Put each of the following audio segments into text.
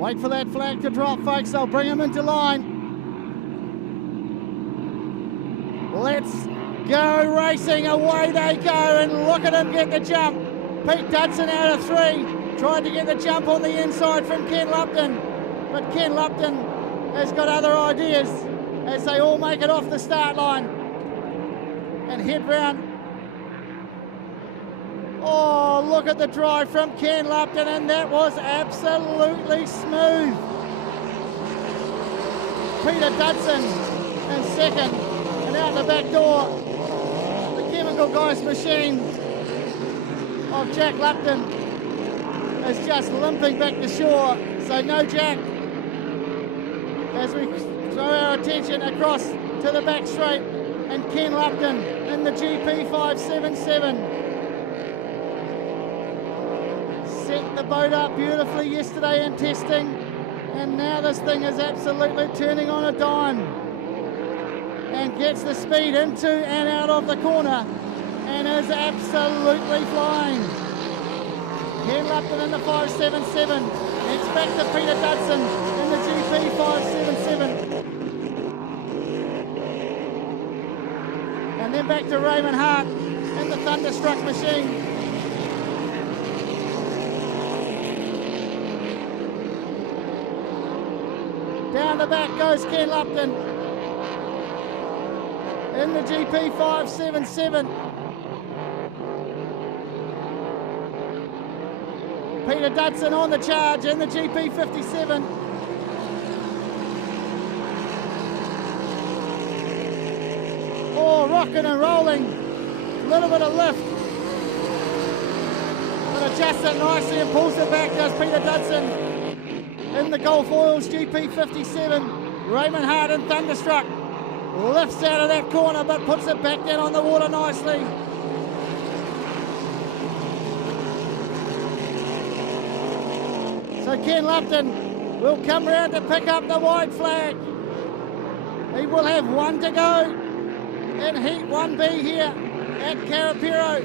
Wait for that flag to drop, folks. They'll bring him into line. Let's go racing. Away they go, and look at him get the jump. Pete Dudson out of 3. Tried to get the jump on the inside from Ken Lupton, but Ken Lupton has got other ideas as they all make it off the start line and head round. Oh, look at the drive from Ken Lupton, and that was absolutely smooth. Peter Dudson in second, and out the back door, the chemical guy's machine of Jack Lupton is just limping back to shore. So no Jack, as we throw our attention across to the back straight, and Ken Lupton in the GP 577. Set the boat up beautifully yesterday in testing, and now this thing is absolutely turning on a dime and gets the speed into and out of the corner and is absolutely flying. Ken Lupton in the 577. It's back to Peter Dudson in the GP 577. And then back to Raymond Hart in the Thunderstruck machine. Down the back goes Ken Lupton in the GP 577. Peter Dudson on the charge in the GP 57. Oh, rocking and rolling. A little bit of lift. But adjusts it nicely and pulls it back, does Peter Dudson. In the Gulf Oils GP 57, Raymond Hart and Thunderstruck lifts out of that corner but puts it back down on the water nicely. So Ken Lupton will come round to pick up the white flag. He will have one to go in Heat 1B here at Karapiro,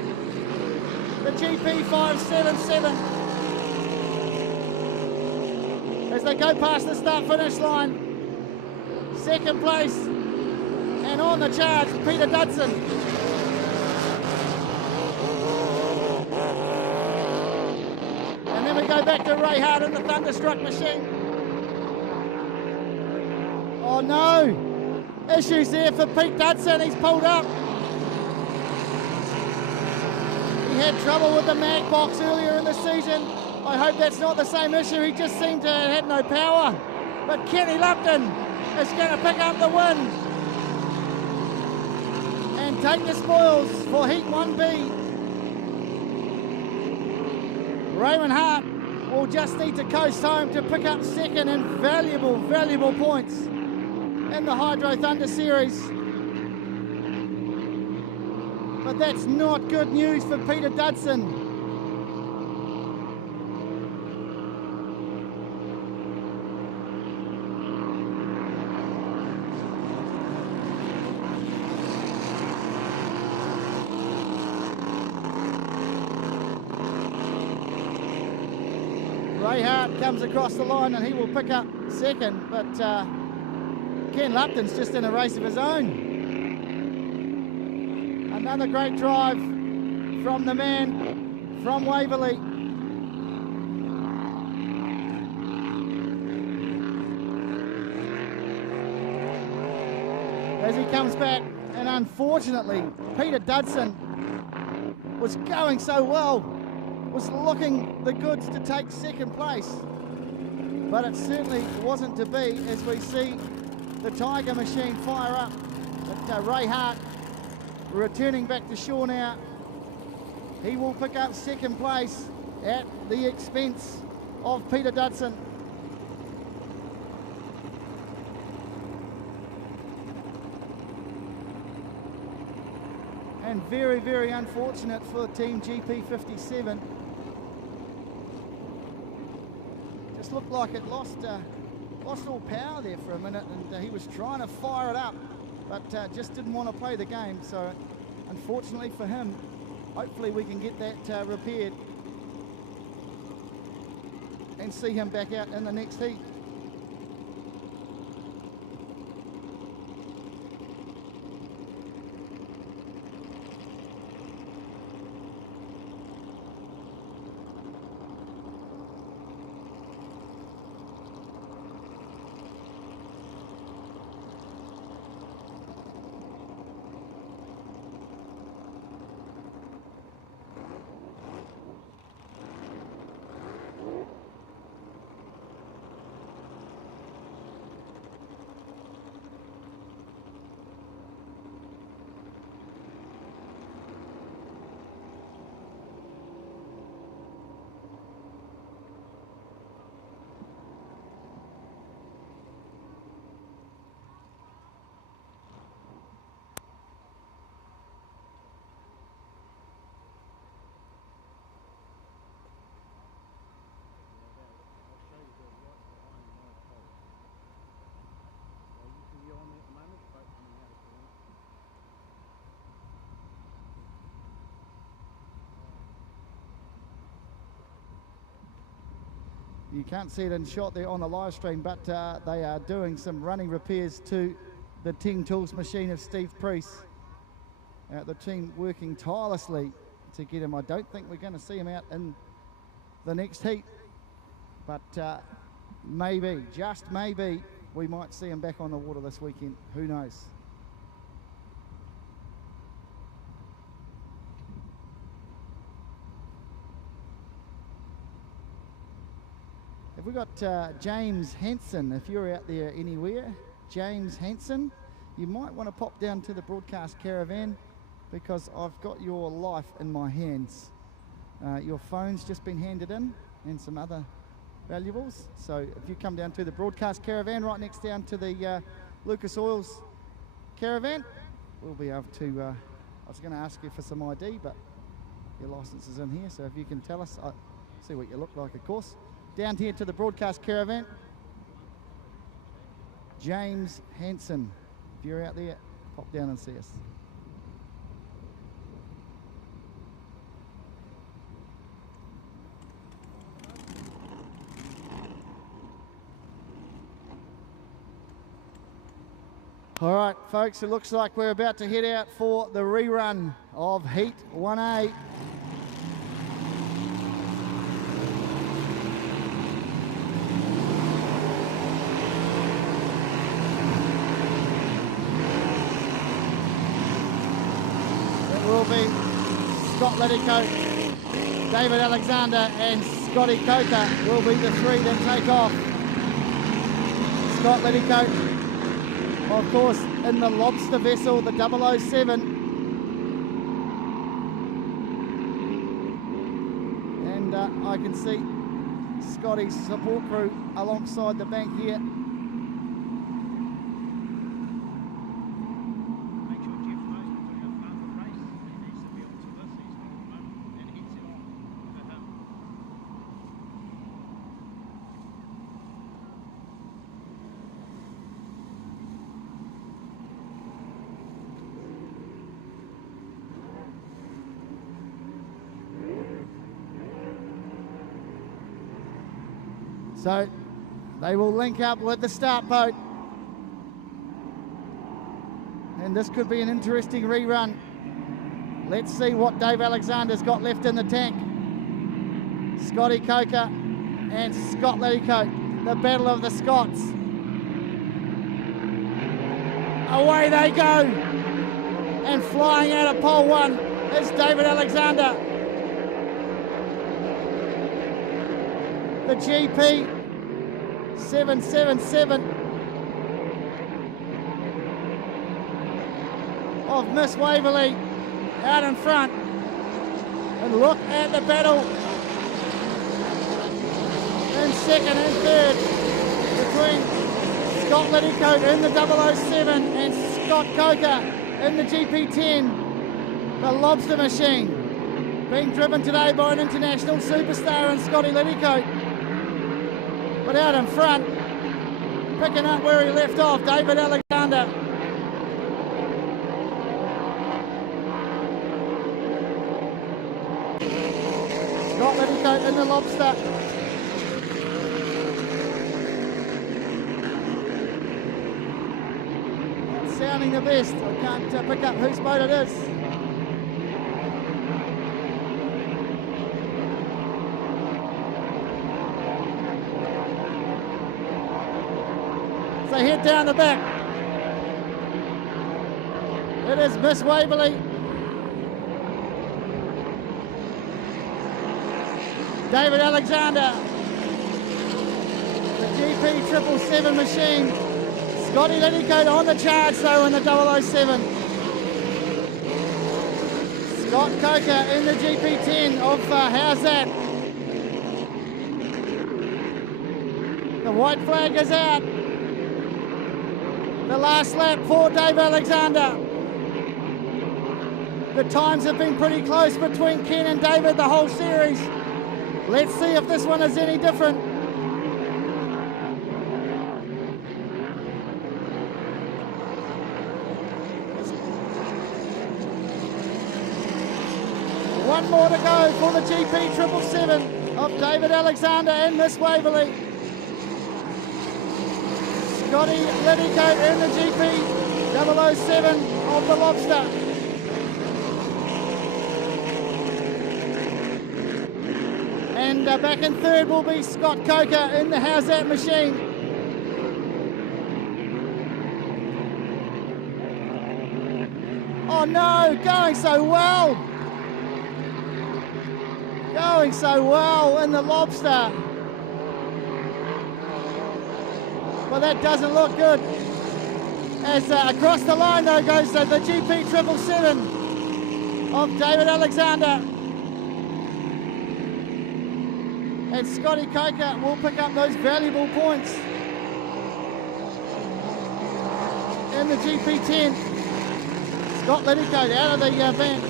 the GP 577. As they go past the start-finish line, second place, and on the charge, Peter Dudson. And then we go back to Ray Hart in the Thunderstruck machine. Oh no, issues there for Pete Dudson, he's pulled up. He had trouble with the mag box earlier in the season. I hope that's not the same issue. He just seemed to have had no power. But Kenny Lupton is going to pick up the win and take the spoils for Heat 1B. Raymond Hart will just need to coast home to pick up second and valuable, valuable points in the Hydro Thunder Series. But that's not good news for Peter Dudson. Ray Hart comes across the line and he will pick up second, but Ken Lupton's just in a race of his own. Another great drive from the man from Waverley. As he comes back, and unfortunately, Peter Dudson was going so well, was looking the goods to take second place, but it certainly wasn't to be as we see the Tiger machine fire up. But Ray Hart returning back to shore now. He will pick up second place at the expense of Peter Dudson. And very, very unfortunate for Team GP57. Just looked like it lost all power there for a minute, and he was trying to fire it up, but just didn't want to play the game. So unfortunately for him, hopefully we can get that repaired. and see him back out in the next heat. You can't see it in shot there on the live stream, but they are doing some running repairs to the Ting Tools machine of Steve Priest. The team working tirelessly to get him. I don't think we're going to see him out in the next heat, but maybe, just maybe, we might see him back on the water this weekend. Who knows? Have we got James Hanson? If you're out there anywhere, James Hanson, you might want to pop down to the broadcast caravan, because I've got your life in my hands. Your phone's just been handed in and some other valuables. So if you come down to the broadcast caravan right next down to the Lucas Oils caravan, we'll be able to, I was going to ask you for some ID, but your license is in here. So if you can tell us, see what you look like, of course. Down here to the broadcast caravan, James Hanson. If you're out there, pop down and see us. All right, folks, it looks like we're about to head out for the rerun of Heat 1A. Be Scott Letticoat, David Alexander and Scotty Coker will be the three that take off. Scott Letticoat, of course, in the lobster vessel, the 007. And I can see Scotty's support crew alongside the bank here. So they will link up with the start boat. And this could be an interesting rerun. Let's see what Dave Alexander's got left in the tank. Scotty Coker and Scott Letticoat, the battle of the Scots. Away they go. And flying out of pole one is David Alexander. The GP 777 of Miss Waverley out in front. And look at the battle in second and third between Scott Letticoat in the 007 and Scott Coker in the GP10. The lobster machine being driven today by an international superstar in Scotty Letticoat. But out in front, picking up where he left off, David Alexander. Scott Letticoat in the lobster. looking the best. I can't pick up whose boat it is. So head down the back. It is Miss Waverley. David Alexander. The GP 777 machine. Scotty Liddycoat on the charge though in the 007. Scott Coker in the GP10 of how's that? The white flag is out. The last lap for Dave Alexander. The times have been pretty close between Ken and David the whole series. Let's see if this one is any different. One more to go for the GP 777 of David Alexander and Miss Waverley. Scotty Liddycoat in the GP 007 of the Lobster. And back in third will be Scott Coker in the How's That machine. Oh no, going so well. Going so well in the Lobster. Well, that doesn't look good. As across the line though goes the GP 777 of David Alexander. And Scotty Coker will pick up those valuable points in the GP10. Scott Liddycoat out of the van.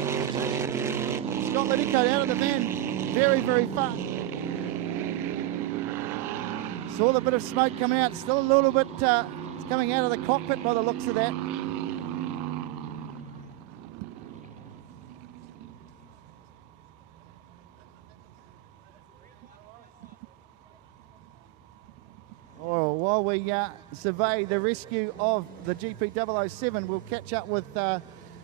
Scott Liddycoat out of the van very, very far. Saw the bit of smoke coming out. Still a little bit it's coming out of the cockpit by the looks of that. While we survey the rescue of the GP 007, we'll catch up with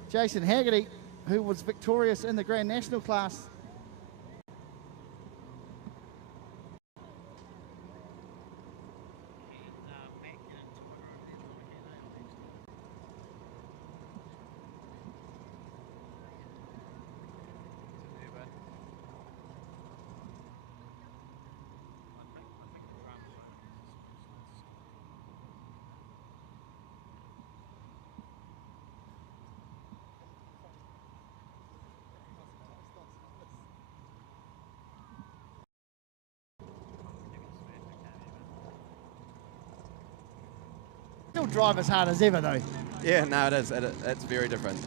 Jason Haggerty, who was victorious in the Grand National class. Still drive as hard as ever though. Yeah, no, it is. It's very different.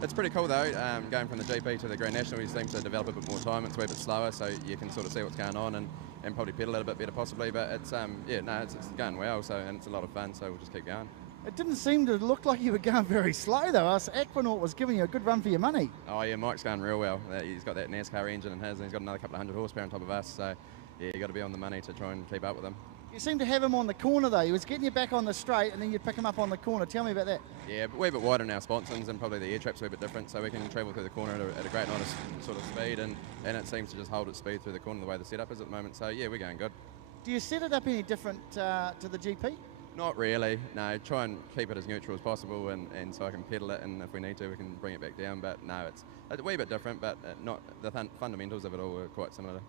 It's pretty cool though. Going from the GP to the Grand National, you seem to develop a bit more time. It's a wee bit slower, so you can sort of see what's going on and probably pedal it a bit better possibly. But it's yeah, no, it's going well. So and it's a lot of fun. So we'll just keep going. It didn't seem to look like you were going very slow though. Aquanaut was giving you a good run for your money. Oh yeah, Mike's going real well. He's got that NASCAR engine in his, and he's got another couple of hundred horsepower on top of us. So yeah, you got to be on the money to try and keep up with him. You seem to have him on the corner though. He was getting you back on the straight and then you'd pick him up on the corner. Tell me about that. Yeah, but we're a bit wider in our sponsons and probably the air trap's a bit different, so we can travel through the corner at a great nice sort of speed, and it seems to just hold its speed through the corner the way the setup is at the moment. So yeah, we're going good. Do you set it up any different to the GP? Not really, no. Try and keep it as neutral as possible, and so I can pedal it, and if we need to, we can bring it back down. But no, it's a wee bit different, but not the fundamentals of it all are quite similar.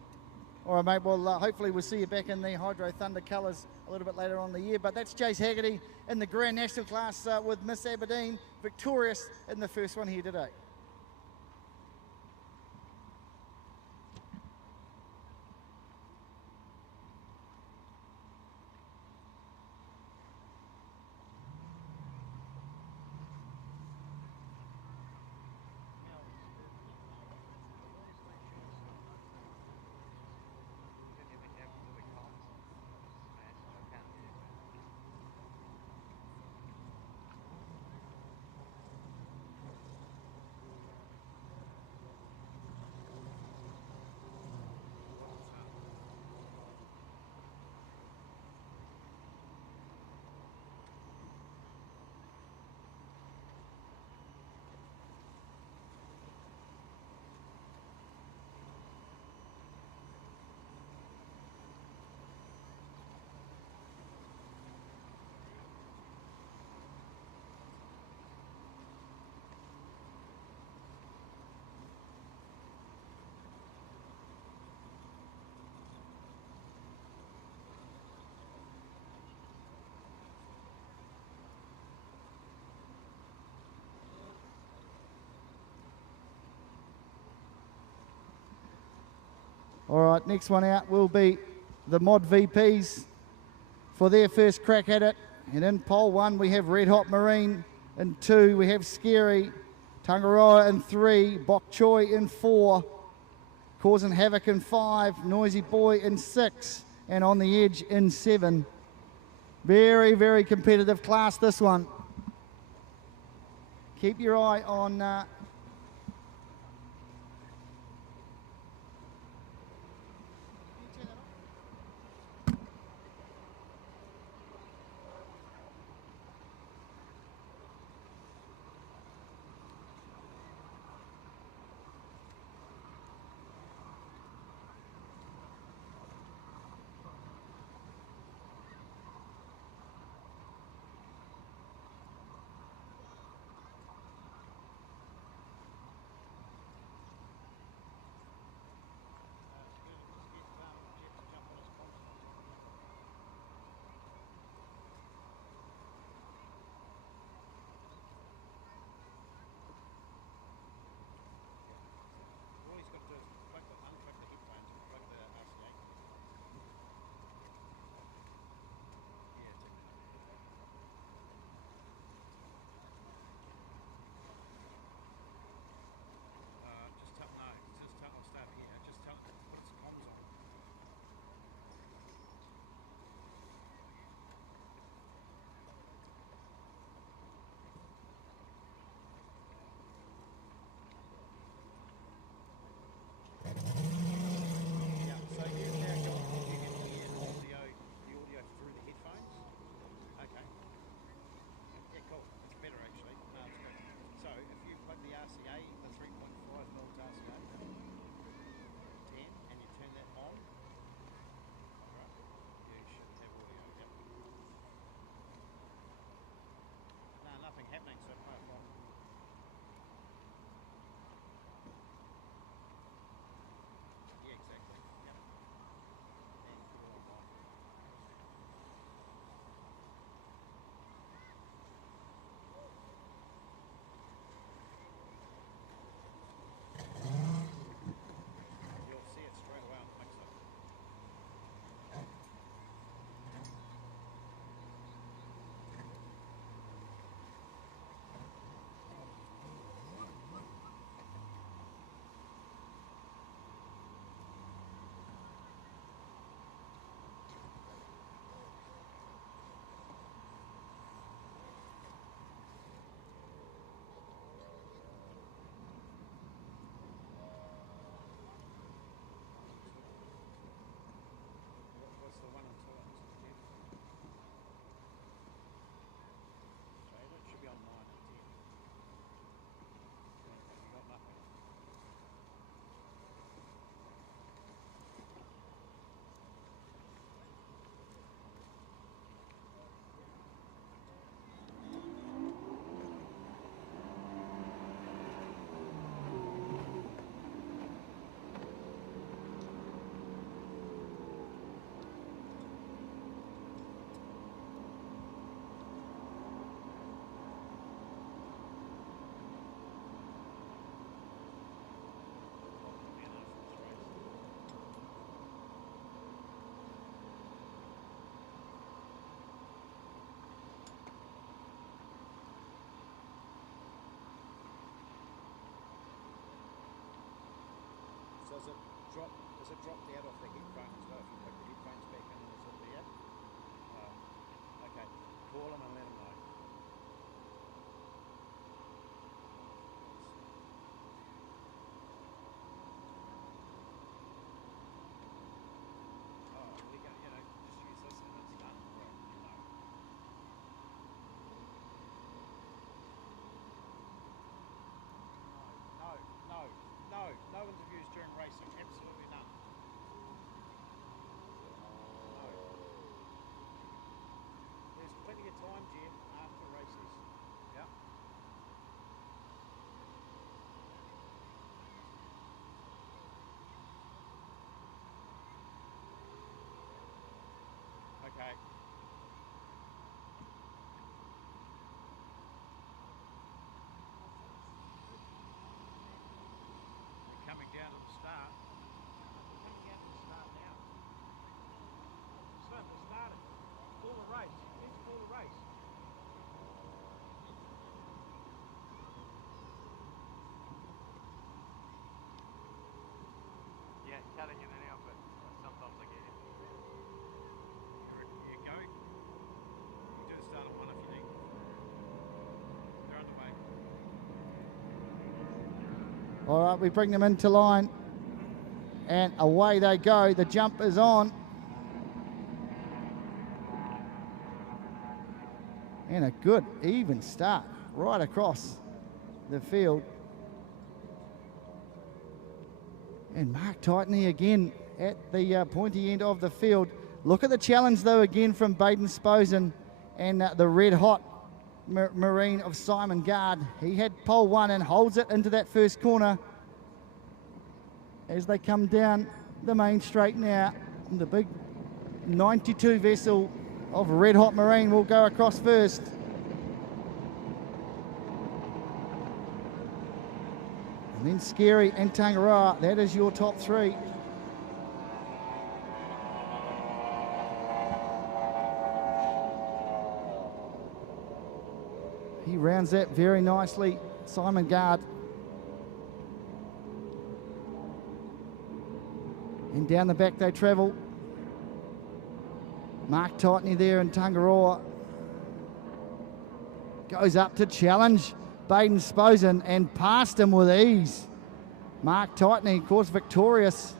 All right, mate. Well, hopefully we'll see you back in the Hydro Thunder colours a little bit later on in the year. But that's Jace Haggerty in the Grand National class with Miss Aberdeen, victorious in the first one here today. All right, next one out will be the Mod VPs for their first crack at it. And in pole 1, we have Red Hot Marine. In 2, we have Scary. Tangaroa in 3, Bok Choy in 4, Causing Havoc in 5, Noisy Boy in 6, and On the Edge in 7. Very, very competitive class, this one. Keep your eye on Does it drop out off the headphone as well if you put the headphones back in? Is it there? Okay, call them and let them know. Oh, we can, just use this and it's done. Well, no interviews during racing, absolutely none. No. There's plenty of time, Jen, after races. Yeah. Okay. Coming down at the start. telling you anyhow, but sometimes I get it. You go. You do the start of one if you need. They're underway. All right, we bring them into line. And away they go. The jump is on. And a good even start right across the field. And Mark Tightney again at the pointy end of the field. Look at the challenge though again from Baden Sposen and the red hot Marine of Simon Gard. He had pole one and holds it into that first corner. As they come down the main straight now, the big 92 vessel of Red Hot Marine will go across first. And then Scary and Tangaroa, that is your top three. He rounds that very nicely, Simon Gard. And down the back they travel. Mark Tightney there and Tangaroa goes up to challenge Baden Sposen and past him with ease. Mark Tightney, of course, victorious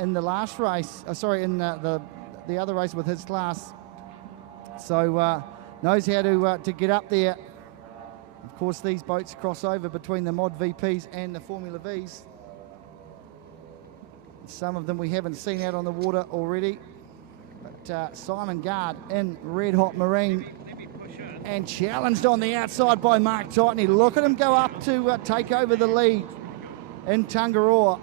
in the last race. In the other race with his class. So knows how to get up there. Of course, these boats cross over between the Mod VPs and the Formula Vs. Some of them we haven't seen out on the water already. But Simon Gard in Red Hot Marine and challenged on the outside by Mark Tightney. Look at him go up to take over the lead in Tangaroa.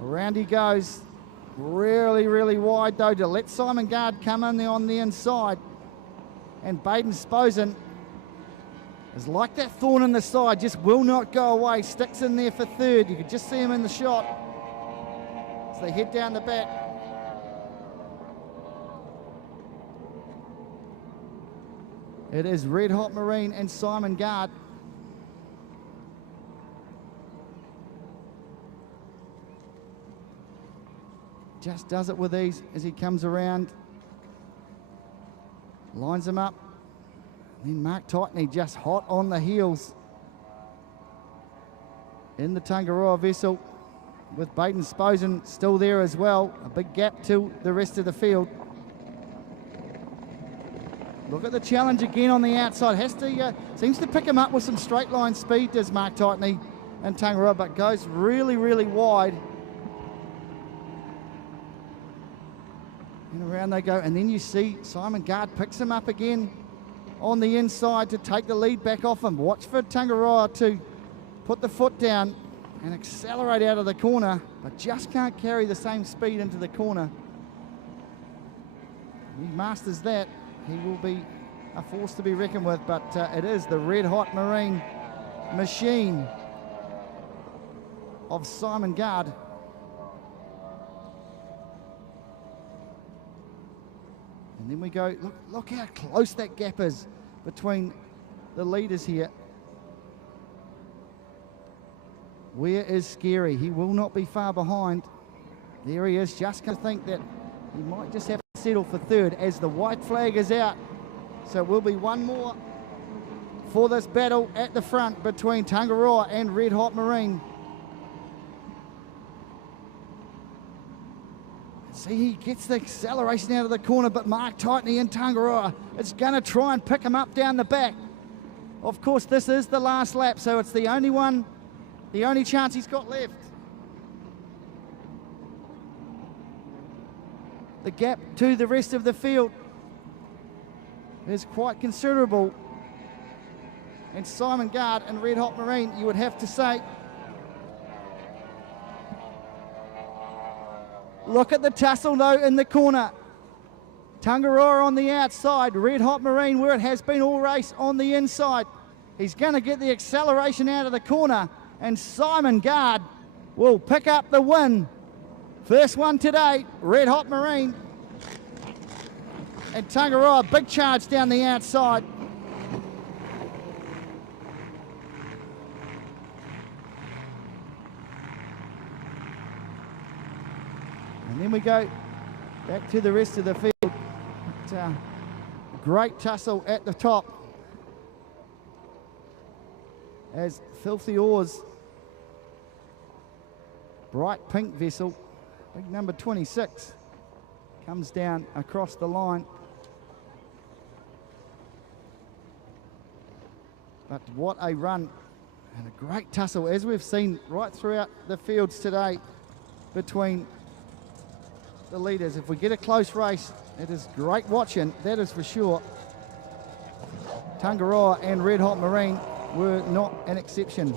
Around he goes. Really, really wide though to let Simon Gard come in there on the inside. And Baden Sposen is like that thorn in the side, just will not go away, sticks in there for third. You could just see him in the shot as they head down the back. It is Red Hot Marine and Simon Gard. Just does it with ease as he comes around. Lines him up. Then Mark Tightney just hot on the heels in the Tangaroa vessel with Baden Sposen still there as well. A big gap to the rest of the field. Look at the challenge again on the outside. Has to seems to pick him up with some straight line speed, does Mark Tightney and Tangaroa, but goes really, really wide. And around they go. And then you see Simon Gard picks him up again on the inside to take the lead back off him. Watch for Tangaroa to put the foot down and accelerate out of the corner, but just can't carry the same speed into the corner. He masters that. He will be a force to be reckoned with, but it is the Red Hot Marine machine of Simon Gard. And then we go, look how close that gap is between the leaders here. Where is Scary? He will not be far behind. There he is, just going to think that he might just have to settle for third as the white flag is out. So it will be one more for this battle at the front between Tangaroa and Red Hot Marine. See, he gets the acceleration out of the corner, but Mark Tightney and Tangaroa is going to try and pick him up down the back. Of course, this is the last lap, so it's the only one, the only chance he's got left. The gap to the rest of the field is quite considerable. And Simon Gard and Red Hot Marine, you would have to say. Look at the tussle though in the corner. Tangaroa on the outside, Red Hot Marine where it has been all race on the inside. He's going to get the acceleration out of the corner, and Simon Gard will pick up the win. First one today, Red Hot Marine. And Tangaroa, big charge down the outside. And then we go back to the rest of the field. But, great tussle at the top as Filthy Oars, bright pink vessel, big number 26, comes down across the line. But what a run and a great tussle, as we've seen right throughout the fields today between the leaders. If we get a close race, it is great watching, that is for sure. Tangaroa and Red Hot Marine were not an exception.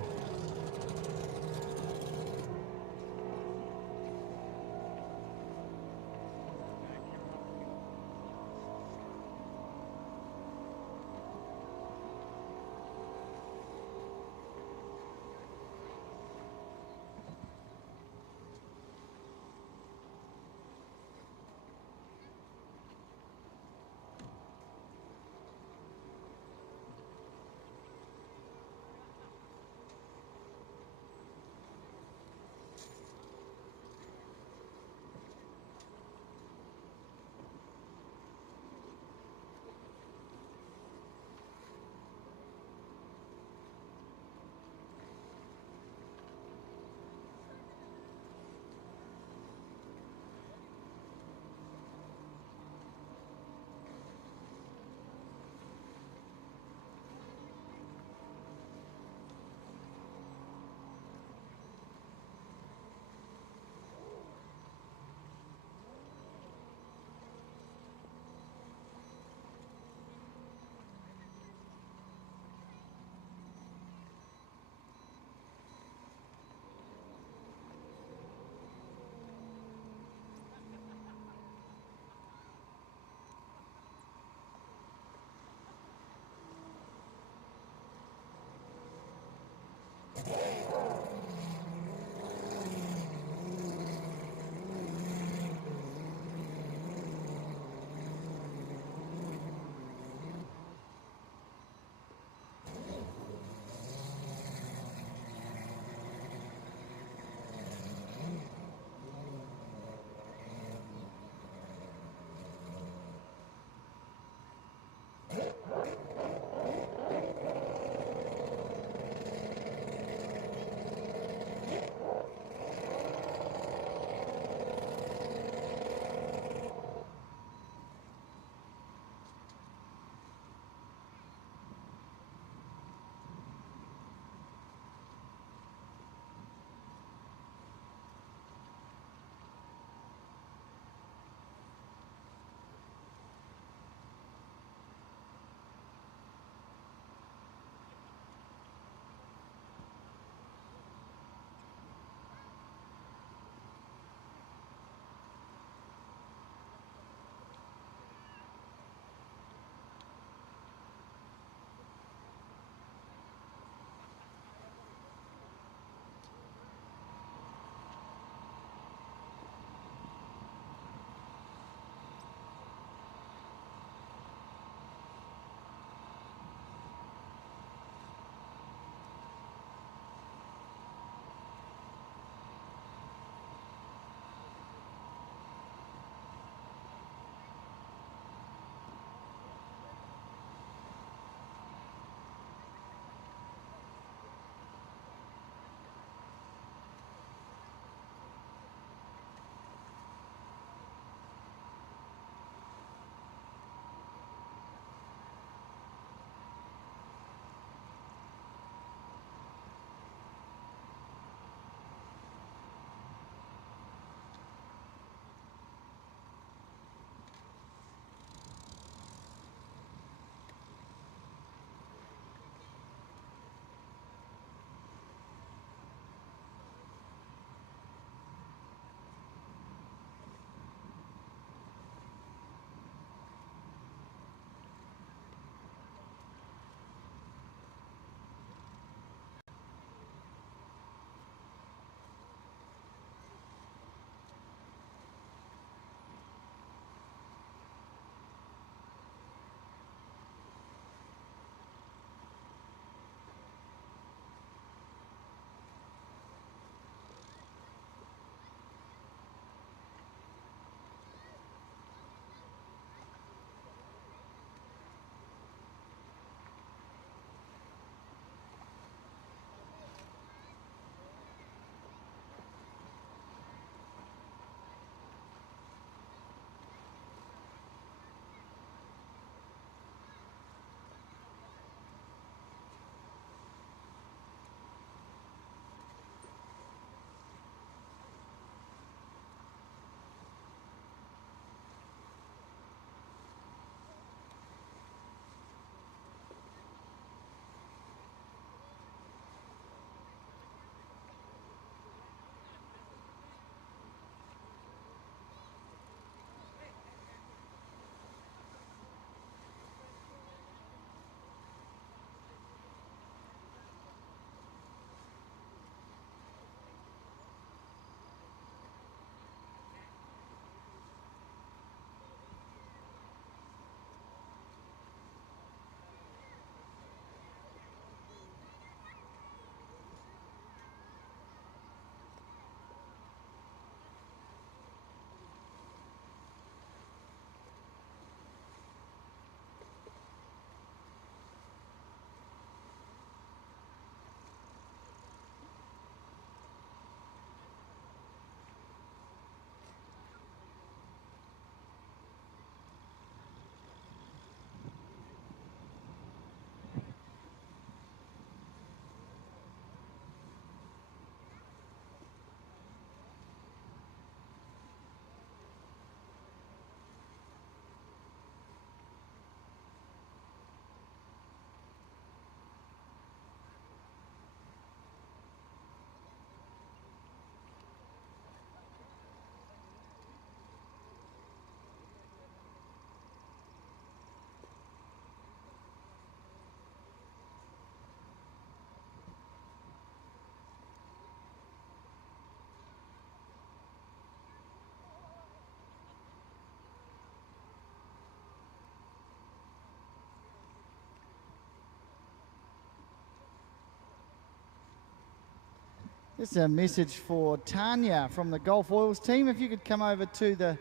This is a message for Tanya from the Gulf Oils team. If you could come over to the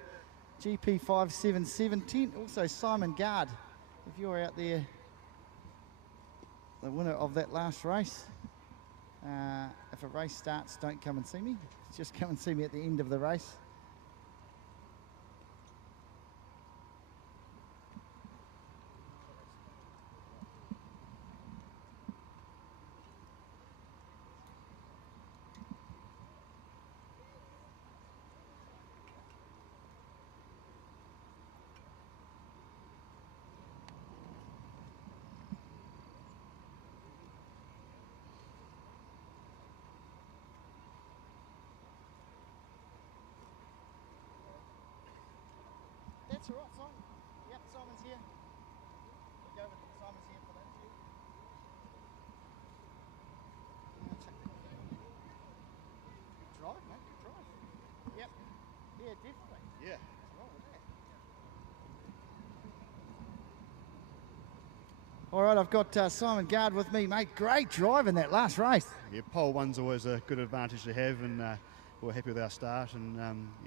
GP 577 tent. Also Simon Gard, if you're out there, the winner of that last race. If a race starts, don't come and see me. Just come and see me at the end of the race. That's all right, Simon. Yep, Simon's here. We'll go with Simon's here for that too. Good drive, mate. Good drive. Yep. Yeah, definitely. Yeah. What's wrong with that? All right, I've got Simon Gard with me, mate. Great drive in that last race. Yeah, pole one's always a good advantage to have, and we're happy with our start. And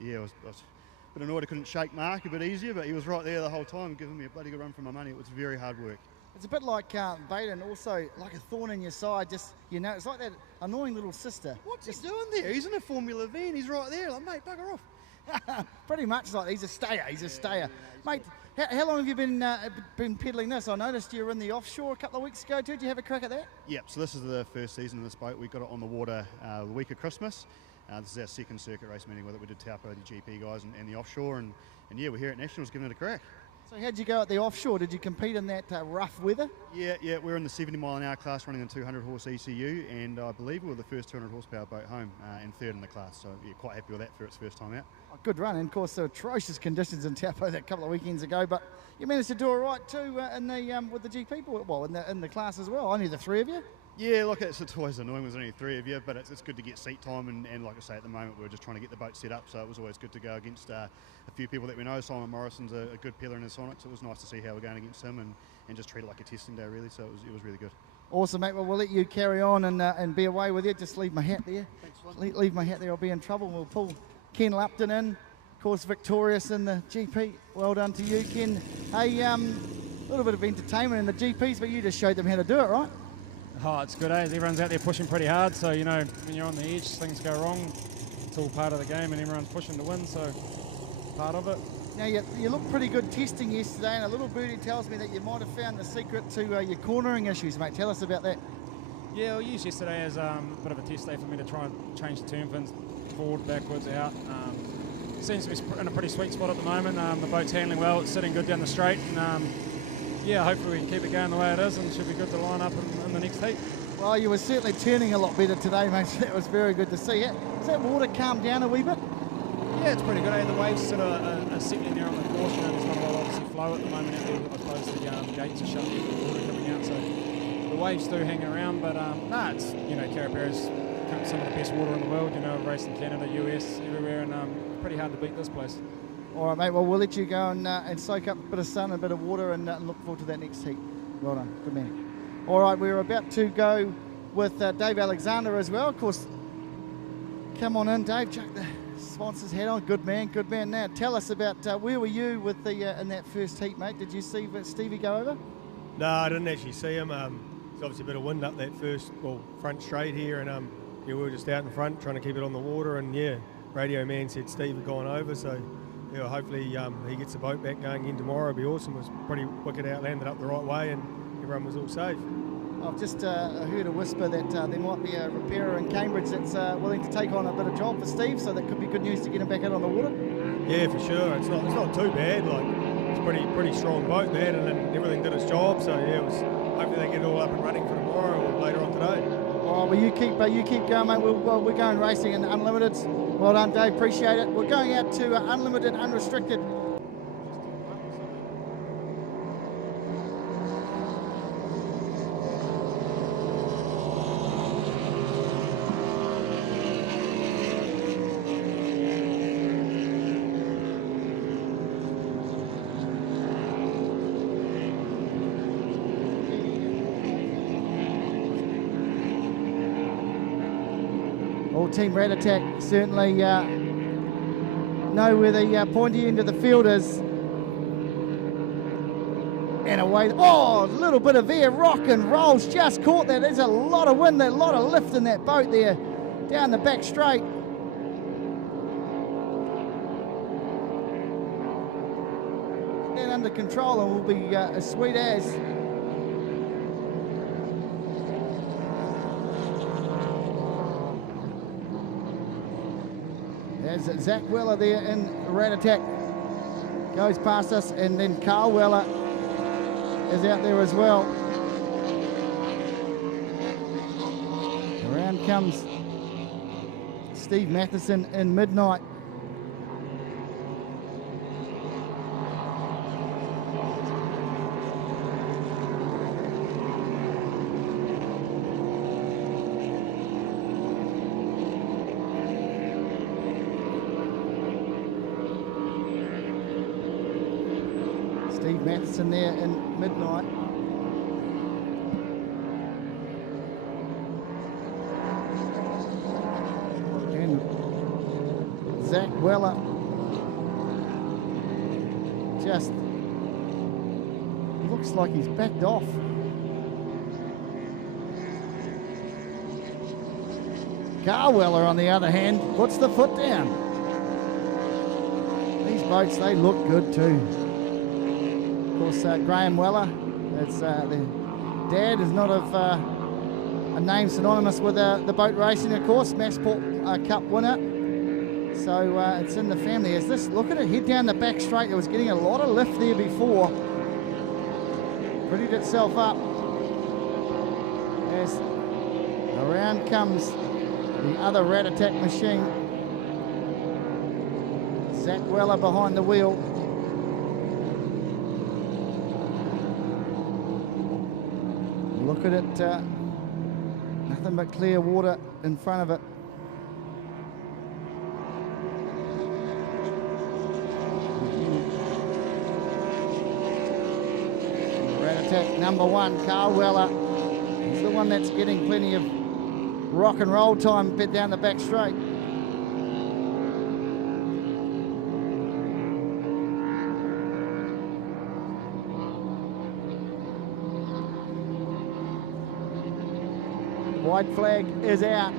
yeah, I was a bit annoyed I couldn't shake Mark a bit easier, but he was right there the whole time, giving me a bloody good run for my money. It was very hard work. It's a bit like Baden, also like a thorn in your side. Just it's like that annoying little sister. What's he doing there? He's in a Formula V and he's right there. Like, mate, bugger off. Pretty much like he's a stayer. He's a stayer, mate. How long have you been peddling this? I noticed you were in the offshore a couple of weeks ago too. Did you have a crack at that? Yep. So this is the first season of this boat. We got it on the water the week of Christmas. This is our second circuit race meeting with it. We did Taupo, the GP guys, and the offshore, and yeah, we're here at Nationals giving it a crack. So how'd you go at the offshore? Did you compete in that rough weather? Yeah, we're in the 70 mile an hour class running a 200 horse ECU, and I believe we were the first 200 horsepower boat home and third in the class, so yeah, quite happy with that for its first time out. Oh, good run, and of course the atrocious conditions in Taupo that couple of weekends ago, but you managed to do all right too in the with the GP, well in the class as well. Only the three of you? Yeah, look, it's always annoying when there's only three of you, but it's good to get seat time, and like I say, at the moment we're just trying to get the boat set up, so it was always good to go against a few people that we know. Simon Morrison's a good peeler in his Sonic, so it was nice to see how we're going against him and just treat it like a testing day really, so it was really good. Awesome, mate. Well, we'll let you carry on and be away with you. Just leave my hat there. Thanks, leave my hat there, I'll be in trouble. We'll pull Ken Lupton in, of course victorious in the GP. Well done to you, Ken. Hey, a little bit of entertainment in the GPs, but you just showed them how to do it, right? Oh, it's good, eh? Everyone's out there pushing pretty hard, so, you know, when you're on the edge, things go wrong. It's all part of the game, and everyone's pushing to win, so part of it. Now, you looked pretty good testing yesterday, and a little birdie tells me that you might have found the secret to your cornering issues, mate. Tell us about that. Yeah, I used yesterday as a bit of a test day for me to try and change the turn fins forward, backwards, out. Seems to be in a pretty sweet spot at the moment. The boat's handling well, it's sitting good down the straight, and yeah, hopefully we can keep it going the way it is, and it should be good to line up in the next heat. Well, you were certainly turning a lot better today, mate. That was very good to see. Has that water calmed down a wee bit? Yeah, it's pretty good. The waves sort of are settling there on the course. You know, there's not a lot of obviously flow at the moment out there. I suppose the gates are shut there for the water coming out, so the waves do hang around. But it's, you know, Karapiro's some of the best water in the world. You know, I've raced in Canada, US, everywhere, and pretty hard to beat this place. All right, mate. Well, we'll let you go and soak up a bit of sun, a bit of water, and look forward to that next heat. Well done. Good man. All right, we're about to go with Dave Alexander as well. Of course, come on in, Dave. Chuck the sponsor's hat on. Good man, good man. Now, tell us about where were you with the in that first heat, mate? Did you see Stevie go over? No, I didn't actually see him. There's obviously a bit of wind up that first, front straight here, and yeah, we were just out in front trying to keep it on the water, and yeah, radio man said Steve had gone over, so yeah, hopefully he gets the boat back going in tomorrow. It'll be awesome. It was pretty wicked out, landed up the right way, and everyone was all safe. I've just heard a whisper that there might be a repairer in Cambridge that's willing to take on a bit of job for Steve, so that could be good news to get him back out on the water. Yeah, for sure. It's not too bad. Like, it's pretty strong boat, man, and then everything did its job. So yeah, hopefully they get it all up and running for tomorrow or later on today. All right, well you keep going, mate. We're going racing in Unlimiteds. Well done, Dave. Appreciate it. We're going out to Unlimited, Unrestricted. All Team Rat Attack certainly know where the pointy end of the field is. And away, oh, a little bit of air, rock and rolls, just caught that. There's a lot of wind, a lot of lift in that boat there, down the back straight. Get under control and will be as sweet as. There's Zach Weller there in Rat Attack, goes past us, and then Carl Weller is out there as well. Around comes Steve Matheson in Midnight. Steve Matheson there in Midnight. And Zach Weller just looks like he's backed off. Carl Weller, on the other hand, puts the foot down. These boats, they look good too. Of course, Graham Weller, that's the dad, is not of a name synonymous with the boat racing, of course, Massport Cup winner. So it's in the family. As this, look at it, head down the back straight. It was getting a lot of lift there before. Prettied itself up. As around comes the other Rat Attack machine. Zach Weller behind the wheel. Look at it, nothing but clear water in front of it. Rat Attack number one, Carl Weller. He's the one that's getting plenty of rock and roll time bit down the back straight. White flag is out.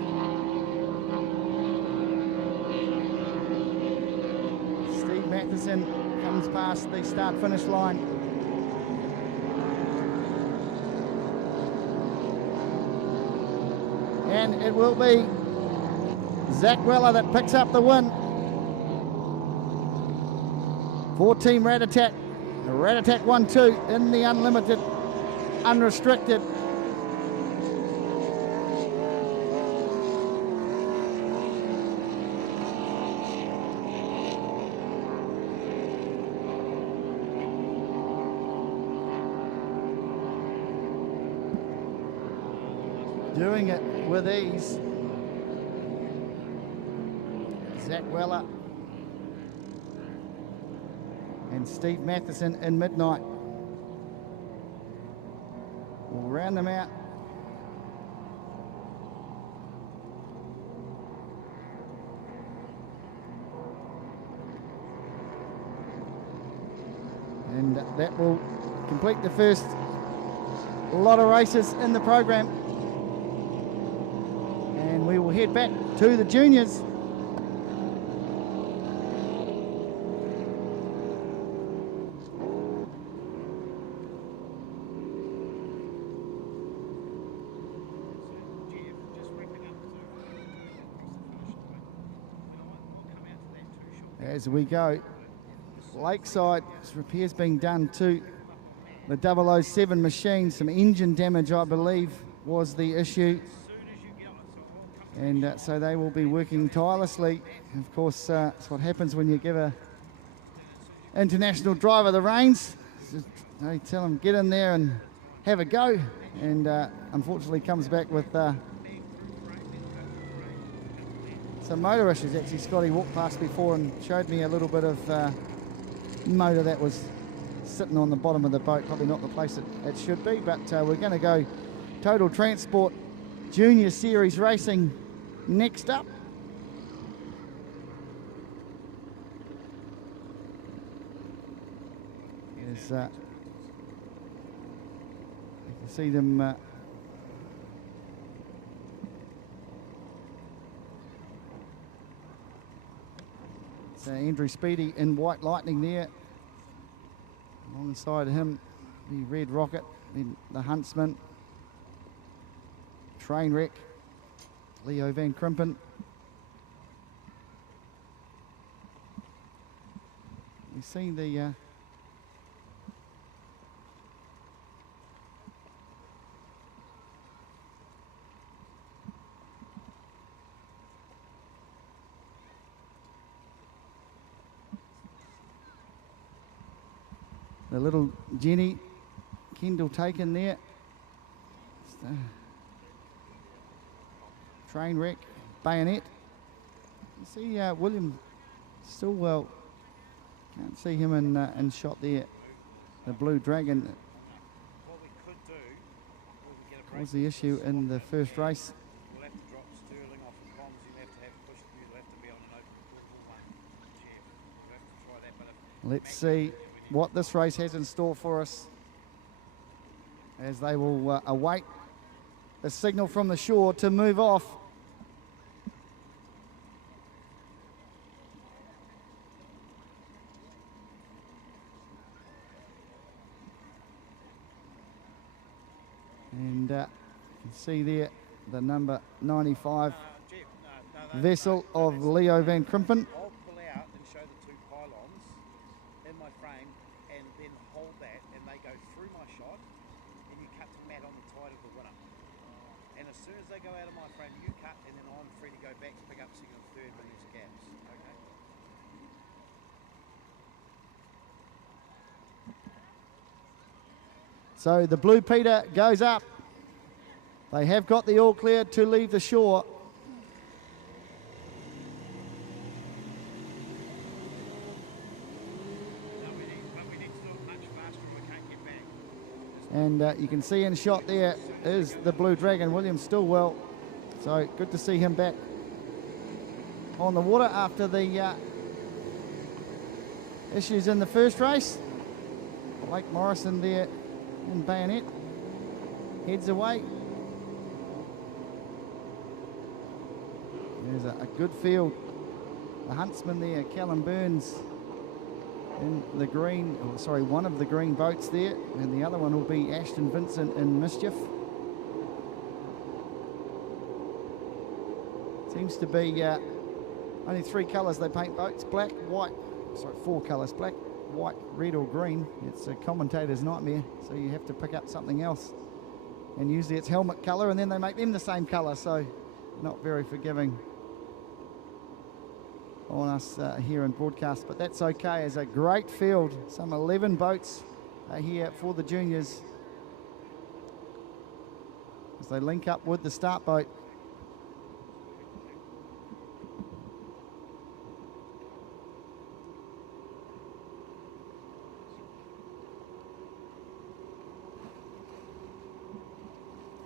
Steve Matheson comes past the start-finish line. And it will be Zach Weller that picks up the win for Team Rat Attack. Rat Attack 1-2 in the unlimited, unrestricted. Doing it with ease. Zach Weller and Steve Matheson in Midnight. We'll round them out. And that will complete the first lot of races in the program. And we will head back to the juniors. As we go, Lakeside, repairs being done to the 007 machine. Some engine damage, I believe, was the issue. And so they will be working tirelessly. Of course, it's what happens when you give a international driver the reins. They tell him, get in there and have a go. And unfortunately comes back with some motor issues. Actually, Scotty walked past before and showed me a little bit of motor that was sitting on the bottom of the boat. Probably not the place it should be, but we're going to go Total Transport Junior Series Racing next up. Is you can see them it's Andrew Speedy in White Lightning there. Alongside him, the Red Rocket, then the Huntsman, Trainwreck, Leo Van Krimpen. We see the little Jenny Kendall taken there. Trainwreck, Bayonet. You see William Stillwell. Can't see him in shot there. The Blue Dragon What we could do, we could get a break. was the issue in the first race. We'll have to drop Sterling off the comms. You'll have to have push. You'll have to be on an open one chair. We'll have to try that. But if Let's see what this race has in store for us as they will await a signal from the shore to move off. And you can see there the number 95 vessel of Leo Van Krimpen. I'll pull out and show the two pylons in my frame, and then hold that, and they go through my shot, and you cut to Matt on the tide of the winner. And as soon as they go out of my frame, you cut, and then I'm free to go back to pick up second and third when there's gaps. Okay. So the Blue Peter goes up. They have got the all clear to leave the shore. We need to do it much faster, or we can't get back. And you can see in shot there is the Blue Dragon, William Stillwell. So good to see him back on the water after the issues in the first race. Blake Morrison there in Bayonet. Heads away. There's a good field. The Huntsman there, Callum Burns in the green, oh, sorry, one of the green boats there, and the other one will be Ashton Vincent in Mischief. Seems to be only 3 colours they paint boats, black, white, sorry, 4 colours, black, white, red or green. It's a commentator's nightmare, so you have to pick up something else. And usually it's helmet colour, and then they make them the same colour, so not very forgiving on us here in broadcast, but that's okay. It's a great field. Some 11 boats are here for the juniors as they link up with the start boat.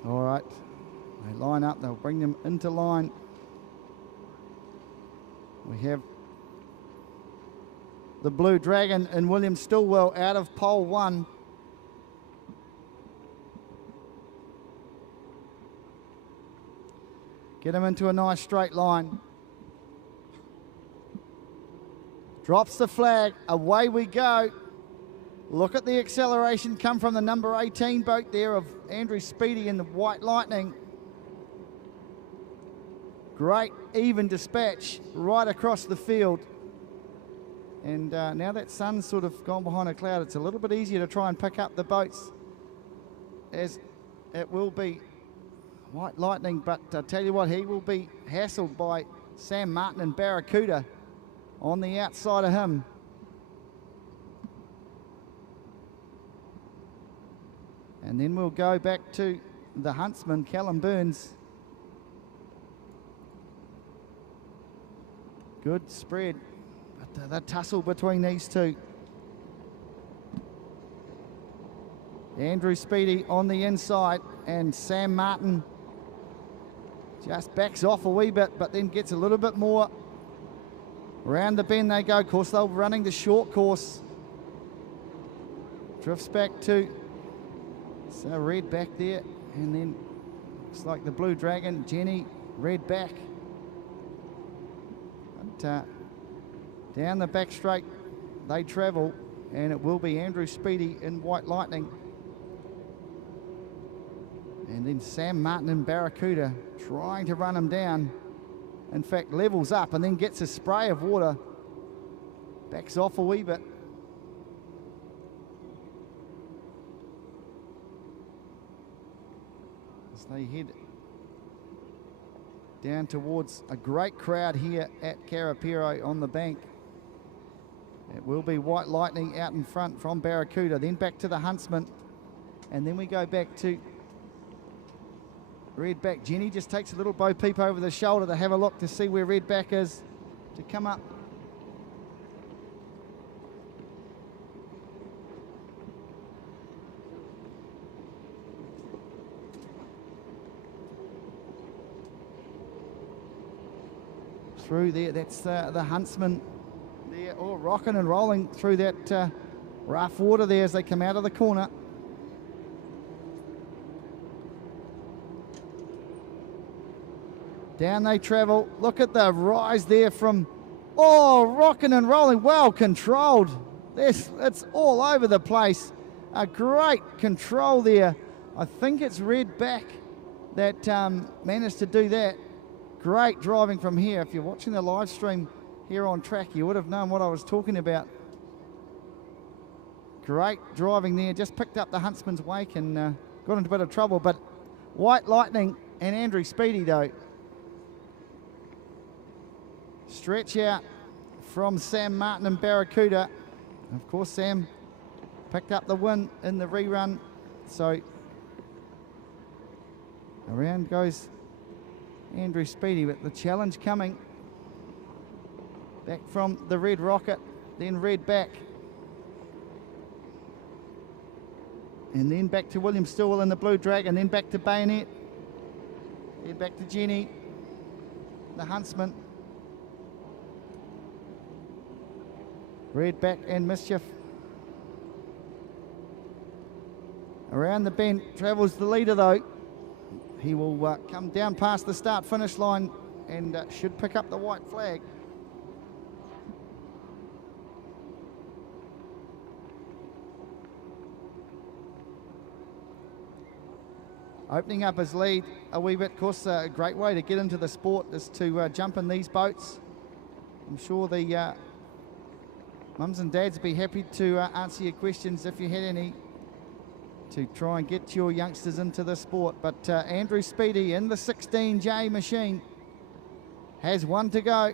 All right, they line up, they'll bring them into line. We have the Blue Dragon and William Stillwell out of pole 1. Get him into a nice straight line. Drops the flag, away we go. Look at the acceleration come from the number 18 boat there of Andrew Speedy in the White Lightning. Great even dispatch right across the field. And now that sun's sort of gone behind a cloud, it's a little bit easier to try and pick up the boats, as it will be White Lightning. But I tell you what, he will be hassled by Sam Martin and Barracuda on the outside of him. And then we'll go back to the Huntsman, Callum Burns. Good spread, but the tussle between these two. Andrew Speedy on the inside, and Sam Martin Just backs off a wee bit, but then gets a little bit more. Round the bend they go. Of course, they're running the short course. Drifts back to, so red back there, and then looks like the Blue Dragon, Jenny, red back. But, down the back straight they travel, and it will be Andrew Speedy in White Lightning. And then Sam Martin in Barracuda trying to run him down. In fact, levels up and then gets a spray of water. Backs off a wee bit. As they head down towards a great crowd here at Karapiro on the bank. It will be White Lightning out in front from Barracuda, then back to the Huntsman, and then we go back to Redback. Jenny just takes a little bo peep over the shoulder to have a look to see where Redback is, to come up. Through there, that's the Huntsman there, all rocking and rolling through that rough water there as they come out of the corner. Down they travel. Look at the rise there from, rocking and rolling, well controlled. It's all over the place. A great control there. I think it's Redback that managed to do that. Great driving from here. If you're watching the live stream here on track, you would have known what I was talking about. Great driving there. Just picked up the Huntsman's wake and got into a bit of trouble. But White Lightning and Andrew Speedy, though, stretch out from Sam Martin and Barracuda. Of course, Sam picked up the win in the rerun. So around goes Andrew Speedy, with the challenge coming back from the Red Rocket, then Red back, and then back to William Stillwell in the Blue Dragon, then back to Bayonet, then back to Jenny, the Huntsman, Red back and Mischief. Around the bend travels the leader though. He will come down past the start-finish line and should pick up the white flag. Opening up his lead a wee bit. Of course, a great way to get into the sport is to jump in these boats. I'm sure the mums and dads would be happy to answer your questions if you had any, to try and get your youngsters into the sport. But Andrew Speedy in the 16J machine has one to go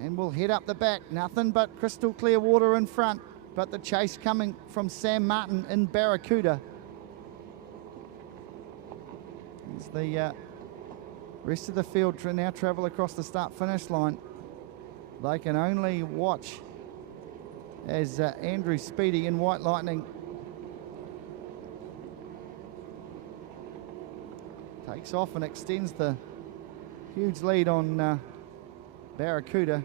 and will head up the back. Nothing but crystal clear water in front, but the chase coming from Sam Martin in Barracuda. As the rest of the field now travel across the start-finish line, they can only watch as Andrew Speedy in White Lightning takes off and extends the huge lead on Barracuda.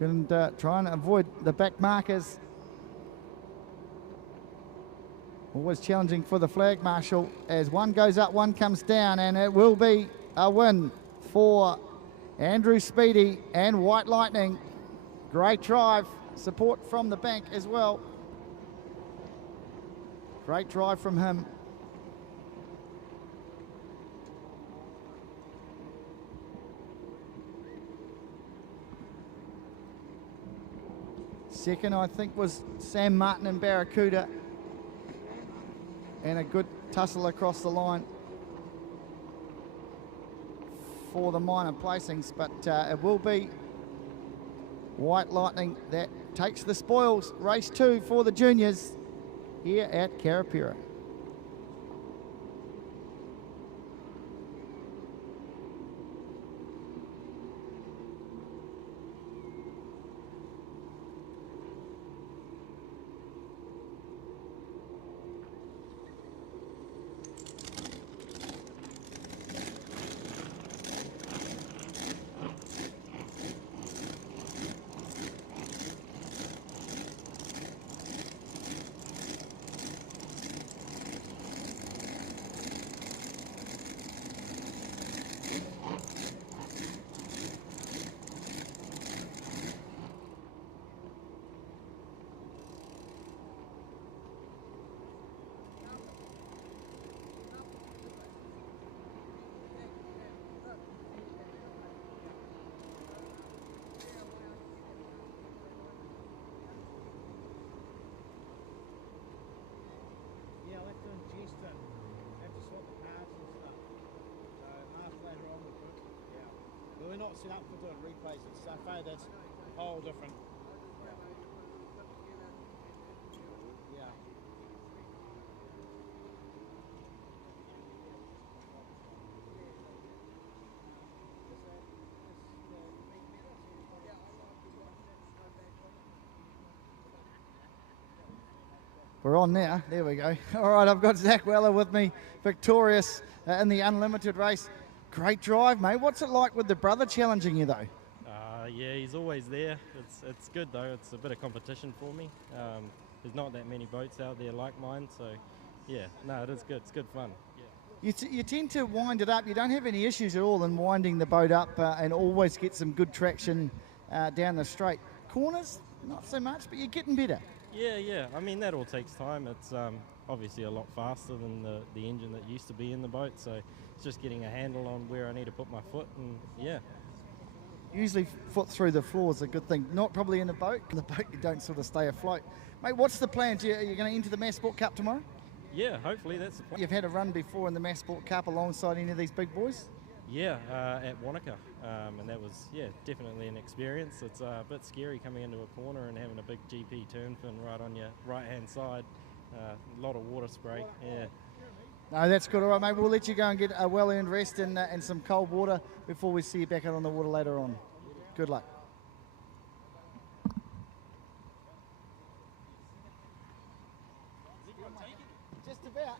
And try and avoid the back markers. Always challenging for the flag marshal as one goes up, one comes down, and it will be a win for Andrew Speedy and White Lightning. Great drive, support from the bank as well. Great drive from him. Second, I think, was Sam Martin and Barracuda, and a good tussle across the line for the minor placings, but it will be White Lightning that takes the spoils. Race 2 for the juniors here at Karapiro. not set up for doing replays and stuff, eh? That's a whole different. Yeah. We're on now. There we go. All right, I've got Zach Weller with me, victorious in the Unlimited race. Great drive, mate. What's it like with the brother challenging you, though? Yeah, he's always there. It's good, though. It's a bit of competition for me. There's not that many boats out there like mine, so yeah, no, it is good. It's good fun. Yeah. You tend to wind it up. You don't have any issues at all in winding the boat up and always get some good traction down the straight. Corners, not so much, but you're getting better. Yeah. I mean, that all takes time. It's obviously a lot faster than the engine that used to be in the boat, so it's just getting a handle on where I need to put my foot, and yeah. Usually foot through the floor is a good thing. Not probably in a boat. In the boat, you don't sort of stay afloat. Mate, what's the plans? Are you going to enter the Mass Sport Cup tomorrow? Yeah, hopefully that's the plan. You've had a run before in the Mass Sport Cup alongside any of these big boys? Yeah, at Wanaka, and that was, yeah, definitely an experience. It's a bit scary coming into a corner and having a big GP turn fin right on your right-hand side. A lot of water spray, yeah. No, that's good. All right, mate, we'll let you go and get a well-earned rest and some cold water before we see you back out on the water later on. Good luck. Just about.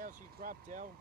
How's your grub, Del?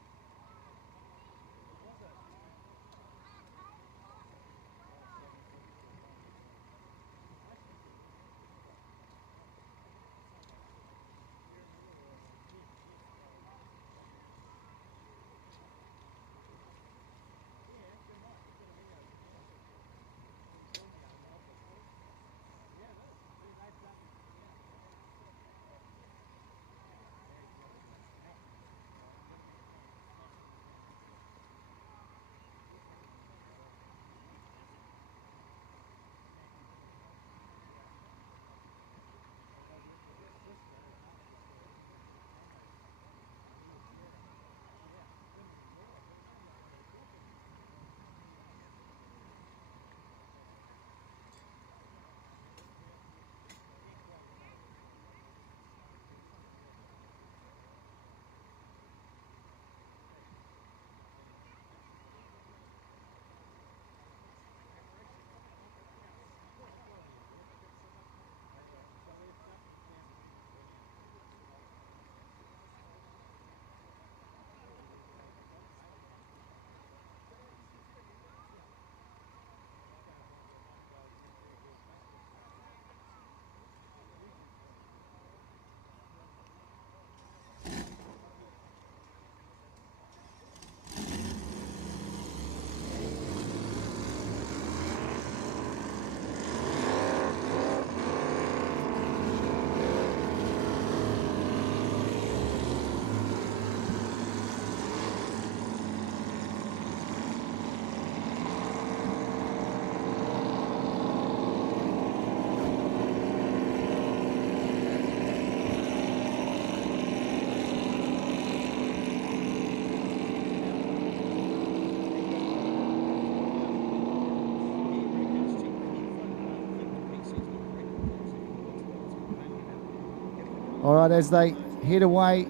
All right, as they head away.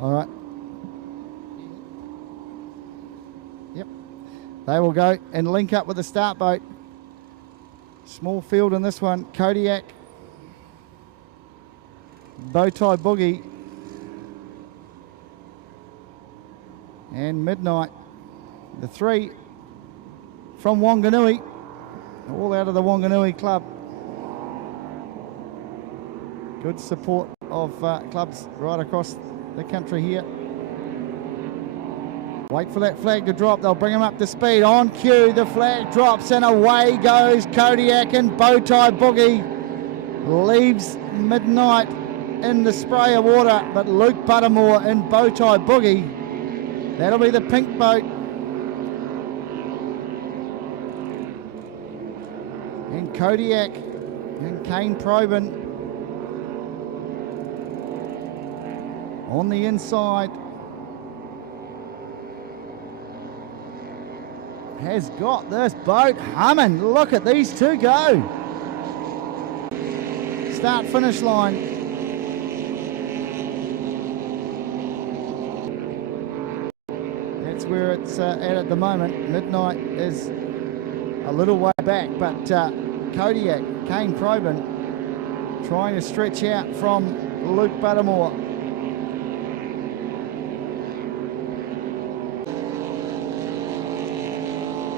All right. Yep. They will go and link up with the start boat. Small field in this one. Kodiak, Bowtie Boogie, and Midnight. The three from Wanganui, all out of the Wanganui club. Good support of clubs right across the country here. Wait for that flag to drop. They'll bring him up to speed. On cue, the flag drops and away goes Kodiak, and Bowtie Boogie leaves Midnight in the spray of water, but Luke Buttermore and Bowtie Boogie, that'll be the pink boat. And Kodiak and Kane Probin on the inside has got this boat humming. Look at these two go. Start finish line. That's where it's at the moment. Midnight is a little way back, but Kodiak, Kane Probin trying to stretch out from Luke Buttermore.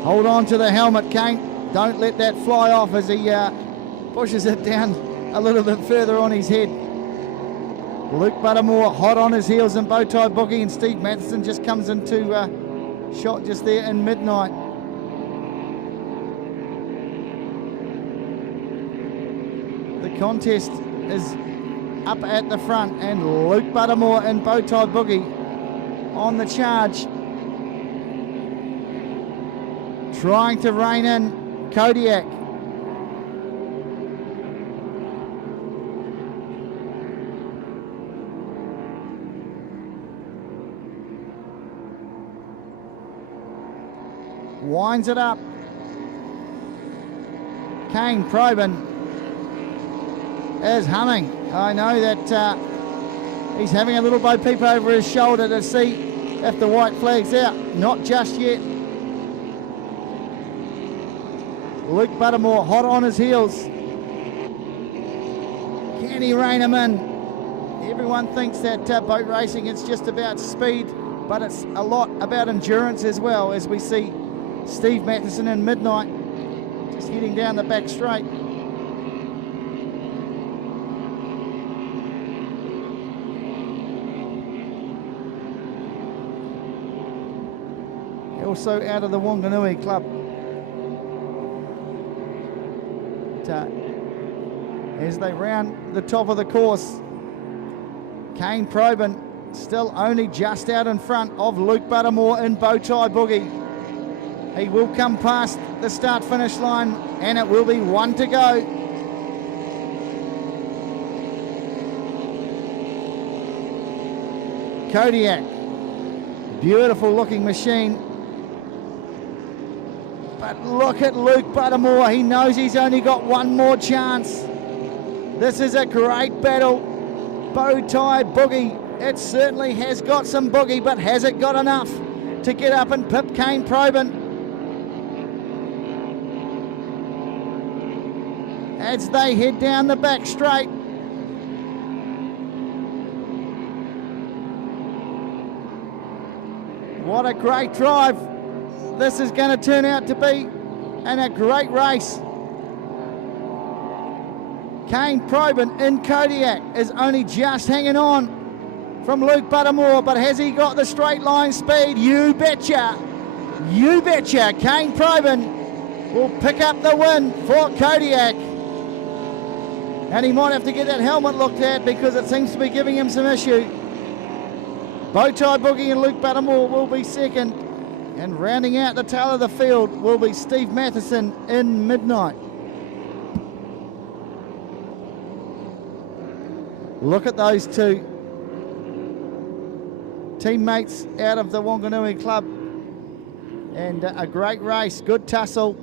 Hold on to the helmet, Kane. Don't let that fly off as he pushes it down a little bit further on his head. Luke Buttermore hot on his heels, and Bowtie Boogie and Steve Matheson just comes into shot just there in Midnight. The contest is up at the front, and Luke Buttermore and Bowtie Boogie on the charge, trying to rein in Kodiak. Winds it up. Kane Probin is humming. I know that he's having a little bo peep over his shoulder to see if the white flag's out. Not just yet. Luke Buttermore hot on his heels. Can he rein him in? Everyone thinks that boat racing is just about speed, but it's a lot about endurance as well, as we see Steve Matheson and Midnight just heading down the back straight. Also out of the Wanganui club. As they round the top of the course, Kane Probin still only just out in front of Luke Buttermore and Bowtie Boogie. He will come past the start finish line, and it will be one to go. Kodiak, beautiful looking machine. But look at Luke Buttermore. He knows he's only got one more chance. This is a great battle. Bowtie Boogie. It certainly has got some boogie, but has it got enough to get up and pip Kane Probin? As they head down the back straight. What a great drive this is going to turn out to be, and a great race. Kane Probin in Kodiak is only just hanging on from Luke Buttermore, but has he got the straight line speed? You betcha. You betcha. Kane Probin will pick up the win for Kodiak. And he might have to get that helmet looked at because it seems to be giving him some issue. Bowtie Boogie and Luke Buttermore will be second. And rounding out the tail of the field will be Steve Matheson in Midnight. Look at those two teammates out of the Wanganui Club. And a great race, good tussle.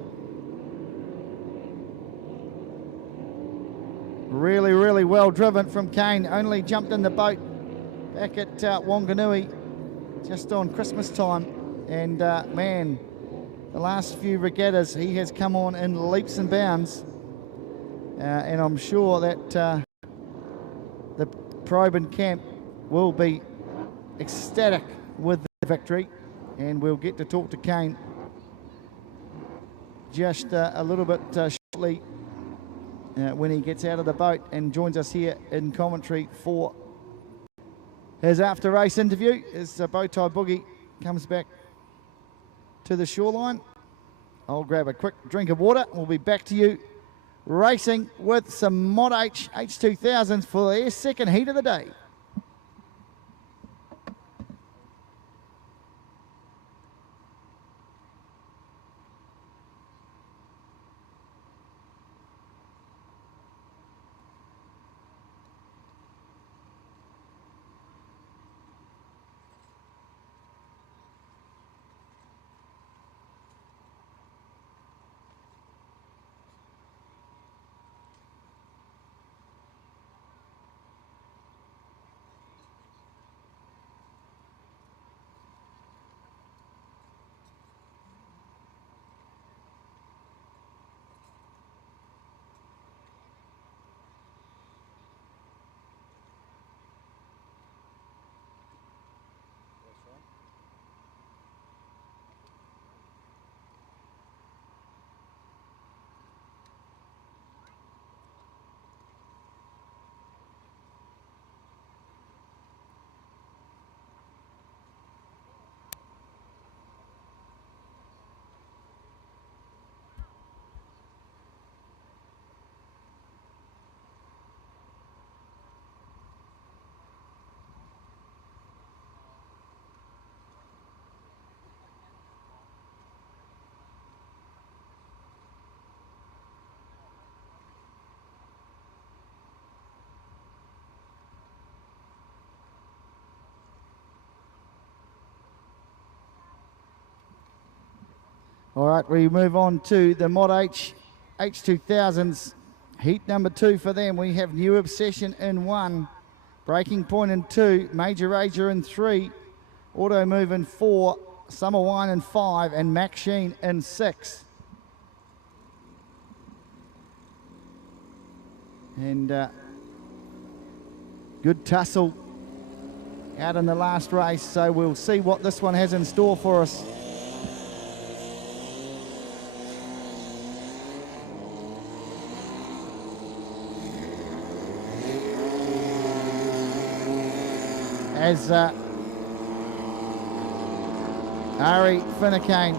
Really, really well driven from Kane. Only jumped in the boat back at Wanganui just on Christmas time. And man, the last few regattas he has come on in leaps and bounds. And I'm sure that the probe and camp will be ecstatic with the victory. And we'll get to talk to Kane just a little bit shortly when he gets out of the boat and joins us here in commentary for his after-race interview as Bowtie Boogie comes back to the shoreline. I'll grab a quick drink of water. We'll be back to you racing with some Mod H H2000s for their second heat of the day. All right, we move on to the Mod H H2000s. Heat number 2 for them. We have New Obsession in 1, Breaking Point in 2, Major Rager in 3, Auto Move in 4, Summer Wine in 5, and Max Sheen in 6. And good tussle out in the last race, so we'll see what this one has in store for us. As Ari Finnecane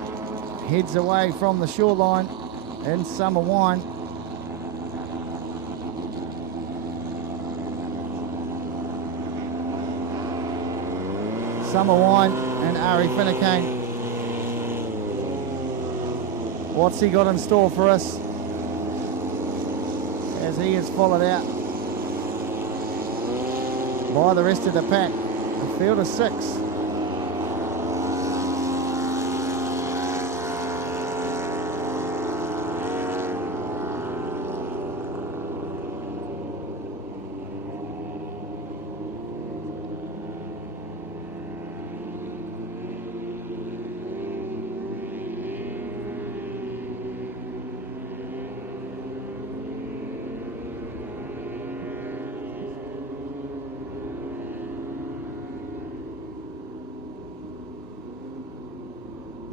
heads away from the shoreline in Summer Wine. Summer Wine and Ari Finnecane. What's he got in store for us as he is followed out by the rest of the pack? A field of 6.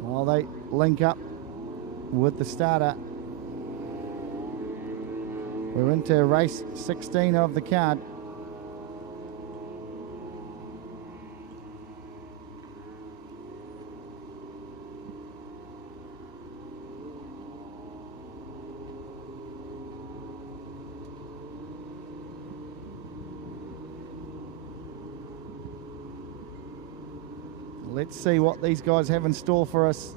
While they link up with the starter. We're into race 16 of the card. Let's see what these guys have in store for us.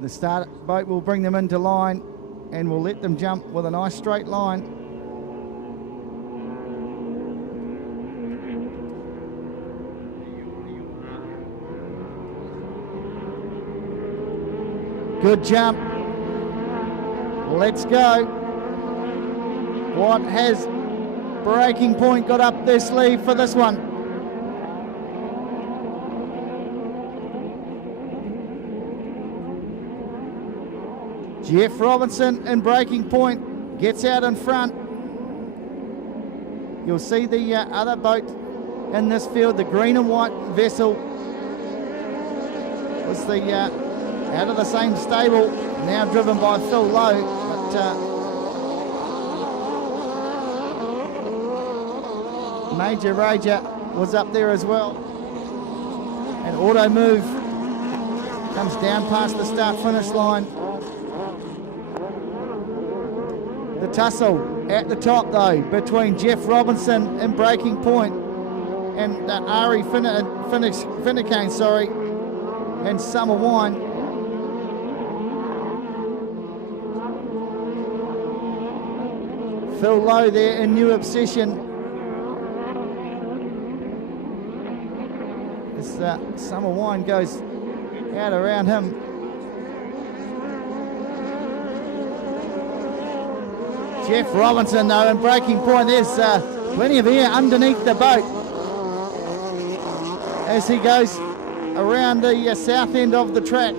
The start boat will bring them into line and we'll let them jump with a nice straight line. Good jump. Let's go. What has Breaking Point got up their sleeve for this one? Jeff Robinson in Breaking Point gets out in front. You'll see the other boat in this field, the green and white vessel, was the out of the same stable, now driven by Phil Lowe, but Major Rager was up there as well. And Auto Move comes down past the start-finish line. The tussle at the top though between Jeff Robinson in Breaking Point and Ari Finnecane, and Summer Wine. Phil Lowe there in New Obsession. As Summer Wine goes out around him. Jeff Robinson though in Breaking Point, there's plenty of air underneath the boat as he goes around the south end of the track.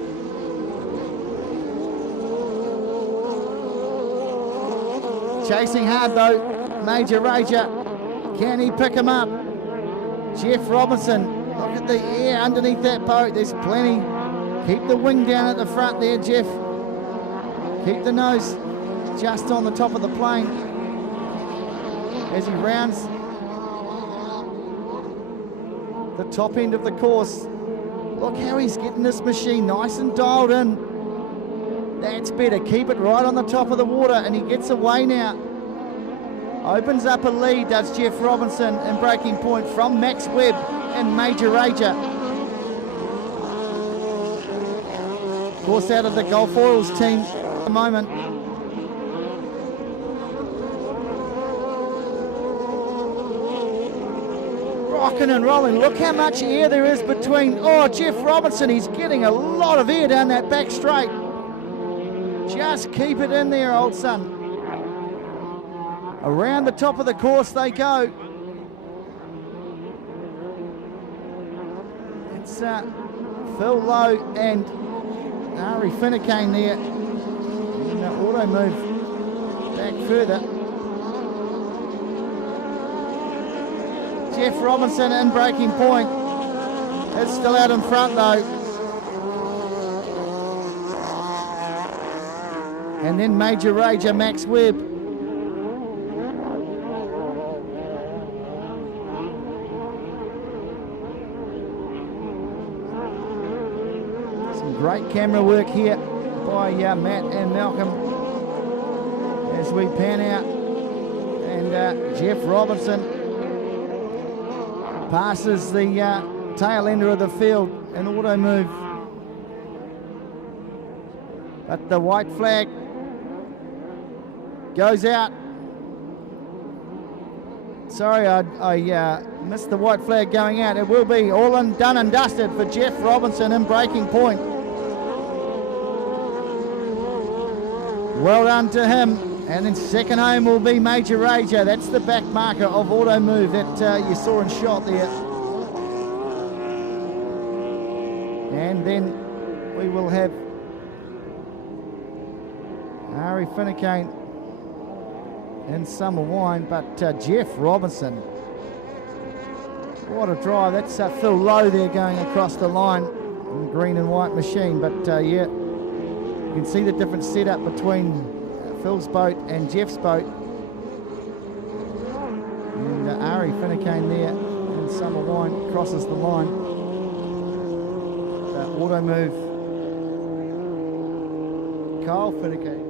Chasing hard though, Major Rager. Can he pick him up? Jeff Robinson, look at the air underneath that boat, there's plenty. Keep the wing down at the front there, Jeff. Keep the nose just on the top of the plane as he rounds the top end of the course. Look how he's getting this machine nice and dialed in. That's better, keep it right on the top of the water, and he gets away now. Opens up a lead, does Jeff Robinson in Breaking Point from Max Webb and Major Rager. Of course, out of the Gulf Oils team at the moment. Rocking and rolling. Look how much air there is between. Oh, Jeff Robinson, he's getting a lot of air down that back straight. Just keep it in there, old son. Around the top of the course they go. It's Phil Lowe and Ari Finnecane there. And Auto Move back further. Jeff Robinson in Breaking Point. It's still out in front though. And then Major Rager, Max Webb. Some great camera work here by Matt and Malcolm as we pan out. And Jeff Robinson passes the tail ender of the field, an Auto Move. But the white flag goes out. Sorry, I missed the white flag going out. It will be all done and dusted for Jeff Robinson in Breaking Point. Well done to him. And then second home will be Major Rager. That's the back marker of Auto Move that you saw in shot there. And then we will have Ari Finnecane and Summer Wine, but Jeff Robinson, what a drive. That's Phil Lowe there going across the line in the green and white machine, but yeah, you can see the different setup between Phil's boat and Jeff's boat. And Ari Finnecane there and Summer Wine crosses the line. Auto Move, Kyle Finnecane.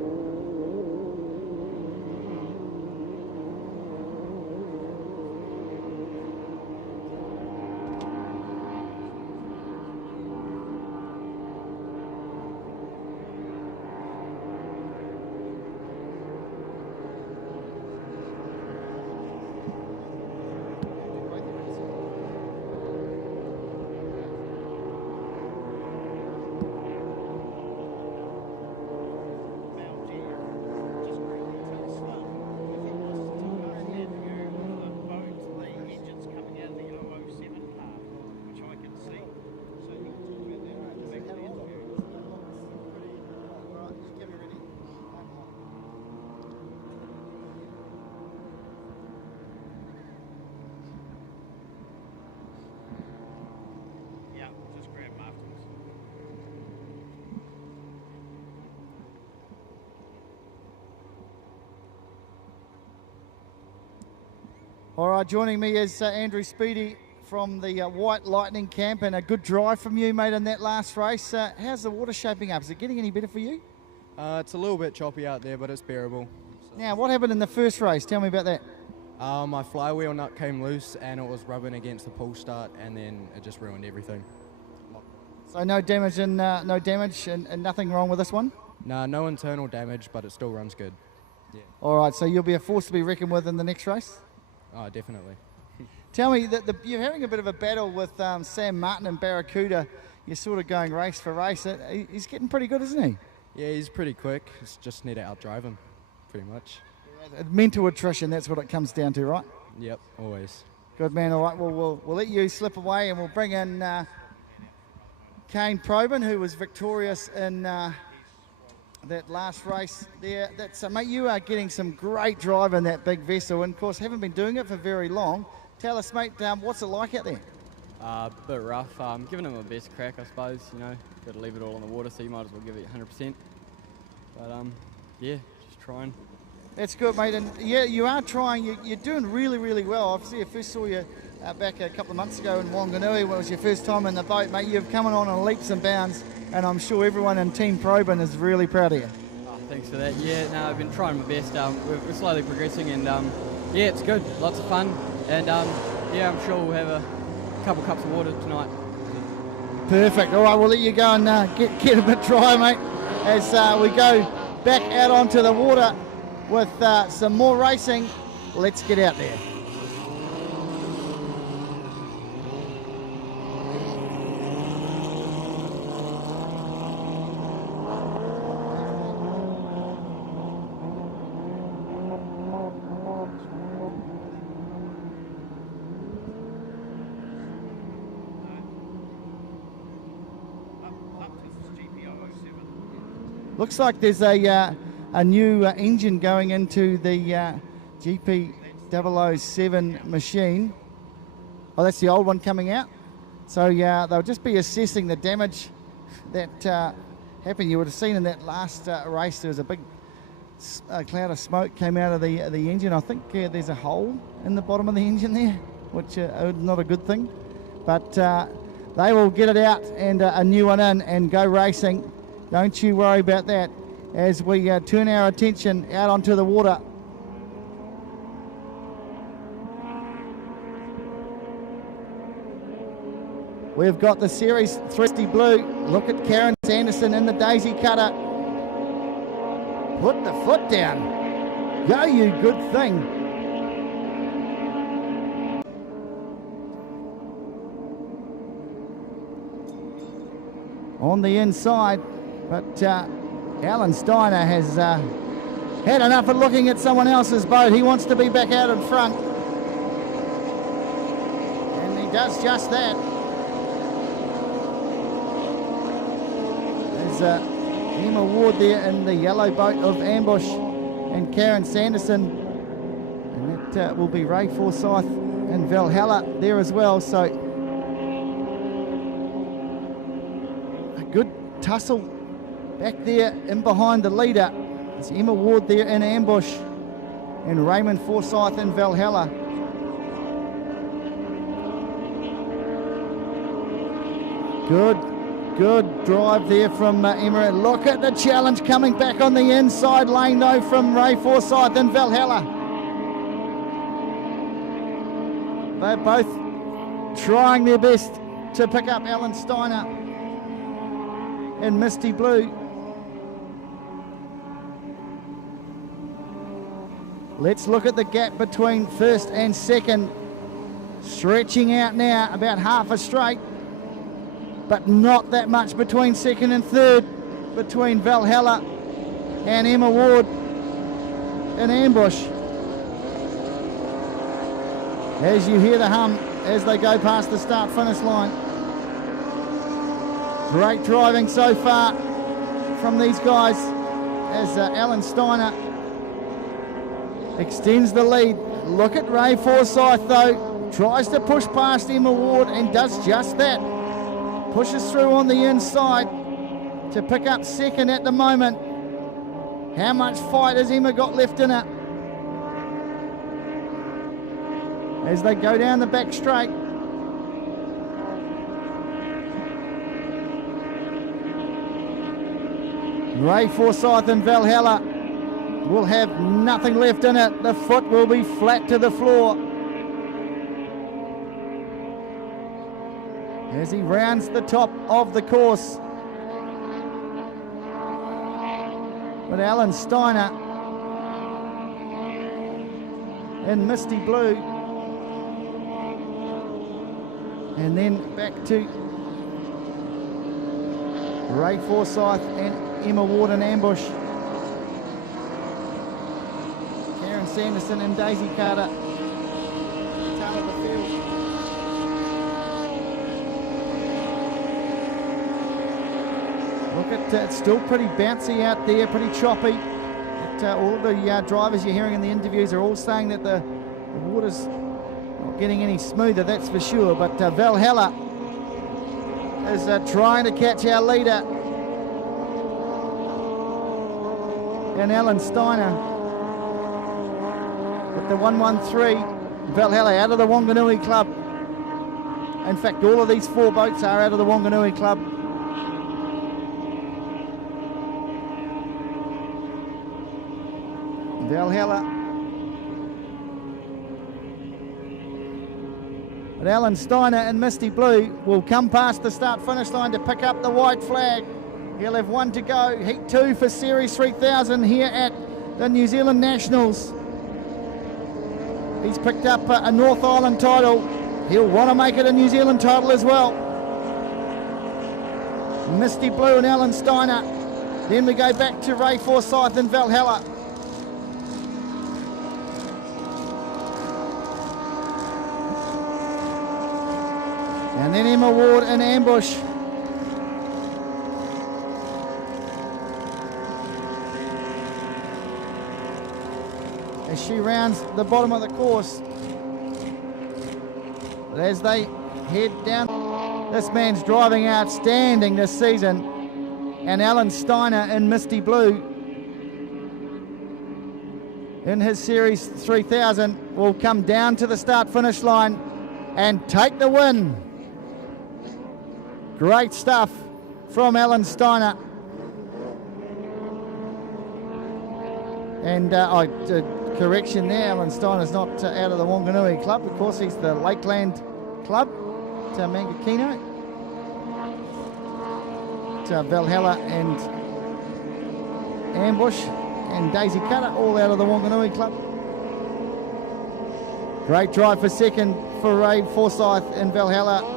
All right, joining me is Andrew Speedy from the White Lightning camp, and a good drive from you, mate, in that last race. How's the water shaping up? Is it getting any better for you? It's a little bit choppy out there, but it's bearable. So. Now, what happened in the first race? Tell me about that. My flywheel nut came loose and it was rubbing against the pull start, and then it just ruined everything. So no damage and nothing wrong with this one? Nah, no internal damage, but it still runs good. Yeah. All right, so you'll be a force to be reckoned with in the next race? Oh, definitely. Tell me, that you're having a bit of a battle with Sam Martin and Barracuda. You're sort of going race for race. He's getting pretty good, isn't he? Yeah, he's pretty quick. Just need to outdrive him, pretty much. Mental attrition, that's what it comes down to, right? Yep, always. Good man. All right, well, we'll let you slip away, and we'll bring in Kane Probin, who was victorious in that last race there. Mate, you are getting some great drive in that big vessel, and of course haven't been doing it for very long. Tell us, mate, what's it like out there? A bit rough. Giving it my best crack, I suppose. You know, got to leave it all on the water, so you might as well give it 100%. But yeah, just trying. That's good, mate. And yeah, you are trying. You're doing really, really well. Obviously, I first saw you back a couple of months ago in Wanganui. It was your first time in the boat, mate. You've come on leaps and bounds, and I'm sure everyone in Team Probin is really proud of you. Oh, thanks for that. Yeah, no, I've been trying my best. We're slowly progressing, and yeah, it's good. Lots of fun, and yeah, I'm sure we'll have a couple cups of water tonight. Perfect. All right, we'll let you go and get a bit dry, mate, as we go back out onto the water with some more racing. Let's get out there. Looks like there's a new engine going into the GP 007 machine. Oh, that's the old one coming out. So yeah, they'll just be assessing the damage that happened. You would have seen in that last race there was a big cloud of smoke came out of the engine. I think there's a hole in the bottom of the engine there, which is not a good thing. But they will get it out and a new one in and go racing. Don't you worry about that as we turn our attention out onto the water. We've got the Series 3 Blue. Look at Karen Sanderson in the Daisy Cutter. Put the foot down. Go, you good thing. On the inside. But Alan Steiner has had enough of looking at someone else's boat. He wants to be back out in front. And he does just that. There's Emma Ward there in the yellow boat of Ambush and Karen Sanderson. And that will be Ray Forsyth and Valhalla there as well. So a good tussle back there in behind the leader. There's Emma Ward there in Ambush and Raymond Forsyth in Valhalla. Good drive there from Emma. Look at the challenge coming back on the inside lane though from Ray Forsyth and Valhalla. They're both trying their best to pick up Alan Steiner in Misty Blue. Let's look at the gap between first and second. Stretching out now about half a straight, but not that much between second and third, between Valhalla and Emma Ward in Ambush. As you hear the hum as they go past the start-finish line. Great driving so far from these guys as Alan Steiner extends the lead. Look at Ray Forsyth though, tries to push past Emma Ward and does just that. Pushes through on the inside to pick up second at the moment. How much fight has Emma got left in her? as they go down the back straight. Ray Forsyth and Valhalla will have nothing left in it. The foot will be flat to the floor as he rounds the top of the course. But Alan Steiner in misty blue, and then back to Ray Forsyth and Emma Ward in ambush. Karen Sanderson and Daisy Carter, tail of the field. Look at it's still pretty bouncy out there, pretty choppy. All of the drivers you're hearing in the interviews are all saying that the water's not getting any smoother, that's for sure. But Valhalla is trying to catch our leader and Alan Steiner with the 113. Valhalla out of the Wanganui Club. In fact, all of these 4 boats are out of the Wanganui Club. Valhalla. But Alan Steiner in misty blue will come past the start-finish line to pick up the white flag. He'll have 1 to go. Heat 2 for Series 3000 here at the New Zealand Nationals. He's picked up a North Island title. He'll want to make it a New Zealand title as well. Misty blue and Alan Steiner. Then we go back to Ray Forsyth and Valhalla. And then Emma Ward in ambush. As she rounds the bottom of the course. But as they head down, this man's driving outstanding this season. And Alan Steiner in misty blue in his Series 3000 will come down to the start-finish line and take the win. Great stuff from Alan Steiner. And correction there, Alan Steiner's not out of the Wanganui Club. Of course, he's the Lakeland Club, Mangakino. Valhalla and Ambush and Daisy Cutter all out of the Wanganui Club. Great drive for second for Ray Forsyth and Valhalla.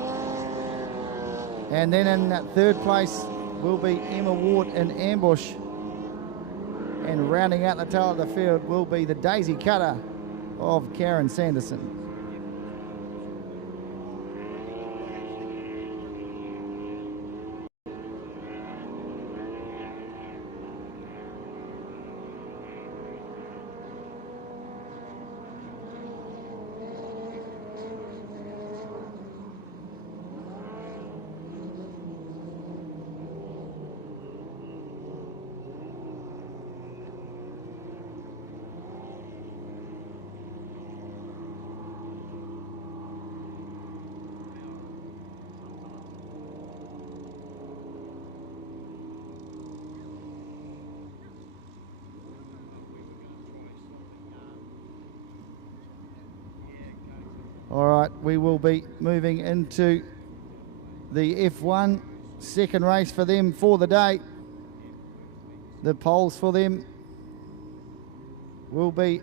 And then in third place will be Emma Ward in ambush. And rounding out the tail of the field will be the Daisy Cutter of Karen Sanderson. All right, we will be moving into the F1 second race for them for the day. The poles for them will be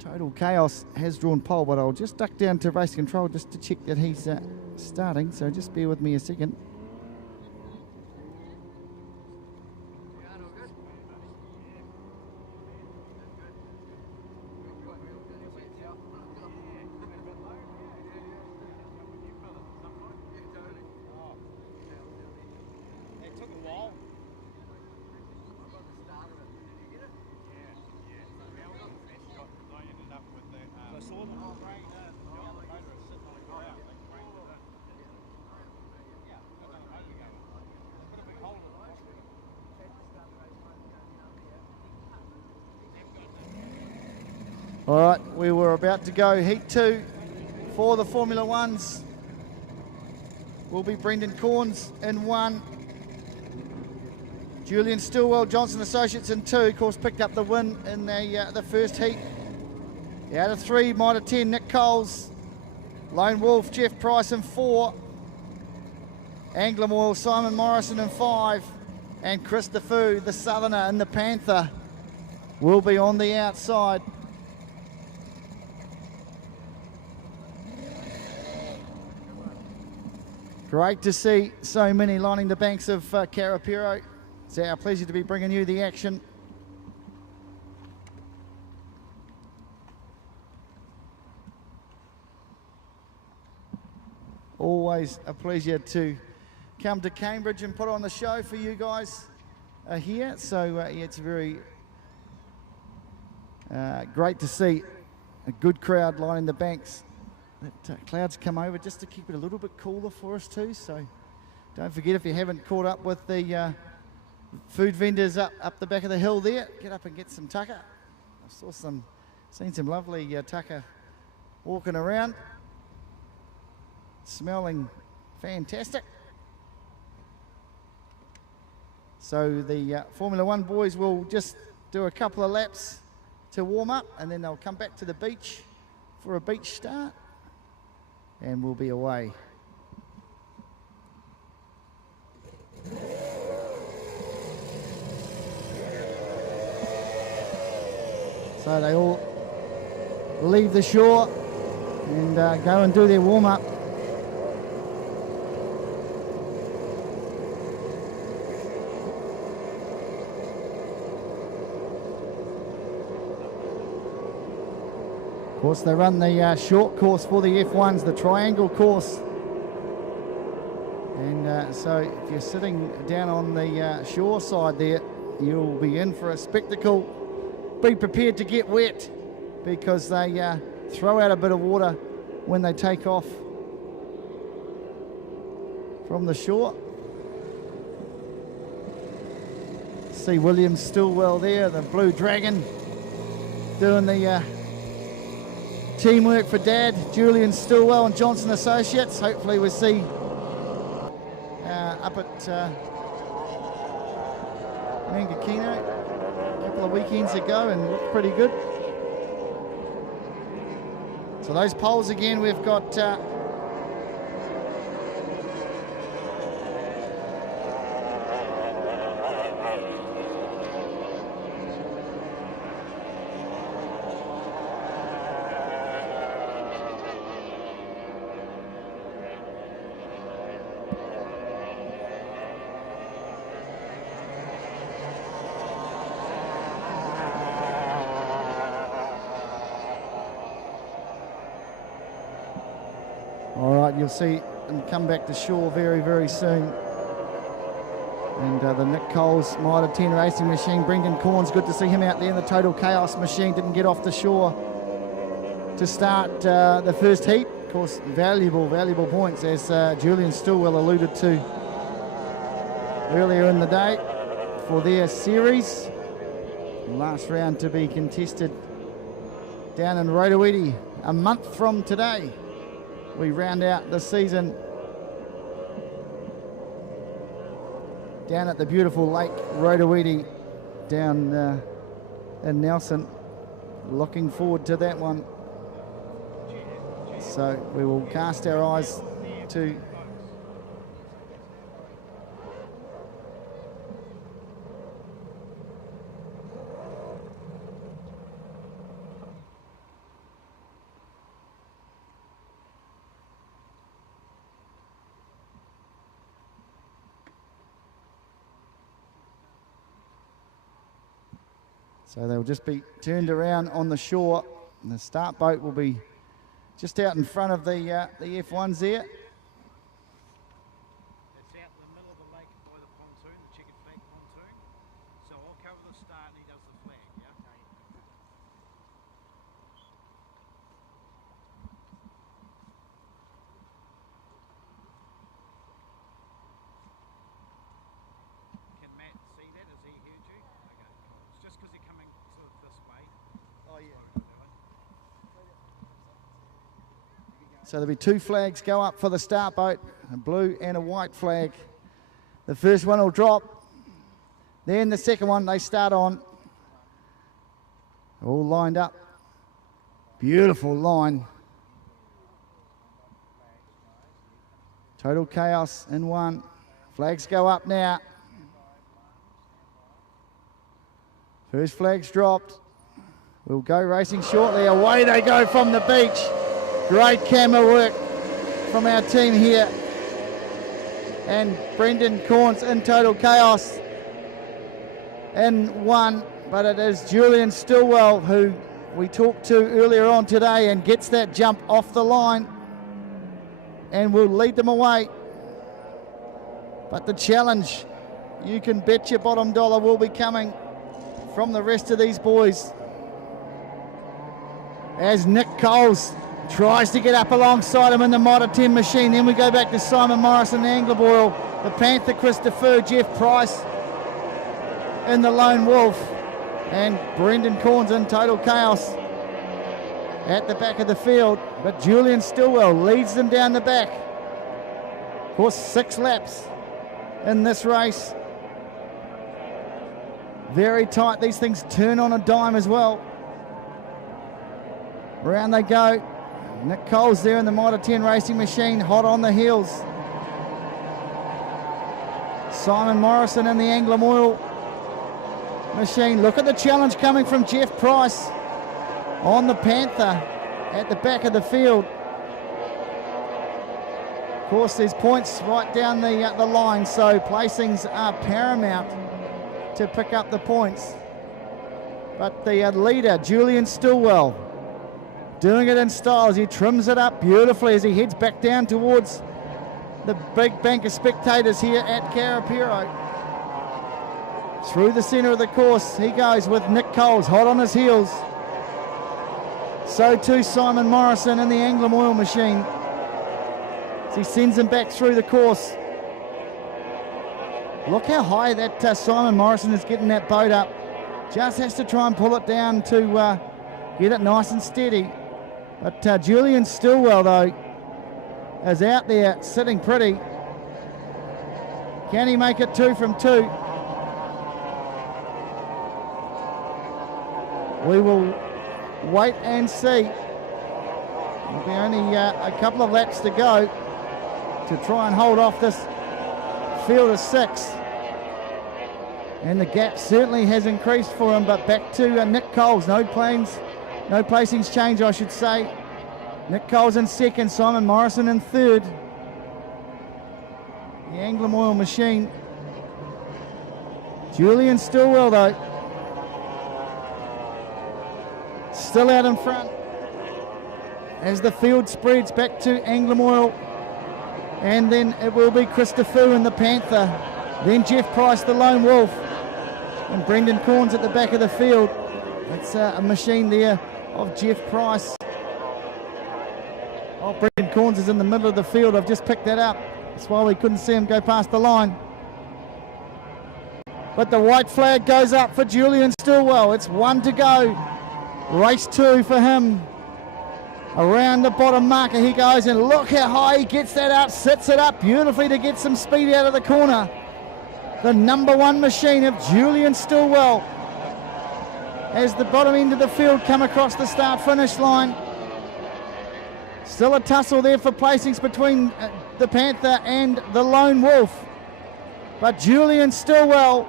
Total Chaos has drawn pole, but I'll just duck down to race control just to check that he's starting, so just bear with me a second. All right, we were about to go Heat 2 for the Formula Ones. Will be Brendan Corns in 1. Julian Stillwell, Johnson Associates in 2. Of course, picked up the win in the first heat. Out of 3, Mitre 10, Nick Coles. Lone Wolf, Jeff Price in 4. Anglermoil, Simon Morrison in 5. And Chris Defoe, the Southerner in the Panther, will be on the outside. Great to see so many lining the banks of Karapiro. It's our pleasure to be bringing you the action. Always a pleasure to come to Cambridge and put on the show for you guys here. So yeah, it's very great to see a good crowd lining the banks. Let clouds come over just to keep it a little bit cooler for us too. So don't forget, if you haven't caught up with the food vendors up the back of the hill there, get up and get some tucker. I seen some lovely tucker walking around, smelling fantastic. So the Formula One boys will just do a couple of laps to warm up, and then they'll come back to the beach for a beach start, and we'll be away. So they all leave the shore and go and do their warm-up. Of course, they run the short course for the F1s, the triangle course. And so if you're sitting down on the shore side there, you'll be in for a spectacle. Be prepared to get wet, because they throw out a bit of water when they take off from the shore. See Williams Stillwell there, the Blue Dragon, doing the teamwork for Dad, Julian Stillwell and Johnson Associates. Hopefully we'll see up at Mangakino a couple of weekends ago, and looked pretty good. So those poles again, we've got you'll see them come back to shore very, very soon. And the Nick Coles Mitre 10 racing machine, Brendan Corns, good to see him out there in the Total Chaos machine. Didn't get off the shore to start the first heat. Of course, valuable points, as Julian Stillwell alluded to earlier in the day, for their series. Last round to be contested down in Rotorua a month from today. We round out the season down at the beautiful Lake Rotorua down in Nelson. Looking forward to that one. So we will cast our eyes to So they'll just be turned around on the shore, and the start boat will be just out in front of the F1s there. It's out in the middle of the lake by the pontoon, the checkered flag pontoon. So I'll cover the start and he does the flag, yeah? Can Matt see that? Has he heard you? Okay, cool. It's just because they're coming sort of this way. Oh yeah. So there'll be 2 flags go up for the start boat, a blue and a white flag. The first one will drop. Then the second one they start on. All lined up. Beautiful line. Total chaos in 1. Flags go up now. First flag's dropped. We'll go racing shortly. Away they go from the beach. Great camera work from our team here. And Brendan Corns in Total Chaos in 1. But it is Julian Stillwell who we talked to earlier on today and gets that jump off the line and will lead them away. But the challenge, you can bet your bottom dollar, will be coming from the rest of these boys. As Nick Coles tries to get up alongside him in the Model 10 machine. Then we go back to Simon Morrison, Anglerboil, the Panther, Christopher, Jeff Price in the Lone Wolf, and Brendan Corns in Total Chaos at the back of the field. But Julian Stillwell leads them down the back. Of course, 6 laps in this race. Very tight. These things turn on a dime as well. Round they go. Nick Coles there in the Model 10 racing machine, hot on the heels. Simon Morrison in the Anglermoil machine. Look at the challenge coming from Jeff Price on the Panther at the back of the field. Of course, there's points right down the line, so placings are paramount to pick up the points. But the leader, Julian Stillwell, doing it in style as he trims it up beautifully as he heads back down towards the big bank of spectators here at Karapiro. Through the centre of the course he goes with Nick Coles hot on his heels. So too Simon Morrison in the Anglermoil machine as he sends him back through the course. Look how high that Simon Morrison is getting that boat up. Just has to try and pull it down to get it nice and steady. But Julian Stillwell, though, is out there sitting pretty. Can he make it 2 from 2? We will wait and see. There'll be only a couple of laps to go to try and hold off this field of 6. And the gap certainly has increased for him, but back to Nick Coles. No placings change, I should say. Nick Coles in 2nd, Simon Morrison in 3rd. The Anglermoil machine. Julian Stillwell, though, still out in front as the field spreads back to Anglermoil. And then it will be Christopher and the Panther. Then Jeff Price, the Lone Wolf. And Brendan Corns at the back of the field. It's a machine there of Jeff Price. Oh, Brendan Corns is in the middle of the field. I've just picked that up. That's why we couldn't see him go past the line. But the white flag goes up for Julian Stillwell. It's 1 to go. Race 2 for him. Around the bottom marker he goes, and look how high he gets that up, sits it up beautifully to get some speed out of the corner. The number 1 machine of Julian Stillwell as the bottom end of the field come across the start-finish line. Still a tussle there for placings between the Panther and the Lone Wolf. But Julian Stillwell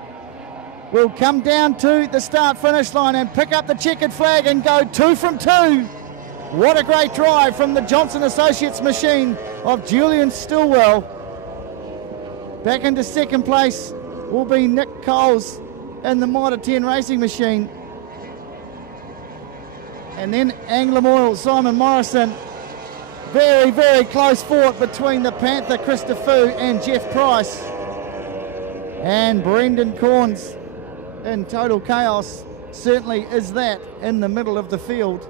will come down to the start-finish line and pick up the checkered flag and go 2 from 2. What a great drive from the Johnson Associates machine of Julian Stillwell. Back into 2nd place will be Nick Coles in the Model 10 racing machine. And then Anglermoil, Simon Morrison. Very, very close fought between the Panther, Christopher, and Jeff Price. And Brendan Corns in Total Chaos certainly is that in the middle of the field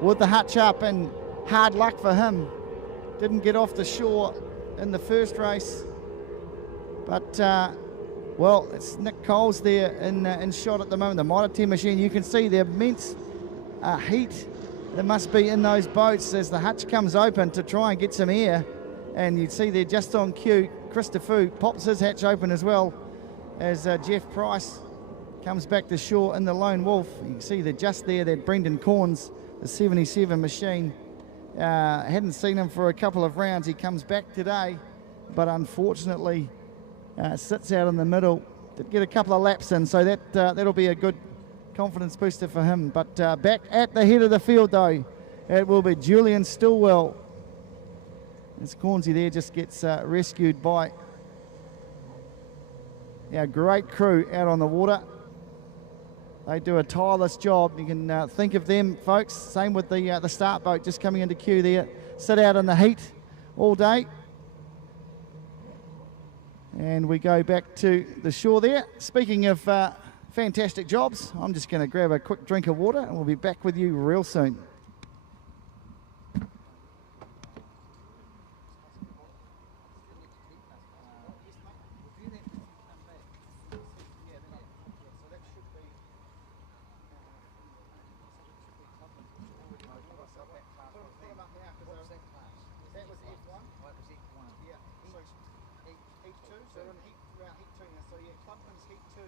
with the hutch up, and hard luck for him. Didn't get off the shore in the first race. But, well, it's Nick Coles there in shot at the moment. The Model 10 machine, you can see the immense heat that must be in those boats as the hatch comes open to try and get some air. And you'd see there just on cue, Christopher pops his hatch open as well as Jeff Price comes back to shore in the Lone Wolf. You can see that just there that Brendan Corns, the 77 machine, hadn't seen him for a couple of rounds. He comes back today, but unfortunately sits out in the middle. Did get a couple of laps in, so that'll be a good confidence booster for him. But back at the head of the field though, it will be Julian Stillwell. As Cornsey there just gets rescued by our great crew out on the water. They do a tireless job. You can think of them, folks. Same with the start boat just coming into queue there. Sit out in the heat all day. And we go back to the shore there. Speaking of fantastic jobs, I'm just going to grab a quick drink of water and we'll be back with you real soon. Clubman's Heat 2.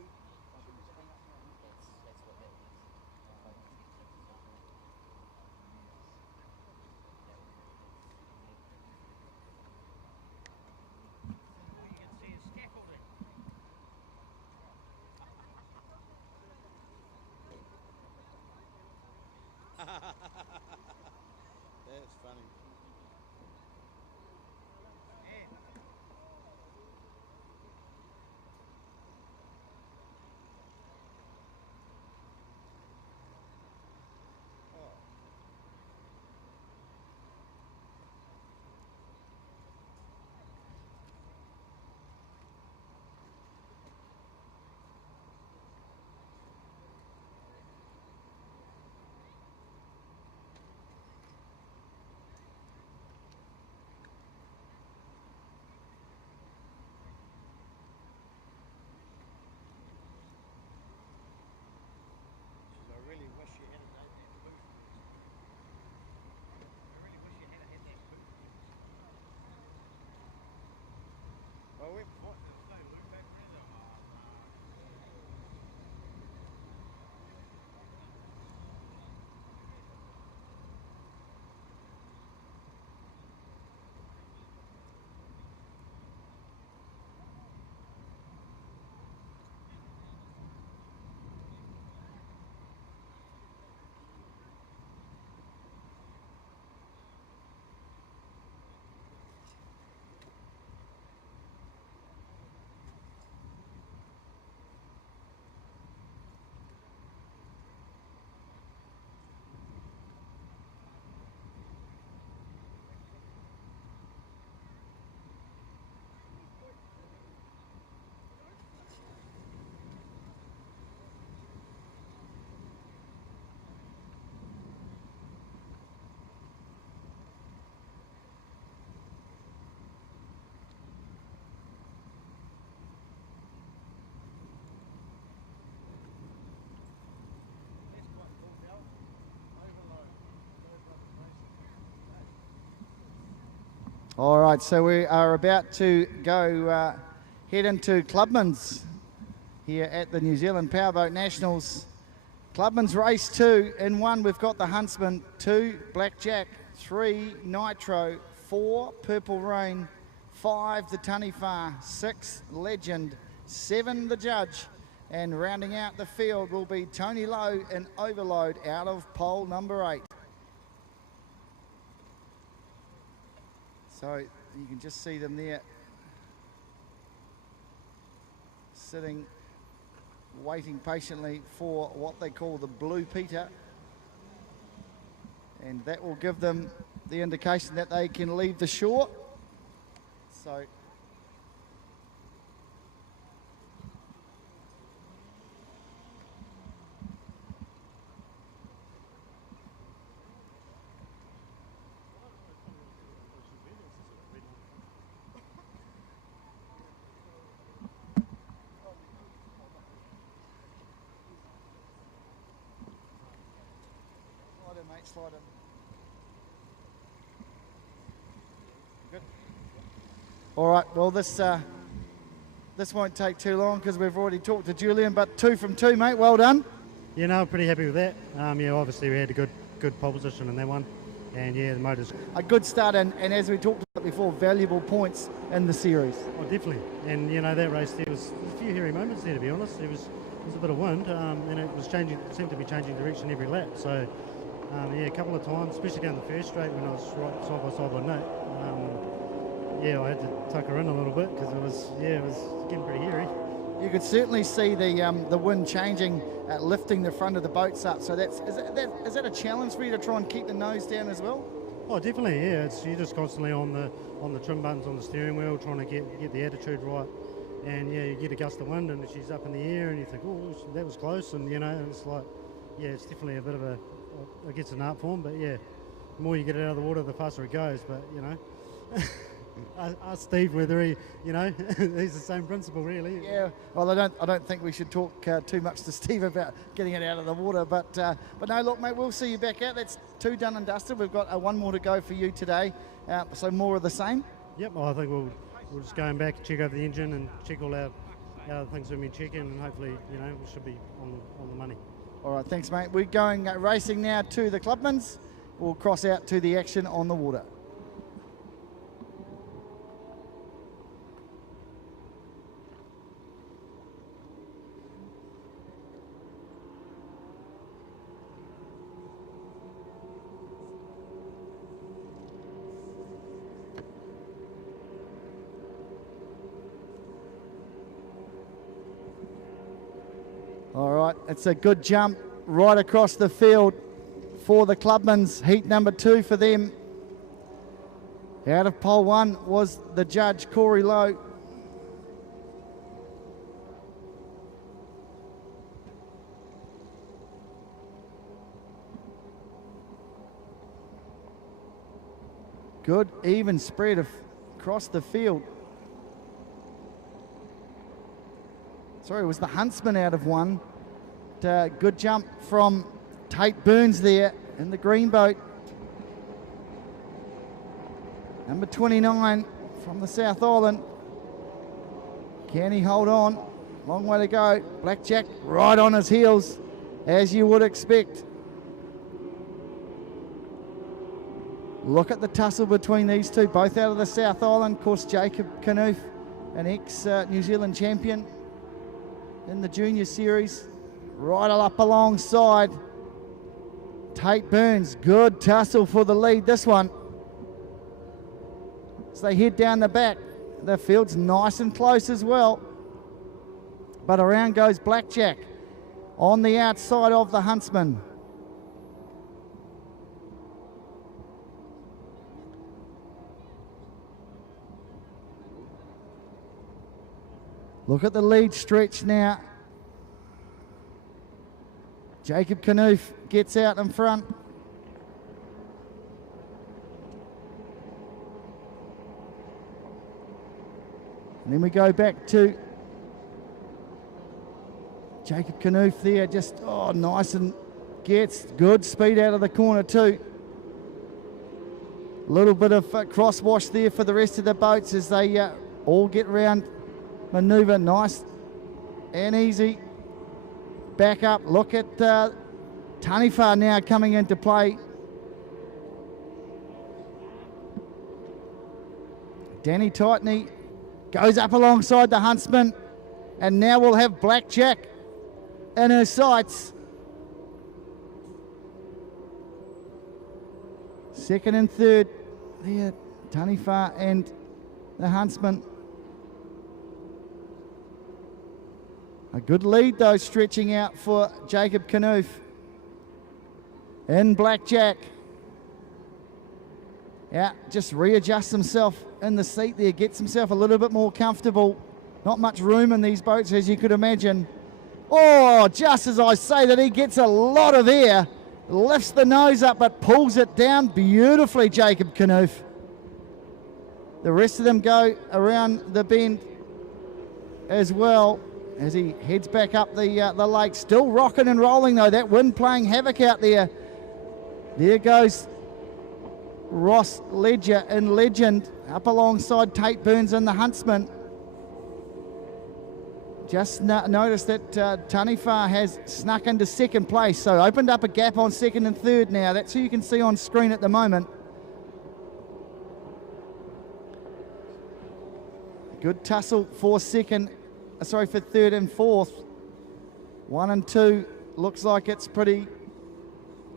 That's funny. I really wish you had that boot. I really wish you had that boot. Well, what? There's no loop back there though. All right, so we are about to go head into Clubman's here at the New Zealand Powerboat Nationals. Clubman's race 2. In 1, we've got the Huntsman, 2, Blackjack, 3, Nitro, 4, Purple Rain, 5, the Taniwha, 6, Legend, 7, the Judge, and rounding out the field will be Tony Lowe in Overload out of pole number 8. So you can just see them there sitting, waiting patiently for what they call the Blue Peter. And that will give them the indication that they can leave the shore. So slide in. All right, well, this won't take too long because we've already talked to Julian, but 2 from 2, mate. Well done. Yeah, no, pretty happy with that. Yeah, obviously we had a good pole position in that one. And yeah, the motor's... A good start, and as we talked about before, valuable points in the series. Oh, definitely. And, you know, that race, there was a few hairy moments there, to be honest. There was a bit of wind, and it was seemed to be changing direction every lap. So, yeah, a couple of times, especially down the first straight when I was right side by side with Nate, yeah, I had to tuck her in a little bit because it was getting pretty hairy. You could certainly see the wind changing, lifting the front of the boats up. So is that a challenge for you to try and keep the nose down as well? Oh, definitely, yeah. You're just constantly on the trim buttons on the steering wheel, trying to get the attitude right. And yeah, you get a gust of wind and she's up in the air, and you think, oh, that was close. And you know, it's like, yeah, it's definitely a bit of it gets an art form. But yeah, the more you get it out of the water, the faster it goes. But you know. Ask Steve whether he, you know, he's the same principle really. Yeah, well, I don't think we should talk too much to Steve about getting it out of the water, but no, look, mate, we'll see you back out. That's 2 done and dusted. We've got 1 more to go for you today, so more of the same. Yep, well, I think we'll just go back, check over the engine and check all our other things we've been checking, and hopefully, you know, we should be on the money. All right, thanks, mate. We're going racing now to the Clubmans. We'll cross out to the action on the water. All right, it's a good jump right across the field for the Clubmans. Heat number 2 for them. Out of pole 1 was the judge, Corey Lowe. Good even spread across the field. Sorry, it was the Huntsman out of 1. Good jump from Tate Burns there in the green boat. Number 29 from the South Island. Can he hold on? Long way to go. Blackjack right on his heels, as you would expect. Look at the tussle between these two, both out of the South Island. Of course, Jacob Knuth, an ex-New Zealand champion in the junior series, right up alongside Tate Burns. Good tussle for the lead, this one. As they head down the back, the field's nice and close as well. But around goes Blackjack on the outside of the Huntsman. Look at the lead stretch now. Jacob Knuth gets out in front. And then we go back to Jacob Knuth there, just nice, and gets good speed out of the corner too. A little bit of crosswash there for the rest of the boats as they all get round. Manoeuvre nice and easy. Back up. Look at Taniwha now coming into play. Danny Tightney goes up alongside the Huntsman, and now we'll have Blackjack in her sights. Second and third there, Taniwha and the Huntsman. A good lead though, stretching out for Jacob Knuth. In Blackjack. Yeah, just readjusts himself in the seat there, gets himself a little bit more comfortable. Not much room in these boats, as you could imagine. Oh, just as I say that, he gets a lot of air, lifts the nose up but pulls it down beautifully, Jacob Knuth. The rest of them go around the bend as well as he heads back up the lake. Still rocking and rolling though, that wind playing havoc out there. There goes Ross Ledger in Legend, up alongside Tate Burns in the Huntsman. Just noticed that Taniwha has snuck into second place, so opened up a gap on second and third now. That's who you can see on screen at the moment. Good tussle for for third and fourth. 1 and 2 looks like it's pretty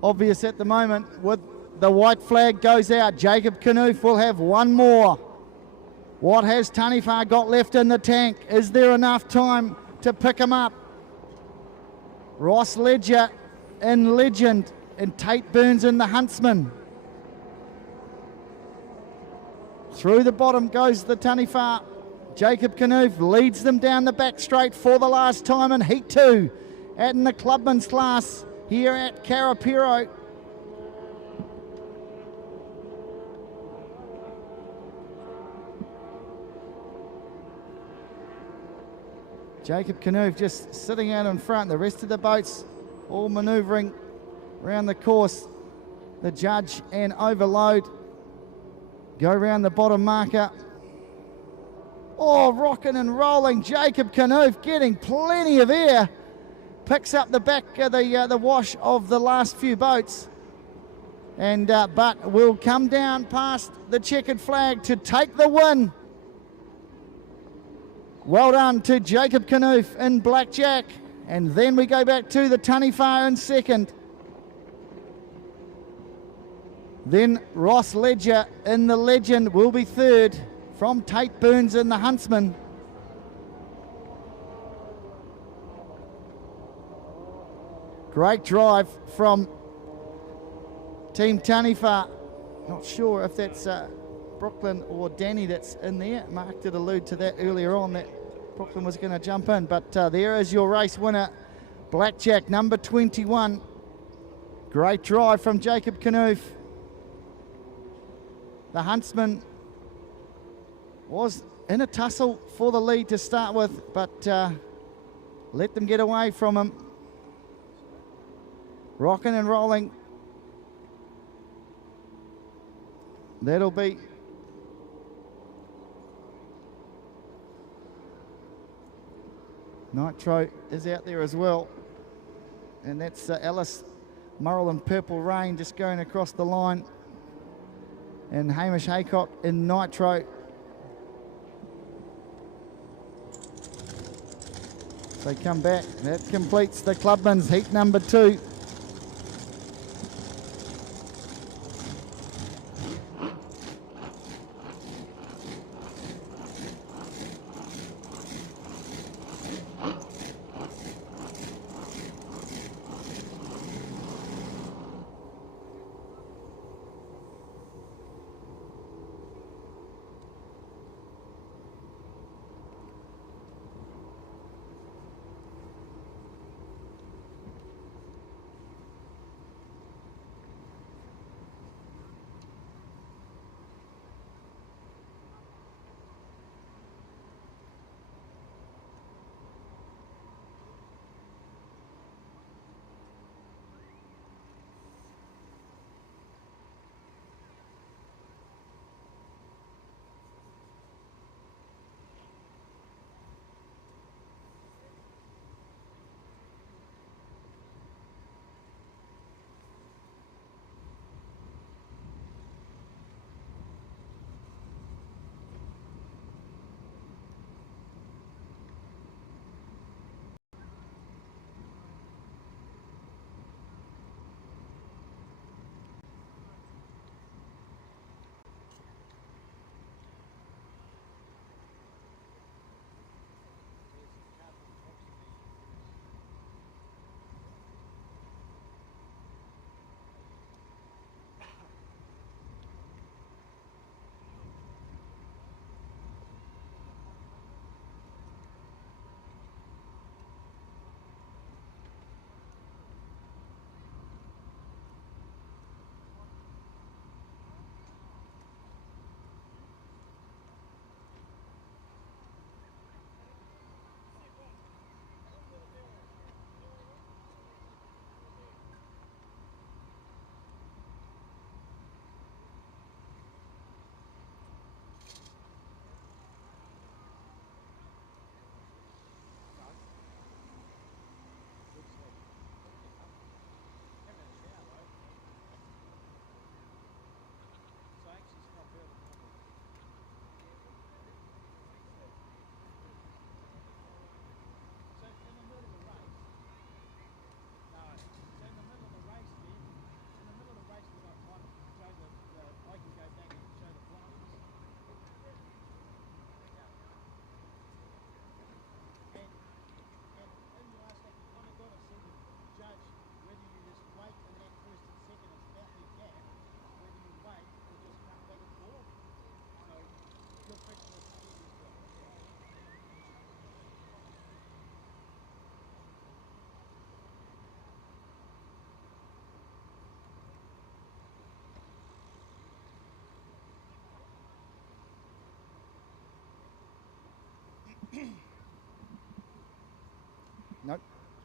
obvious at the moment. With the white flag goes out, Jacob Knuth will have one more. What has Taniwha got left in the tank? Is there enough time to pick him up? Ross Ledger in Legend and Tate Burns in the Huntsman. Through the bottom goes the Taniwha. Jacob Knuth leads them down the back straight for the last time in Heat 2 in the Clubman's class here at Karapiro. Jacob Knuth just sitting out in front. The rest of the boats all manoeuvring around the course. The Judge and Overload go around the bottom marker. Oh, rocking and rolling. Jacob Knuth getting plenty of air. Picks up the back of the wash of the last few boats. And but will come down past the checkered flag to take the win. Well done to Jacob Knuth in Blackjack. And then we go back to the Taniwha in second. Then Ross Ledger in the Legend will be third from Tate Burns in the Huntsman. Great drive from Team Taniwha. Not sure if that's Brooklyn or Danny that's in there. Mark did allude to that earlier on, that Brooklyn was going to jump in. But there is your race winner, Blackjack, number 21. Great drive from Jacob Knuth. The Huntsman was in a tussle for the lead to start with, but let them get away from him. Rocking and rolling. That'll be Nitro is out there as well. And that's Alice Murrell in Purple Rain just going across the line. And Hamish Haycock in Nitro. They come back. That completes the Clubman's heat number 2.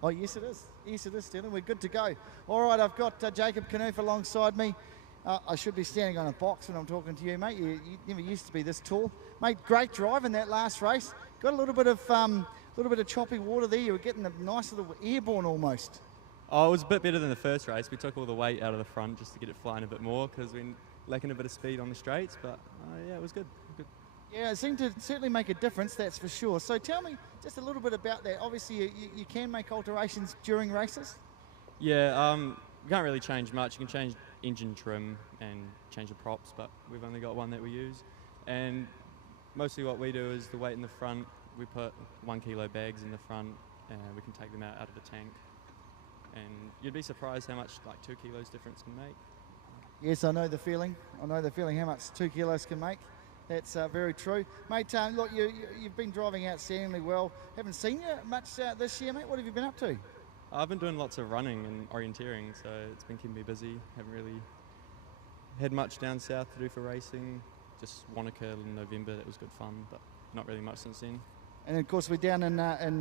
Oh, yes it is. Yes it is, Sterling. We're good to go. All right, I've got Jacob Knoof alongside me. I should be standing on a box when I'm talking to you, mate. You never used to be this tall. Mate, great drive in that last race. Got a little bit of choppy water there. You were getting a nice little airborne almost. Oh, it was a bit better than the first race. We took all the weight out of the front just to get it flying a bit more because we're lacking a bit of speed on the straights, but yeah, it was good. Yeah, it seemed to certainly make a difference, that's for sure. So tell me just a little bit about that. Obviously, you can make alterations during races? Yeah, you can't really change much. You can change engine trim and change the props, but we've only got one that we use. And mostly what we do is the weight in the front, we put 1 kilo bags in the front, and we can take them out of the tank. And you'd be surprised how much like 2 kilos difference can make. Yes, I know the feeling. I know the feeling how much 2 kilos can make. That's very true. Mate, look, you've been driving outstandingly well. Haven't seen you much this year, mate. What have you been up to? I've been doing lots of running and orienteering, so it's been keeping me busy. Haven't really had much down south to do for racing. Just Wanaka in November, that was good fun, but not really much since then. And of course, we're down in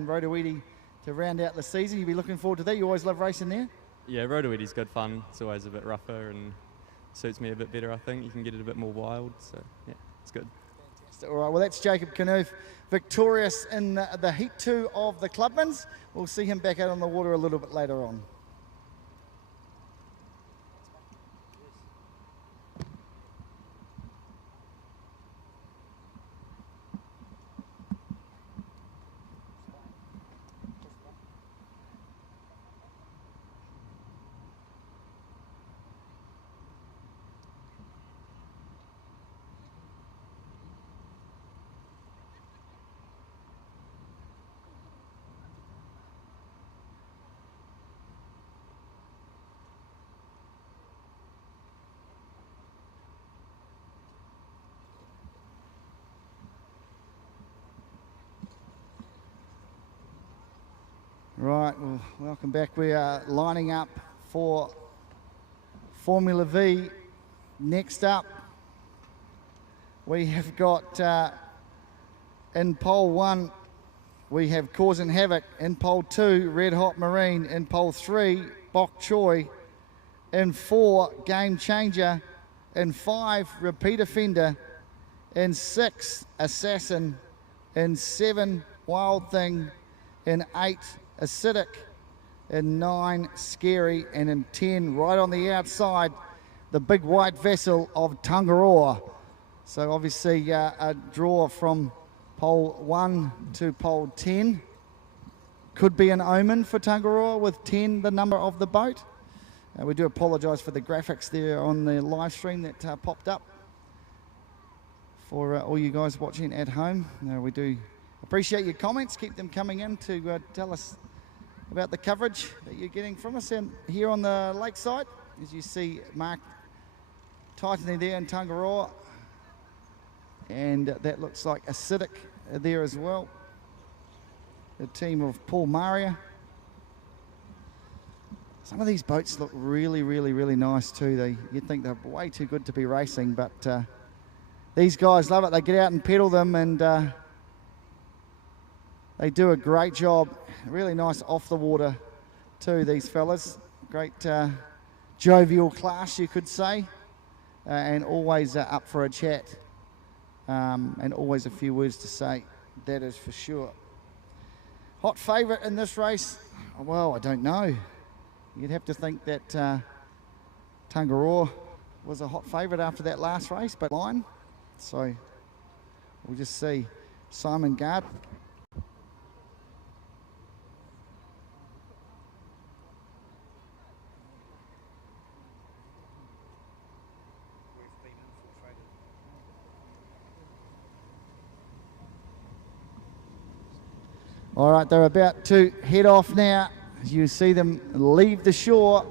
Rotoiti to round out the season. You'll be looking forward to that. You always love racing there? Yeah, Rotoiti's good fun. It's always a bit rougher and suits me a bit better, I think. You can get it a bit more wild, so yeah, it's good. Fantastic. All right, well, that's Jacob Knoof, victorious in the Heat 2 of the Clubmans. We'll see him back out on the water a little bit later on. Right, well, welcome back. We are lining up for Formula V. Next up, we have got in pole 1, we have Causing Havoc. In pole 2, Red Hot Marine. In pole 3, Bok Choy. In 4, Game Changer. In 5, Repeat Offender. In 6, Assassin. In 7, Wild Thing. In 8, Acidic. In 9, Scary. And in 10, right on the outside, the big white vessel of Tangaroa. So obviously a draw from pole 1 to pole 10. Could be an omen for Tangaroa with 10, the number of the boat. We do apologise for the graphics there on the live stream that popped up for all you guys watching at home. We do appreciate your comments. Keep them coming in to tell us about the coverage that you're getting from us. And here on the lakeside, as you see Mark tightening there in Tangaroa, and that looks like Acidic there as well. The team of Paul Maria. Some of these boats look really, really, really nice too. You'd think they're way too good to be racing, but these guys love it. They get out and pedal them, and they do a great job. Really nice off the water too, these fellas. Great jovial class, you could say, and always up for a chat, and always a few words to say, that is for sure. Hot favourite in this race? Well, I don't know. You'd have to think that Tangaroa was a hot favourite after that last race, but line. So we'll just see. Simon Gard. All right, they're about to head off now. As you see them leave the shore.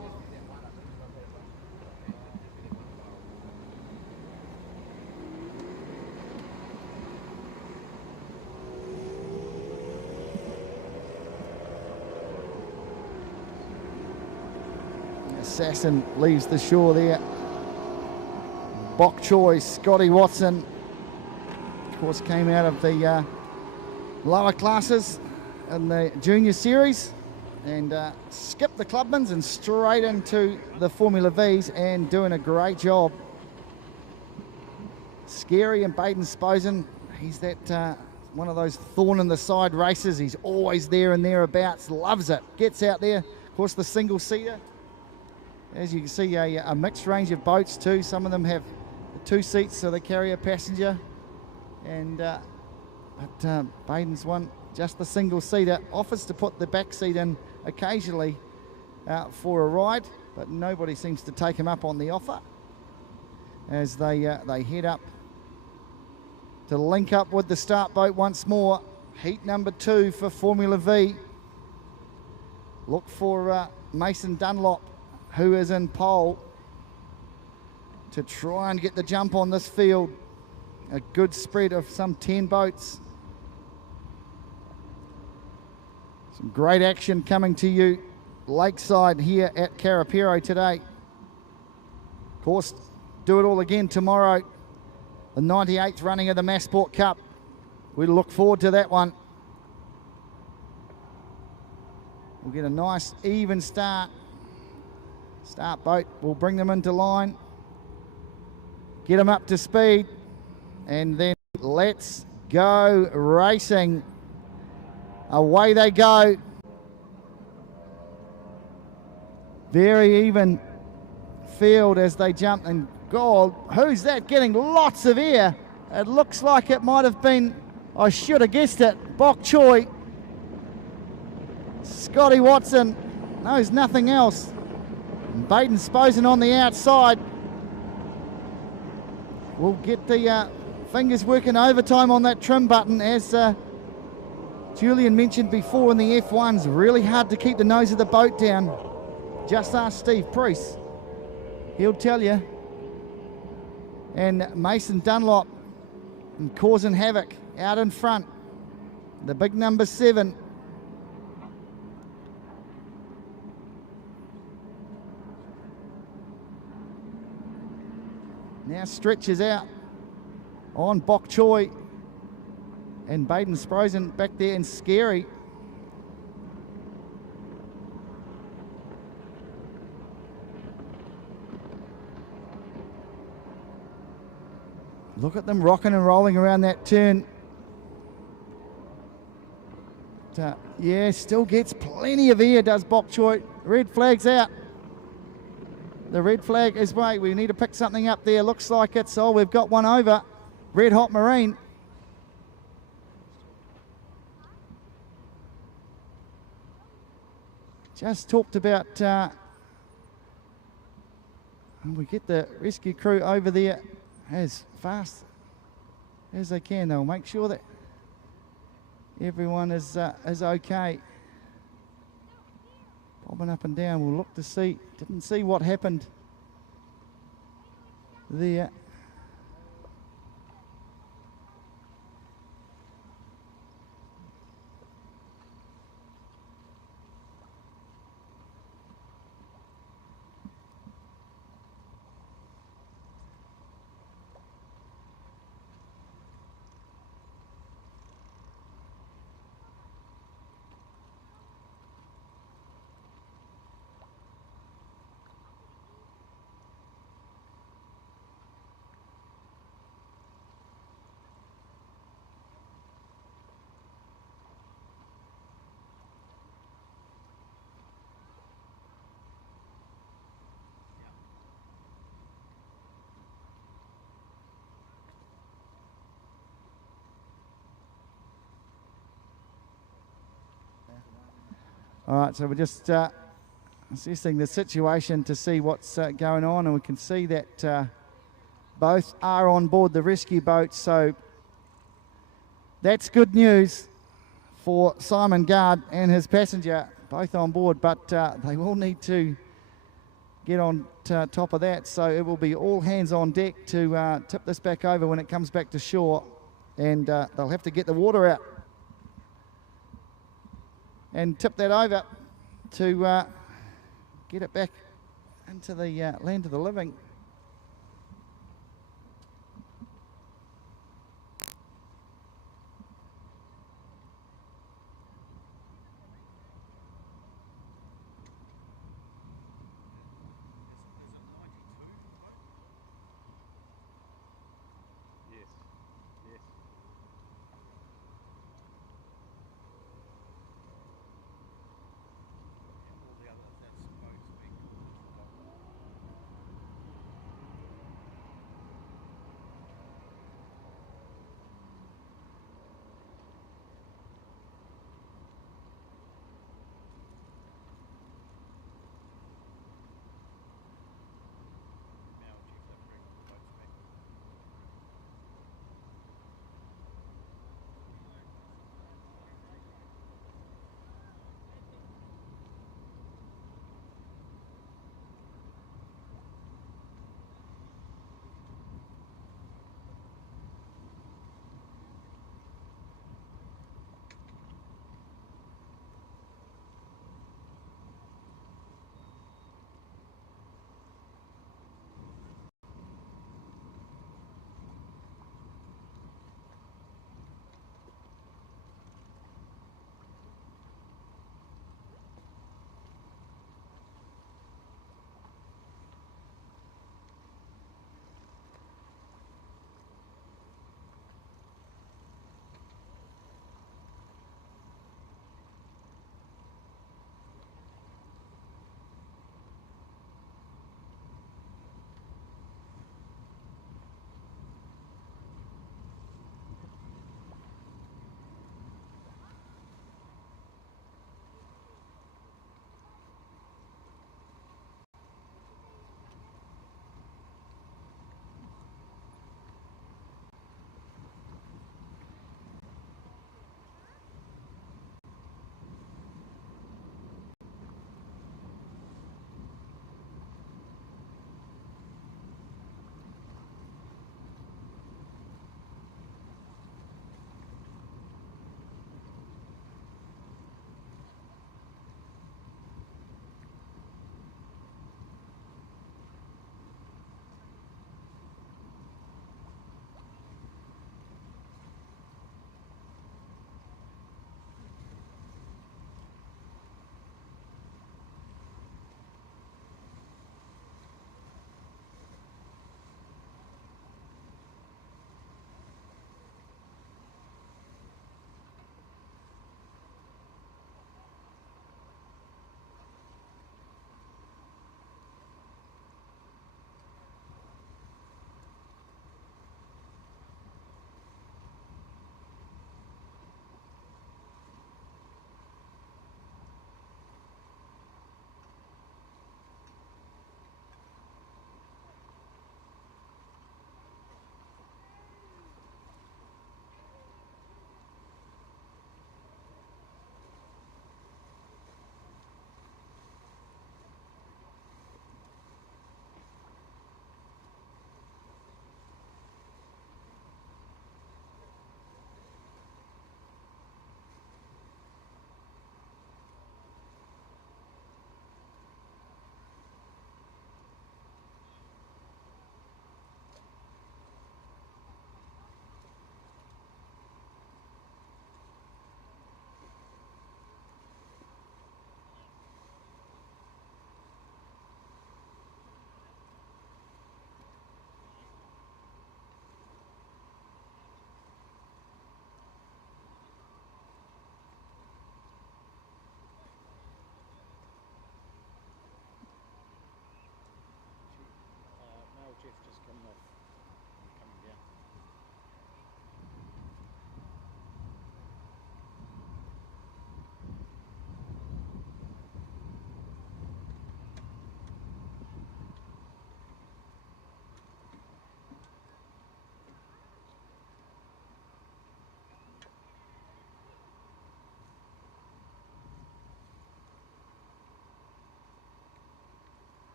Assassin leaves the shore there. Bok Choy, Scotty Watson, of course, came out of the lower classes in the junior series. and skipped the Clubmans and straight into the Formula Vs and doing a great job. Scary and Baden Sposen, he's that one of those thorn in the side races. He's always there and thereabouts, loves it, gets out there. Of course, the single-seater, as you can see, a mixed range of boats too. Some of them have 2 seats so they carry a passenger, and but Baden's one, just the single-seater, offers to put the back seat in occasionally for a ride, but nobody seems to take him up on the offer as they head up to link up with the start boat once more. Heat number 2 for Formula V. Look for Mason Dunlop, who is in pole, to try and get the jump on this field. A good spread of some 10 boats. Some great action coming to you lakeside here at Karapiro today. Of course, do it all again tomorrow, the 98th running of the Massport Cup. We look forward to that one. We'll get a nice even start. Start boat will bring them into line, get them up to speed, and then let's go racing. Away they go. Very even field as they jump, and God, who's that getting lots of air? It looks like it might have been, I should have guessed it, Bok Choy. Scotty Watson knows nothing else. Baden Sposen on the outside. We'll get the fingers working overtime on that trim button, as Julian mentioned before in the F1s. Really hard to keep the nose of the boat down. Just ask Steve Priest. He'll tell you. And Mason Dunlop and causing havoc out in front. The big number 7. Now stretches out on Bok Choy and Baden Sposen back there, and Scary. Look at them rocking and rolling around that turn. Yeah, still gets plenty of air, does Bok Choy. Red flag's out. The red flag is way. We need to pick something up there. Looks like it's, oh, we've got one over. Red Hot Marine. Just talked about, we get the rescue crew over there as fast as they can. They'll make sure that everyone is okay. Bobbing up and down, we'll look to see. Didn't see what happened there. All right, so we're just assessing the situation to see what's going on, and we can see that both are on board the rescue boat, so that's good news for Simon Gard and his passenger, both on board, but they will need to get on top of that, so it will be all hands on deck to tip this back over when it comes back to shore, and they'll have to get the water out and tip that over to get it back into the land of the living.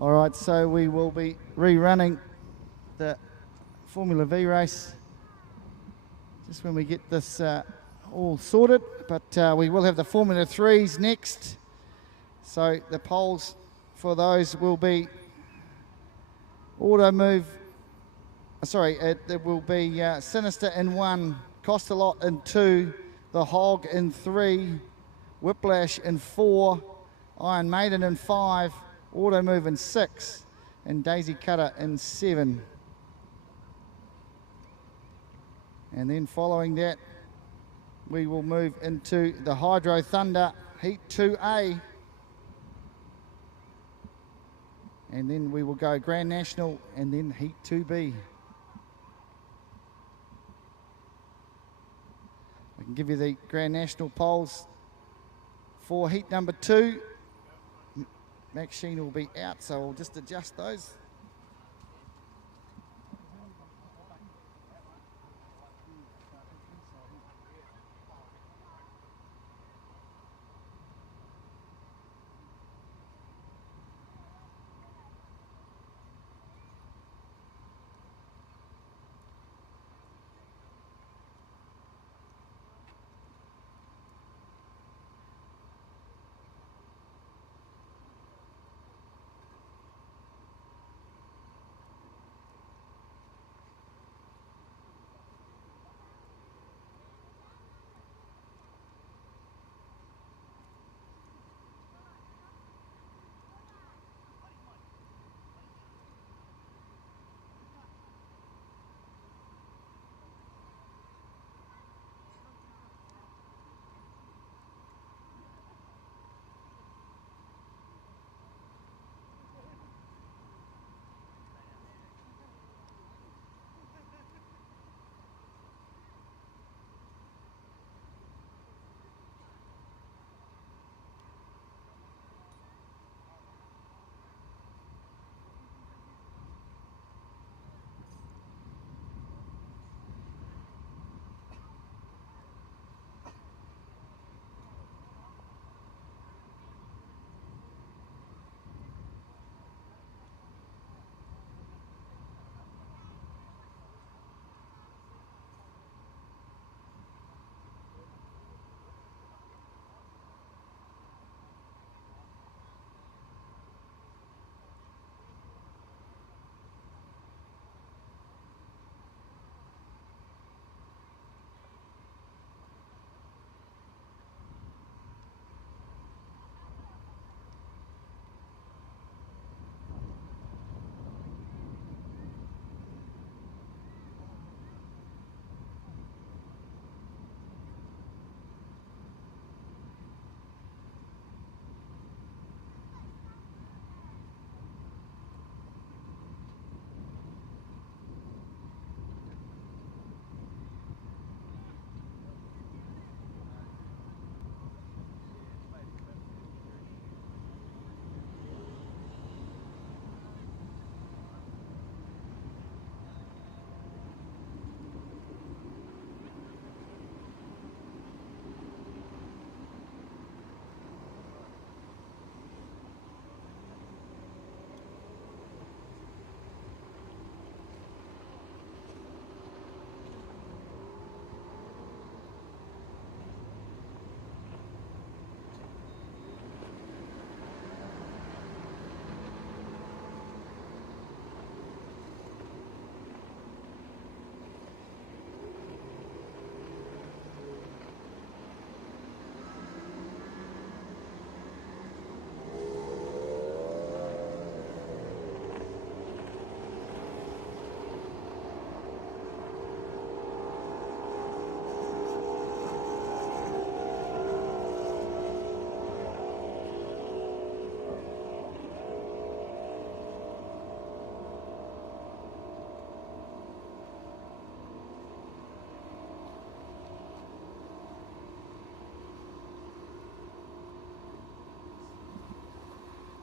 All right, so we will be rerunning the Formula V race just when we get this all sorted, but we will have the Formula 3s next. So the polls for those will be Auto Move, it will be Sinister in 1, Costalot in 2, The Hog in 3, Whiplash in 4, Iron Maiden in 5, Auto Move in 6, and Daisy Cutter in 7. And then following that, we will move into the Hydro Thunder Heat 2A. And then we will go Grand National and then Heat 2B. I can give you the Grand National polls for Heat number 2. Max Sheen will be out, so we'll just adjust those.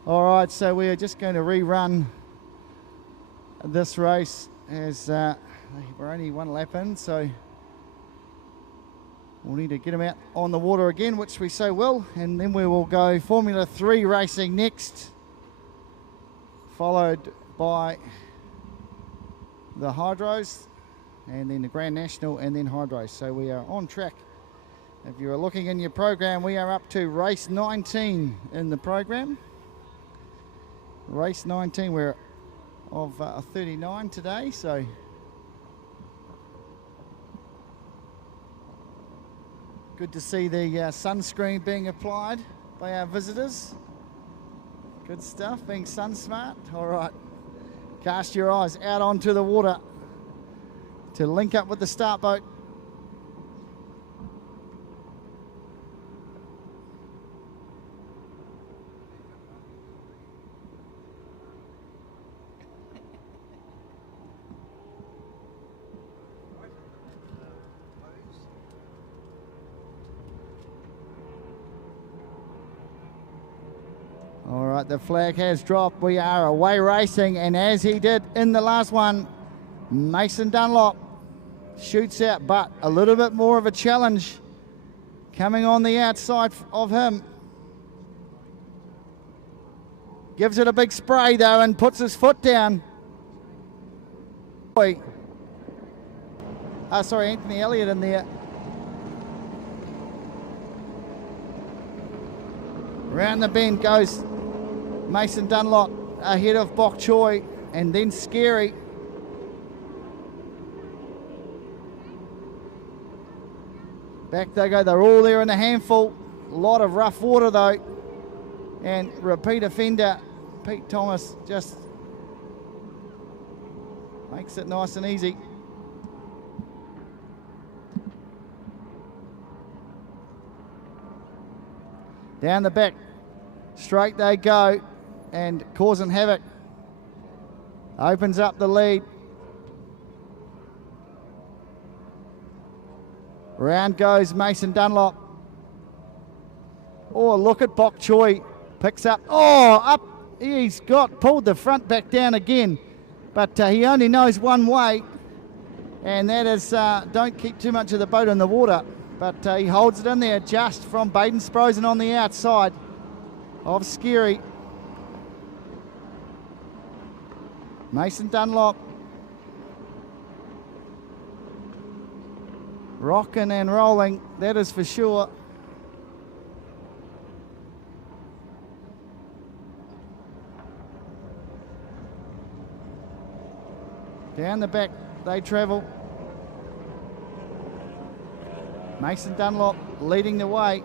All right, so we are just going to rerun this race as we're only one lap in, so we'll need to get them out on the water again, which we so will, and then we will go Formula 3 racing next followed by the Hydros, and then the Grand National, and then Hydros. So we are on track. If you are looking in your program, we are up to race 19 in the program. Race 19, we're of 39 today, so good to see the sunscreen being applied by our visitors. Good stuff, being sun smart. All right, cast your eyes out onto the water to link up with the start boat. All right, the flag has dropped. We are away racing, and as he did in the last one, Mason Dunlop shoots out, but a little bit more of a challenge coming on the outside of him. Gives it a big spray though and puts his foot down. Sorry, Anthony Elliott in there. Round the bend goes Mason Dunlop ahead of Bok Choy, and then Scary. Back they go, they're all there in a handful. A lot of rough water though. And repeat offender Pete Thomas just makes it nice and easy. Down the back, straight they go, and causing havoc. Opens up the lead. Round goes Mason Dunlop. Oh, look at Bok Choy. Picks up. Oh, up. He's pulled the front back down again. But he only knows one way. And that is don't keep too much of the boat in the water. But he holds it in there just from Baden Sprosen on the outside of Scary. Mason Dunlop rocking and rolling, that is for sure. Down the back they travel. Mason Dunlop leading the way.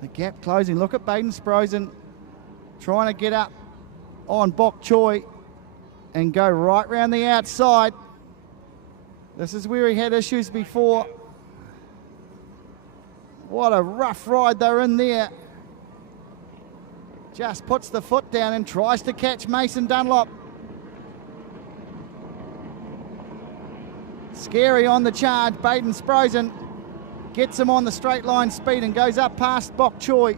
The gap closing. Look at Baden Sprosen trying to get up on Bok Choy and go right round the outside. This is where he had issues before. What a rough ride they're in there. Just puts the foot down and tries to catch Mason Dunlop. Scary on the charge. Baden Sprosen gets him on the straight line speed and goes up past Bok Choy.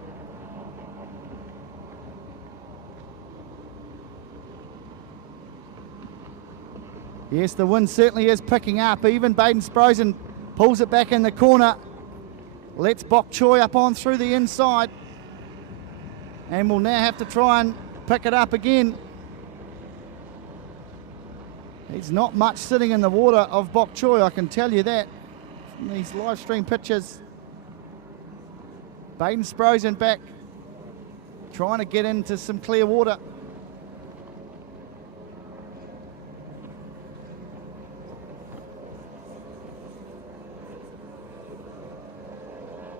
Yes, the wind certainly is picking up. Even Baden Sprosen pulls it back in the corner. Lets Bok Choy up on through the inside. And will now have to try and pick it up again. He's not much sitting in the water of Bok Choy, I can tell you that, from these live stream pictures. Baden Sprosen back, trying to get into some clear water.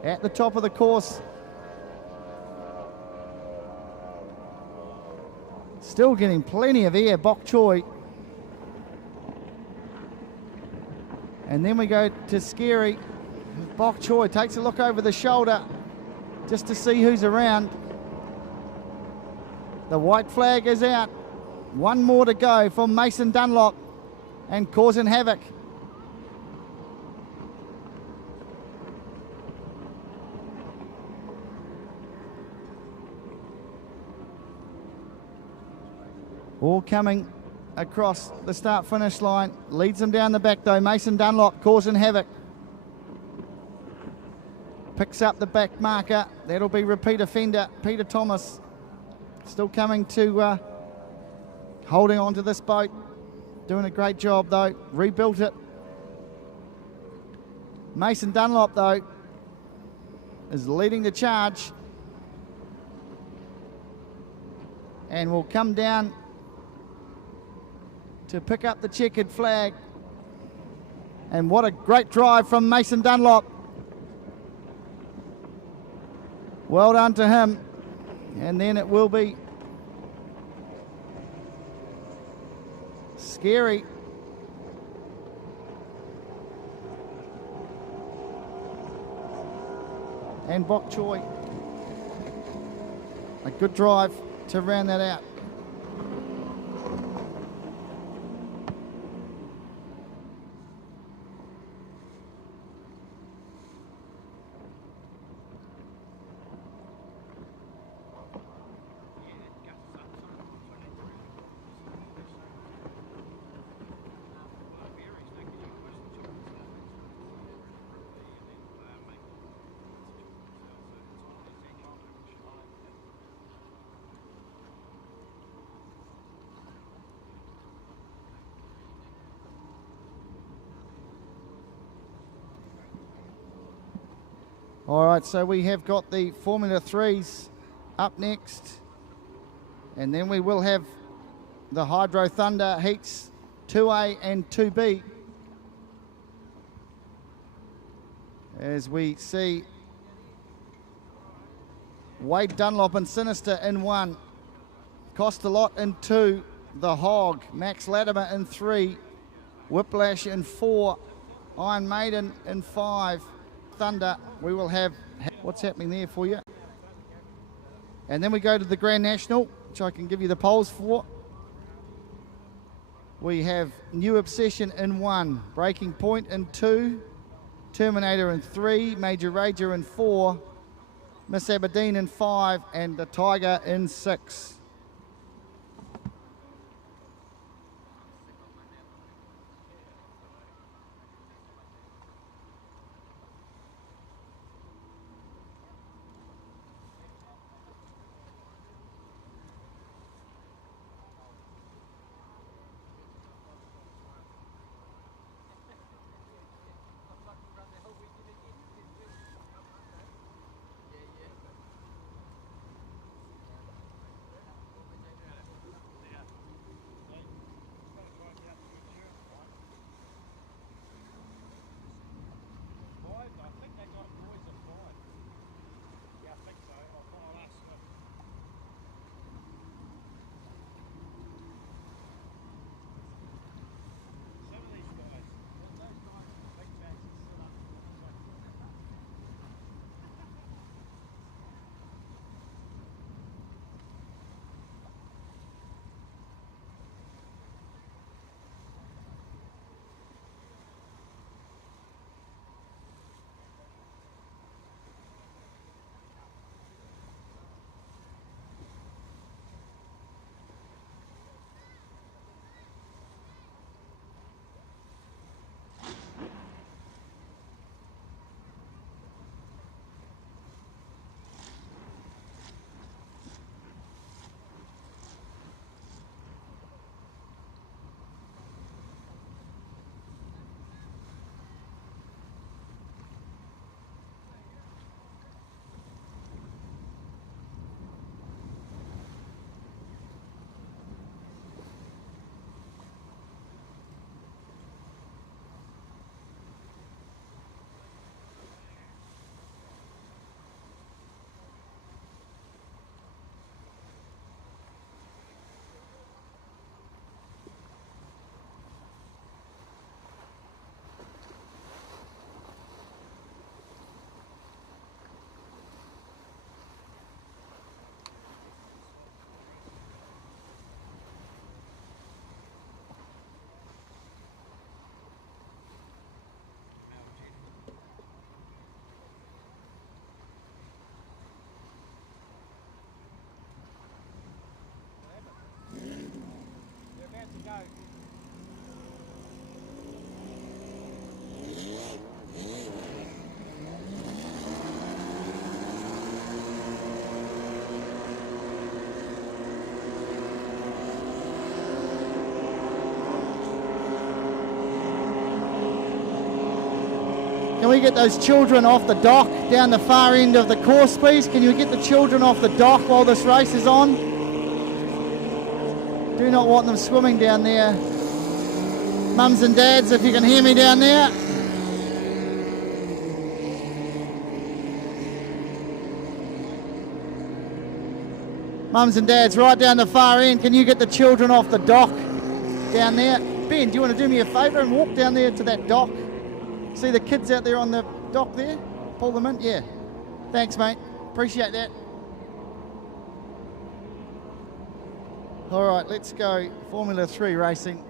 At the top of the course. Still getting plenty of air, Bok Choy. And then we go to Scary. Bok Choy takes a look over the shoulder just to see who's around. The white flag is out. One more to go for Mason Dunlop and causing havoc. All coming across the start-finish line. Leads them down the back though. Mason Dunlop causing havoc. Picks up the back marker. That'll be repeat offender Peter Thomas. Still coming to holding on to this boat. Doing a great job though. Rebuilt it. Mason Dunlop though is leading the charge. And will come down to pick up the checkered flag. And what a great drive from Mason Dunlop. Well done to him. And then it will be Scary. And Bok Choy. A good drive to round that out. All right, so we have got the Formula 3s up next. And then we will have the Hydro Thunder heats 2A and 2B. As we see Wade Dunlop and Sinister in 1. Cost a lot in 2. The Hog, Max Latimer in 3. Whiplash in 4. Iron Maiden in 5. Thunder, we will have what's happening there for you. And then we go to the Grand National, which I can give you the polls for. We have New Obsession in 1, Breaking Point in 2, Terminator in 3, Major Rager in 4, Miss Aberdeen in 5, and the Tiger in 6. Can we get those children off the dock down the far end of the course, please? Can you get the children off the dock while this race is on? Do not want them swimming down there. Mums and dads, if you can hear me down there. Mums and dads, right down the far end, can you get the children off the dock down there? Ben, do you want to do me a favour and walk down there to that dock? See the kids out there on the dock there? Pull them in? Yeah. Thanks, mate. Appreciate that. All right, let's go Formula 3 racing.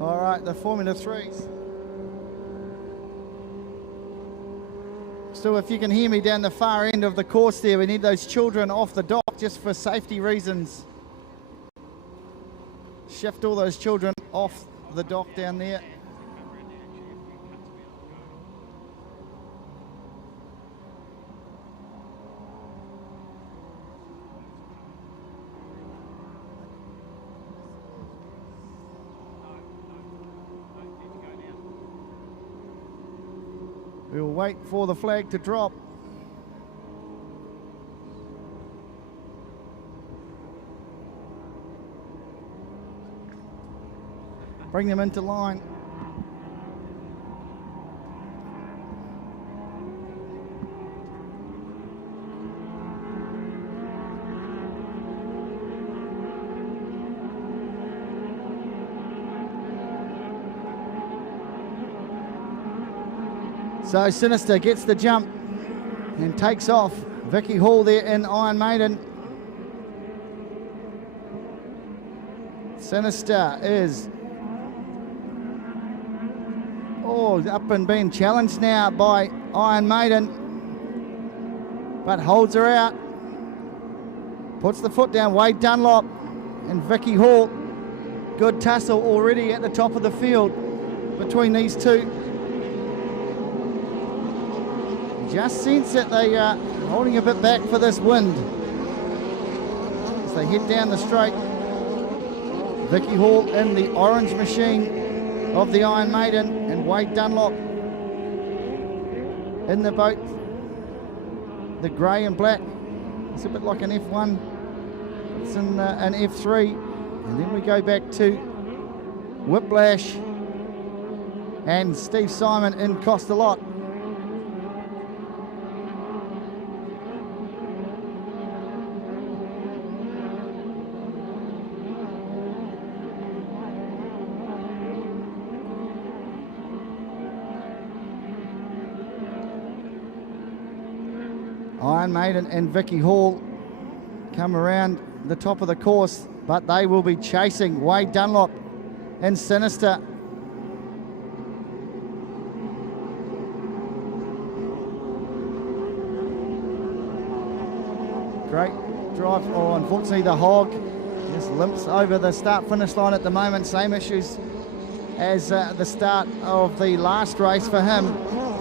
All right, the Formula 3s. So if you can hear me down the far end of the course there, we need those children off the dock just for safety reasons. Shift all those children off the dock down there. We'll wait for the flag to drop. Bring them into line. So Sinister gets the jump and takes off. Vicky Hall there in Iron Maiden. Sinister is up and being challenged now by Iron Maiden, but holds her out. Puts the foot down. Wade Dunlop and Vicky Hall. Good tussle already at the top of the field between these two. Just sense that they are holding a bit back for this wind as they head down the straight. Vicky Hall in the orange machine of the Iron Maiden and Wade Dunlop in the boat, the grey and black. It's a bit like an F1. It's in an F3. And then we go back to Whiplash and Steve Simon in Costa-Lot. Iron Maiden and Vicky Hall come around the top of the course, but they will be chasing Wade Dunlop and Sinister. Great drive. Oh, unfortunately the hog just limps over the start-finish line at the moment. Same issues as the start of the last race for him,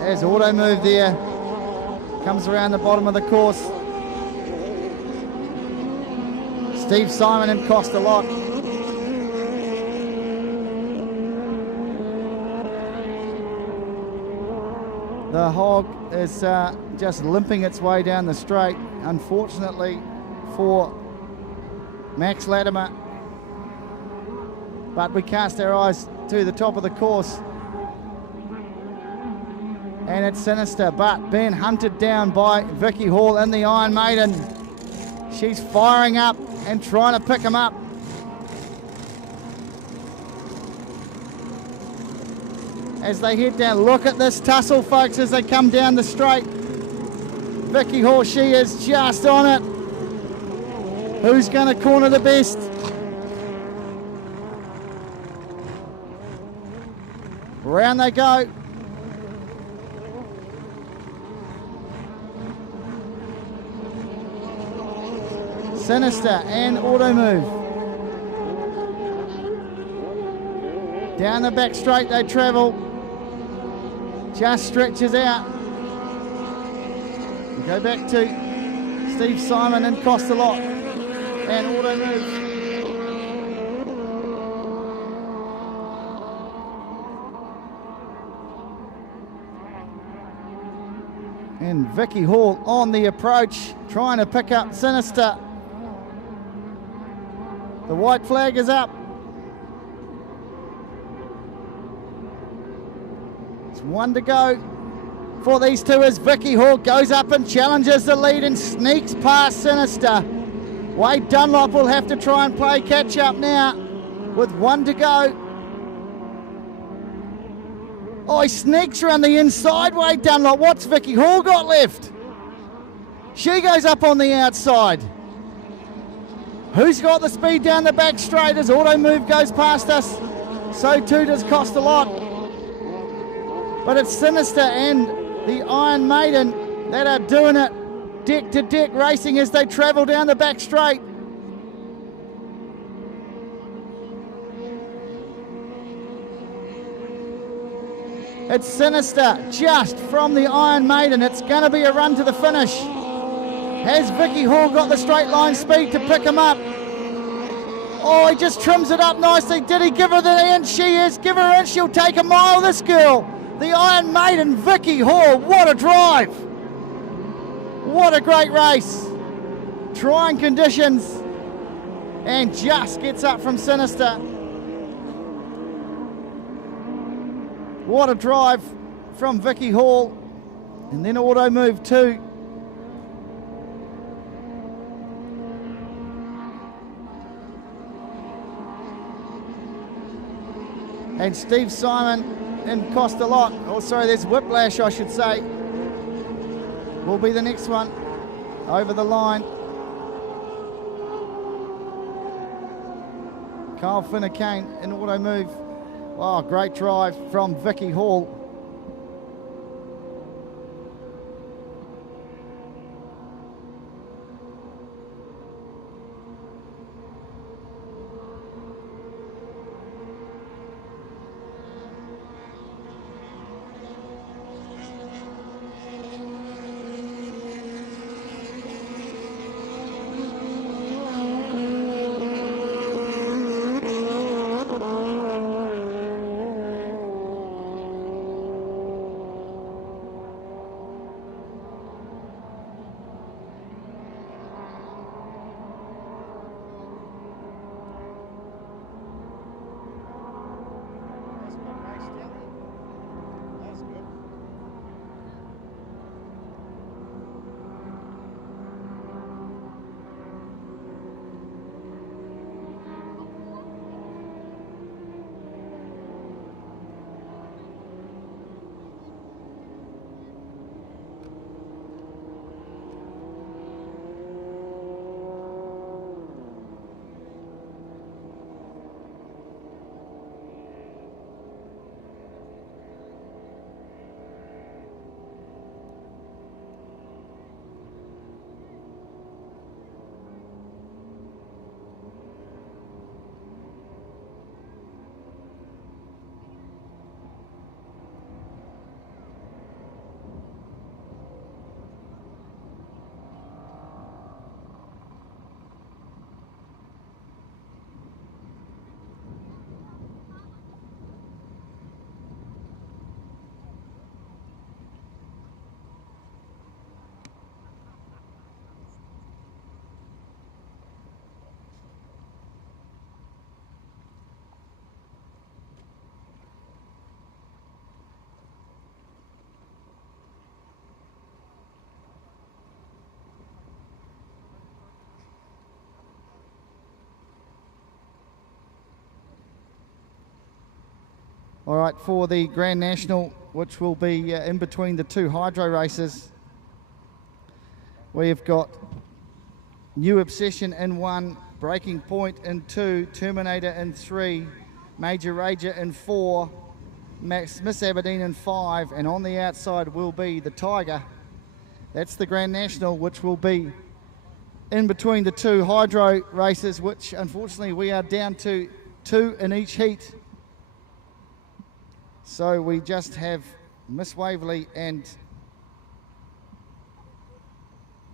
as Auto Move there comes around the bottom of the course. Steve Simon and Costa-Lot. The hog is just limping its way down the straight, unfortunately for Max Latimer. But we cast our eyes to the top of the course, and it's Sinister, but being hunted down by Vicky Hall in the Iron Maiden. She's firing up and trying to pick him up. As they head down, look at this tussle, folks, as they come down the straight. Vicky Hall, she is just on it. Who's going to corner the best? Round they go. Sinister and Auto Move. Down the back straight they travel. Just stretches out. We go back to Steve Simon and cost a lot. And auto move. And Vicky Hall on the approach, trying to pick up Sinister. The white flag is up. It's one to go for these two as Vicky Hall goes up and challenges the lead and sneaks past Sinister. Wade Dunlop will have to try and play catch up now with one to go. Oh, he sneaks around the inside, Wade Dunlop. What's Vicky Hall got left? She goes up on the outside. Who's got the speed down the back straight as Auto Move goes past us? So too does Cost a Lot. But it's Sinister and the Iron Maiden that are doing it deck to deck racing as they travel down the back straight. It's Sinister just from the Iron Maiden. It's going to be a run to the finish. Has Vicky Hall got the straight line speed to pick him up? Oh, he just trims it up nicely. Did he give her the inch? She is. Give her in. She'll take a mile, this girl. The Iron Maiden, Vicky Hall. What a drive. What a great race. Trying conditions. And just gets up from Sinister. What a drive from Vicky Hall. And then Auto Move too. And Steve Simon and Cost a Lot. Oh, sorry, there's Whiplash, I should say. Will be the next one over the line. Kyle Finnecane in Auto Move. Oh, great drive from Vicky Hall. All right, for the Grand National, which will be in between the two hydro races, we have got New Obsession in 1, Breaking Point in 2, Terminator in 3, Major Rager in 4, Miss Aberdeen in 5, and on the outside will be the Tiger. That's the Grand National, which will be in between the two hydro races, which unfortunately we are down to 2 in each heat. So we just have Miss Waverley and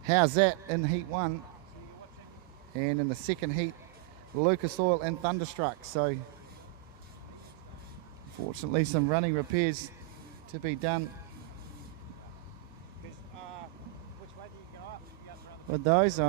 How's That in Heat 1. And in the second heat, Lucas Oil and Thunderstruck. So fortunately some running repairs to be done with those.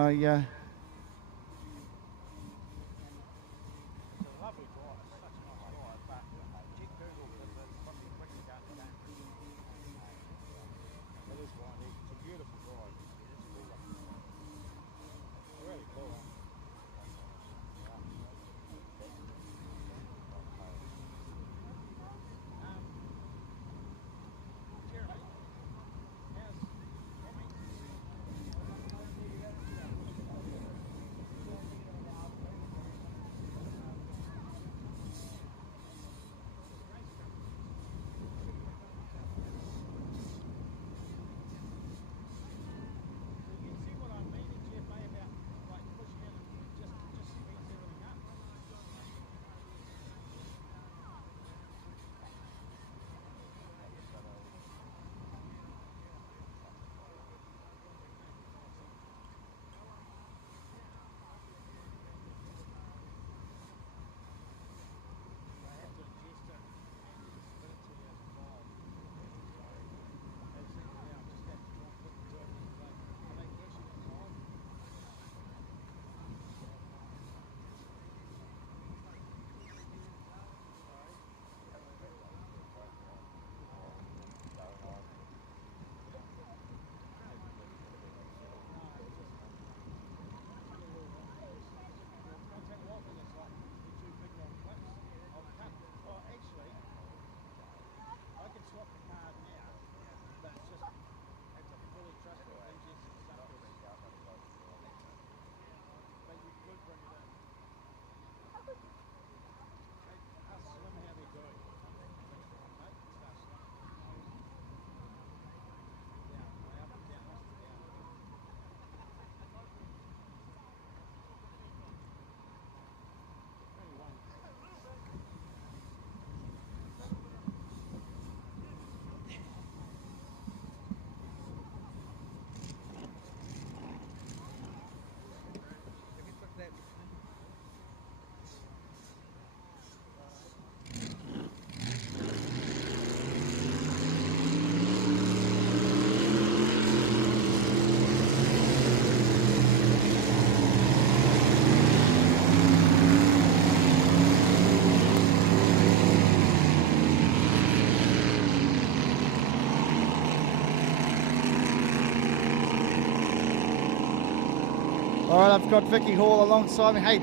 All right, I've got Vicky Hall alongside me. Hey,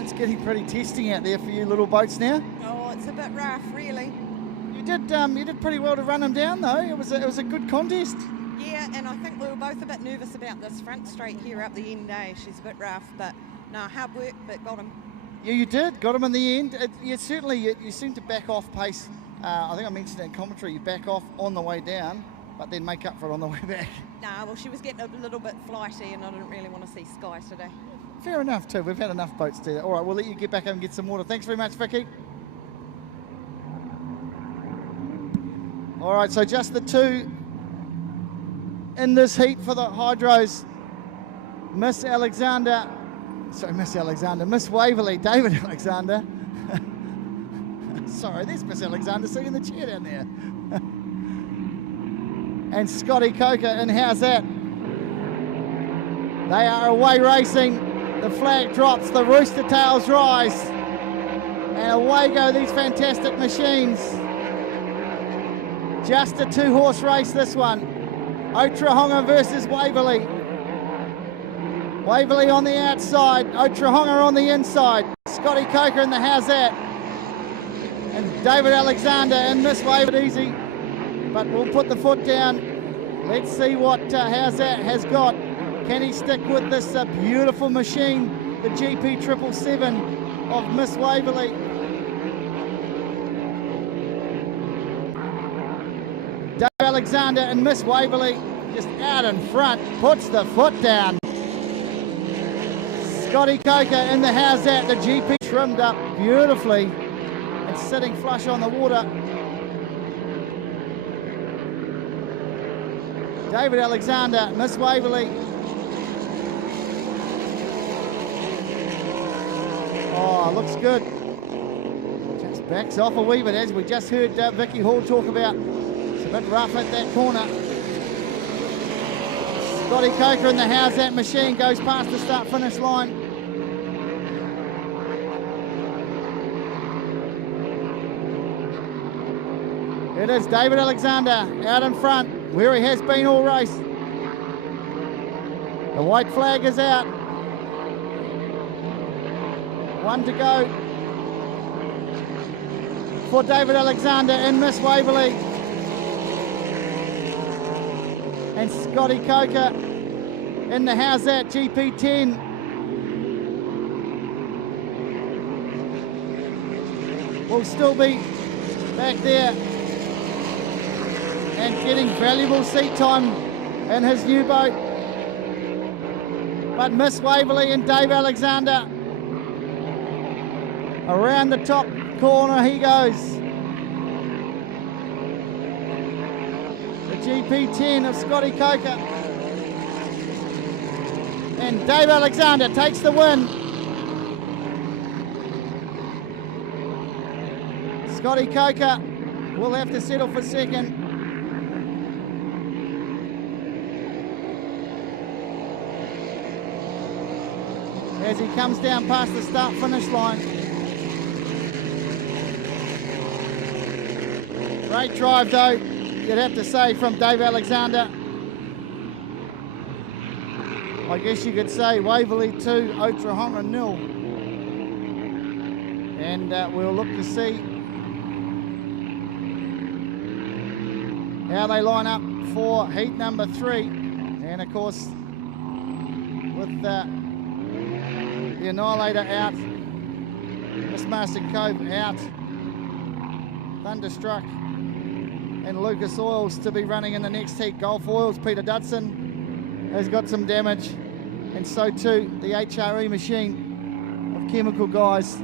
it's getting pretty testing out there for you little boats now. Oh, it's a bit rough, really. You did pretty well to run them down, though. It was a good contest. Yeah, and I think we were both a bit nervous about this front straight here up the end, eh? She's a bit rough, but no, hard work, but got him. Yeah, you did. Got him in the end. You seem to back off pace. I think I mentioned it in commentary. You back off on the way down, but then make up for it on the way back. Nah, well, she was getting a little bit flighty, and I didn't really want to see Sky today. Fair enough, too. We've had enough boats do that. All right, we'll let you get back home and get some water. Thanks very much, Vicky. All right, so just the two in this heat for the Hydros. Miss Waverley, David Alexander. Sorry, there's Miss Alexander sitting in the chair down there. And Scotty Coker in How's That? They are away racing. The flag drops, the rooster tails rise. And away go these fantastic machines. Just a two-horse race, this one. Otrahonga versus Waverley. Waverley on the outside, Otrahonga on the inside. Scotty Coker in the How's That? And David Alexander and Miss Waverley easy. But we'll put the foot down. Let's see what How's That has got. Can he stick with this beautiful machine, the GP 777 of Miss Waverley? Dave Alexander and Miss Waverley just out in front, puts the foot down. Scotty Coker in the How's That? The GP trimmed up beautifully and sitting flush on the water. David Alexander, Miss Waverley. Oh, looks good. Just backs off a wee bit, as we just heard Vicky Hall talk about. It's a bit rough at that corner. Scotty Coker in the How's That machine goes past the start-finish line. It is David Alexander out in front, where he has been all race. The white flag is out. 1 to go for David Alexander and Miss Waverley. And Scotty Coker in the How's That GP10. Will still be back there and getting valuable seat time in his new boat. But Miss Waverley and Dave Alexander, around the top corner he goes. The GP10 of Scotty Coker. And Dave Alexander takes the win. Scotty Coker will have to settle for second. As he comes down past the start-finish line. Great drive though, you'd have to say, from Dave Alexander. I guess you could say Waverley 2, Otahonga 0. And we'll look to see how they line up for heat number 3. And of course, with the Annihilator out, Missmaster Cove out, Thunderstruck and Lucas Oils to be running in the next heat. Gulf Oils, Peter Dudson has got some damage, and so too the HRE machine of Chemical Guys.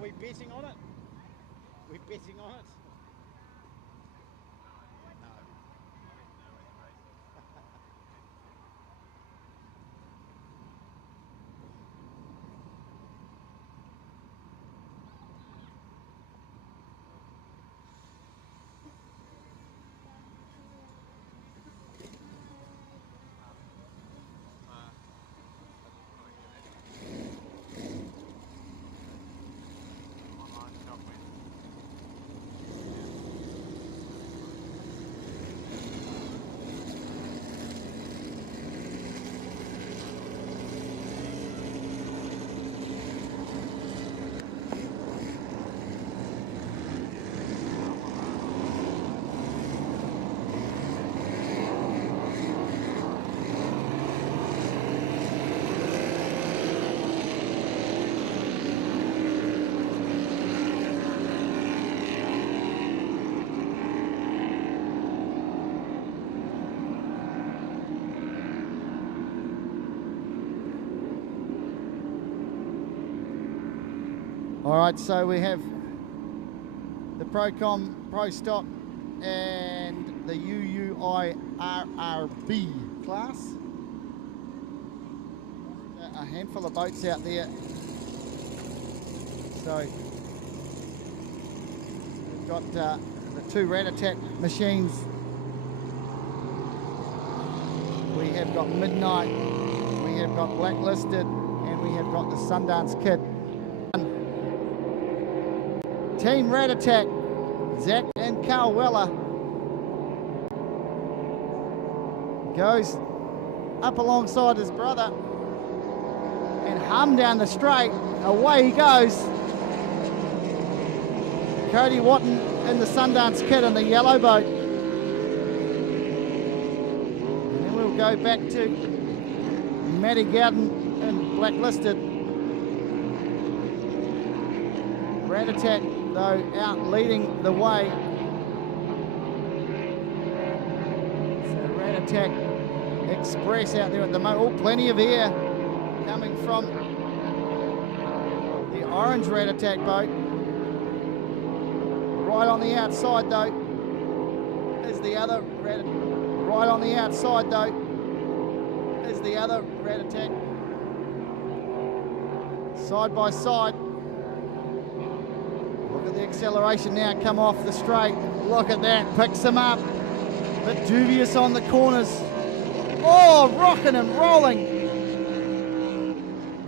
Are we betting on it? We're betting on it? No. All right, so we have the Procom Pro Stock and the UUI RRB class. A handful of boats out there. So we've got the two Rat Attack machines. We have got Midnight, we have got Blacklisted, and we have got the Sundance Kid. Team Rat Attack, Zach and Carl Weller goes up alongside his brother and hum down the straight. Away he goes. Cody Watton in the Sundance Kid in the yellow boat. And then we'll go back to Matty Gowden in Blacklisted. Rat Attack, though, out leading the way. So Rat Attack Express out there at the moment. Oh, plenty of air coming from the orange Rat Attack boat. Right on the outside, though, is the other Rat. Right on the outside, though, is the other Rat Attack. Side by side. Look at the acceleration now come off the straight. Look at that, picks him up. Bit dubious on the corners. Oh, rocking and rolling.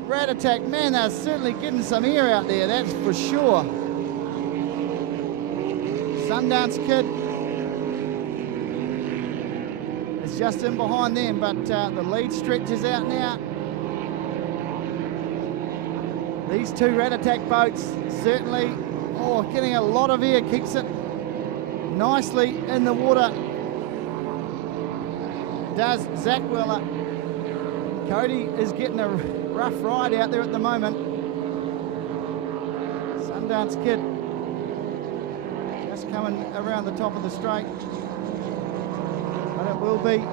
Rat Attack, man, they're certainly getting some air out there, that's for sure. Sundance Kid is just in behind them, but the lead stretches out now. These two Rat Attack boats certainly getting a lot of air, keeps it nicely in the water. Does Zach Weller. Cody is getting a rough ride out there at the moment. Sundance Kid just coming around the top of the straight. But it will be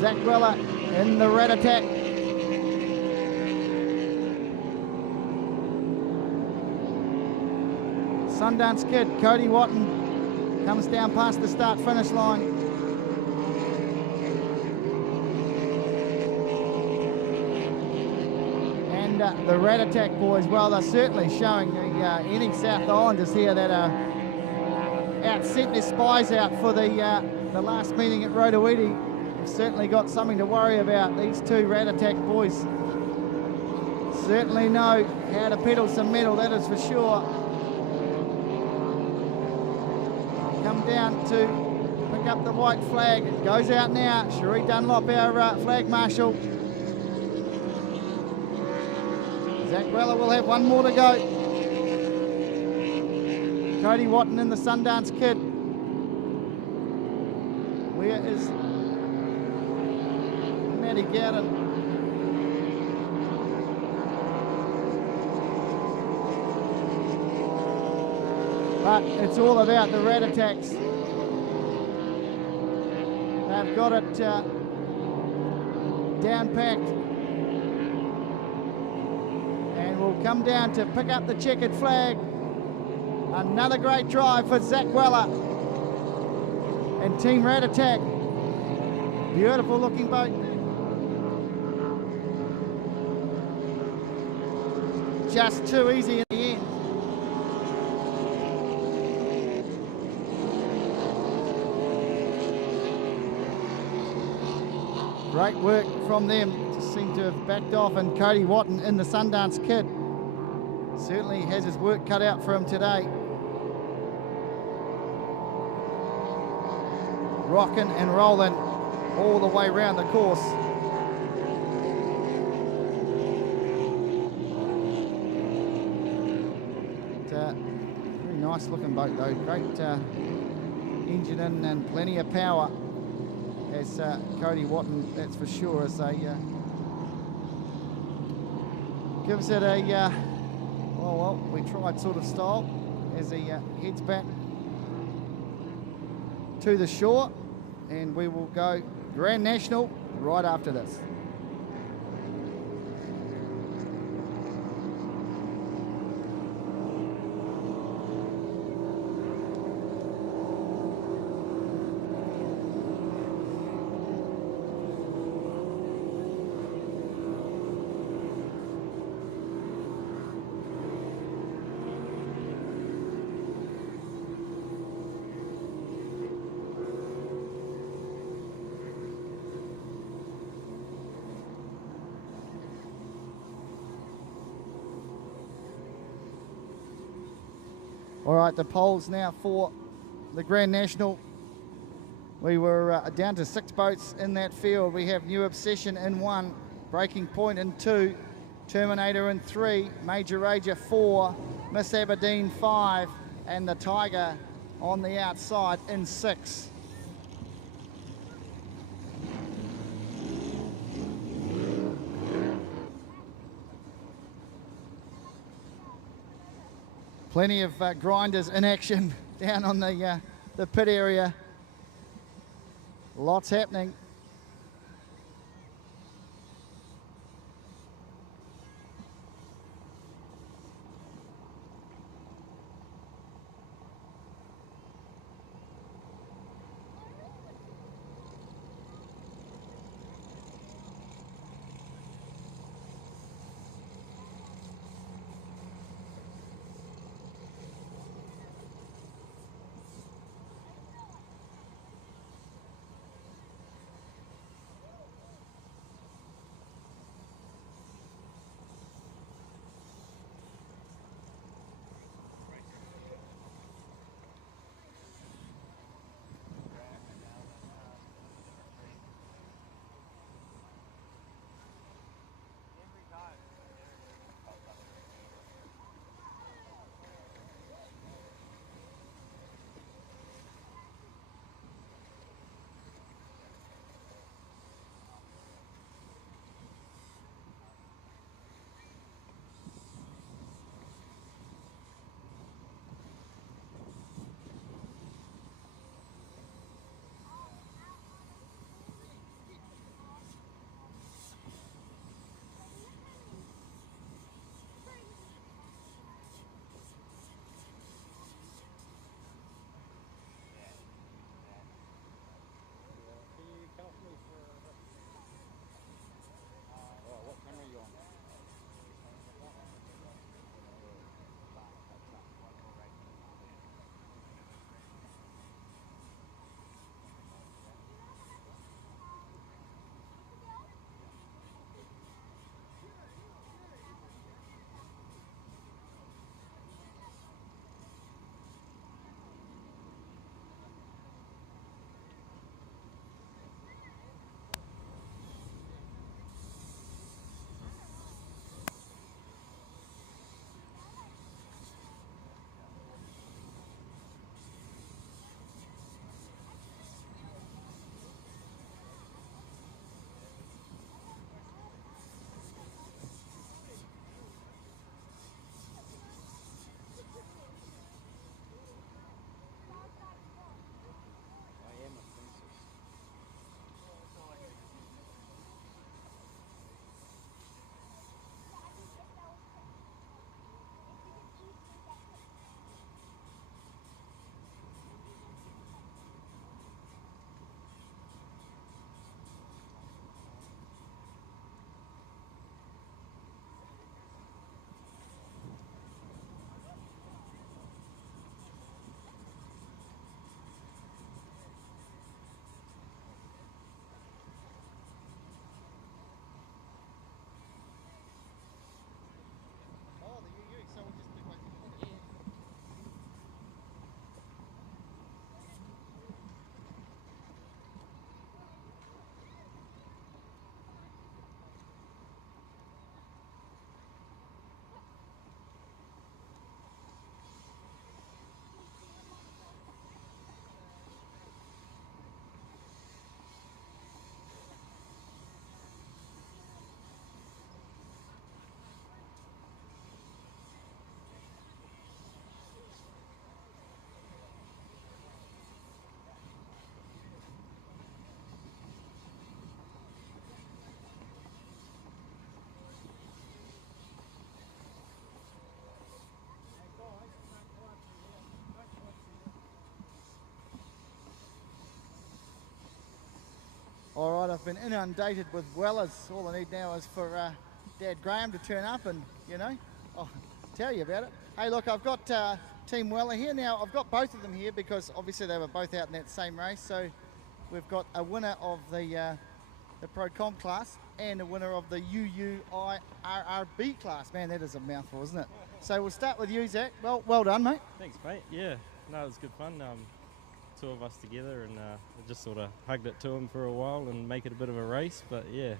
Zach Weller in the Rat Attack. Sundance Kid, Cody Watton, comes down past the start-finish line. And the Rat Attack boys, well, they're certainly showing any South Islanders here that are out setting their spies out for the last meeting at Rotoiti. They've certainly got something to worry about. These two Rat Attack boys certainly know how to pedal some metal, that is for sure. Come down to pick up the white flag. It goes out now. Cherie Dunlop, our flag marshal. Zach Weller will have one more to go. Cody Watton in the Sundance Kid. Where is Matty Gowden? But it's all about the Rat Attacks. They've got it down packed. come down to pick up the checkered flag. Another great drive for Zach Weller and Team Rat Attack. Beautiful looking boat. Just too easy in the end. Great work from them. Just seem to have backed off, and Cody Watton in the Sundance kit certainly has his work cut out for him today. Rocking and rolling all the way around the course. Very nice looking boat though. Great engine in and plenty of power. As Cody Watton, that's for sure, as a gives it a well, we tried sort of style as he heads back to the shore, and we will go Grand National right after this. All right, the polls now for the Grand National. We were down to 6 boats in that field. We have New Obsession in 1, Breaking Point in 2, Terminator in 3, Major Rager 4, Miss Aberdeen 5, and the Tiger on the outside in 6. Plenty of grinders in action down on the pit area. Lots happening. they've been inundated with wellers. All they need now is for Dad Graham to turn up and, you know, I'll tell you about it. Hey, look, I've got Team Weller here. Now, I've got both of them here because obviously they were both out in that same race. So we've got a winner of the Pro Comp class and a winner of the UUIRRB class. Man, that is a mouthful, isn't it? So we'll start with you, Zach. Well done, mate. Thanks, mate. Yeah, no, it was good fun. Two of us together, and just sort of hugged it to him for a while and make it a bit of a race. But yeah, it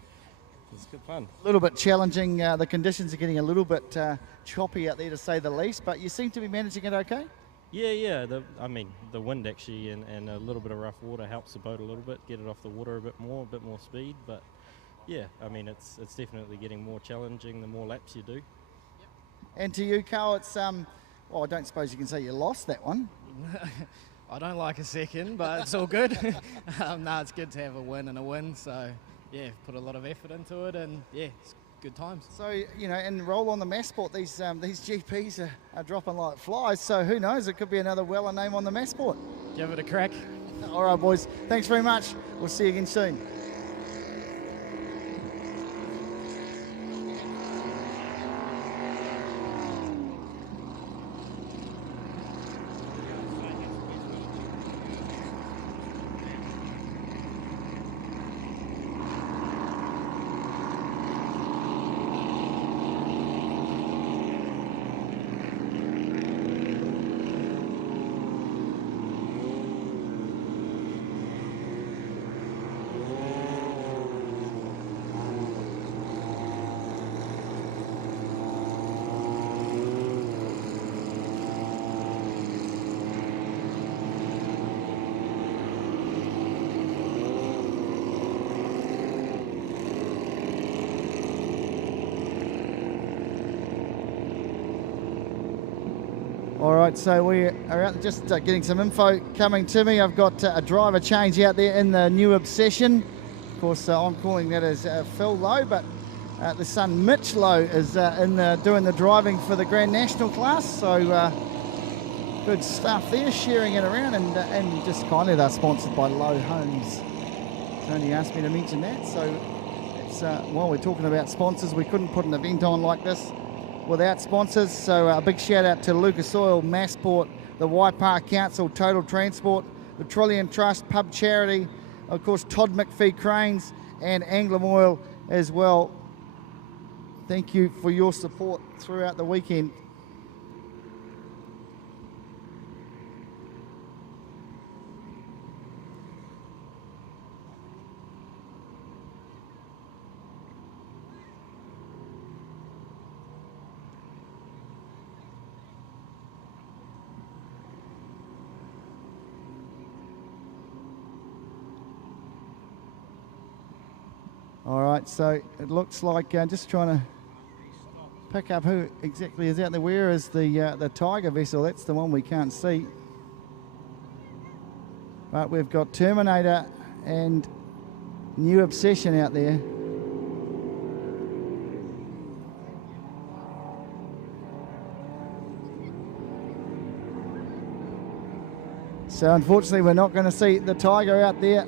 was good fun. A little bit challenging. The conditions are getting a little bit choppy out there, to say the least. But you seem to be managing it okay. Yeah. The wind actually and a little bit of rough water helps the boat a little bit, get it off the water a bit more speed. But yeah, I mean, it's definitely getting more challenging the more laps you do. And to you, Carl, it's well, I don't suppose you can say you lost that one. I don't like a second, but it's all good. No, it's good to have a win. So yeah, put a lot of effort into it, and yeah, it's good times. So, you know, and roll on the Massport, these GPs are dropping like flies. So who knows? It could be another Weller name on the Massport. Give it a crack. All right, boys. Thanks very much. We'll see you again soon. All right, so we are out just getting some info coming to me. I've got a driver change out there in the new Obsession. Of course, I'm calling that as Phil Lowe, but the son Mitch Lowe is doing the driving for the Grand National class. So good stuff there, sharing it around, and just kindly they're sponsored by Lowe Homes. Tony asked me to mention that, so it's, while we're talking about sponsors, we couldn't put an event on like this without sponsors. So a big shout out to Lucas Oil, Massport, the Waipa Council, Total Transport, the Trillium Trust, Pub Charity, of course Todd McPhee Cranes and Anglim Oil as well. Thank you for your support throughout the weekend. All right, so it looks like just trying to pick up who exactly is out there. Where is the Tiger vessel? That's the one we can't see. But we've got Terminator and New Obsession out there. So unfortunately, we're not going to see the Tiger out there.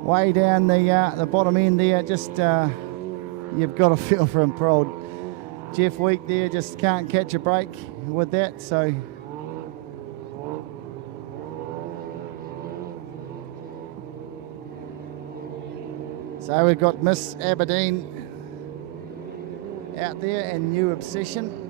Way down the bottom end there, just you've got to feel for him, Prod. Jeff Week there just can't catch a break with that, so. So we've got Miss Aberdeen out there and New Obsession.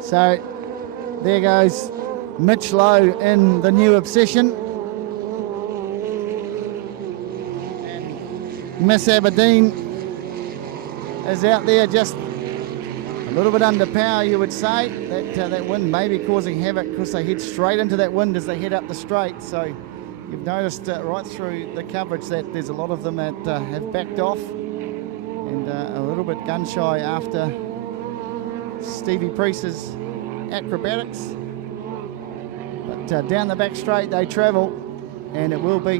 So there goes Mitch Lowe in the New Obsession. And Miss Aberdeen is out there just a little bit under power, you would say. That wind may be causing havoc because they head straight into that wind as they head up the straight. So you've noticed right through the coverage that there's a lot of them that have backed off and a little bit gun shy after Stevie Priest's acrobatics, but down the back straight they travel, and it will be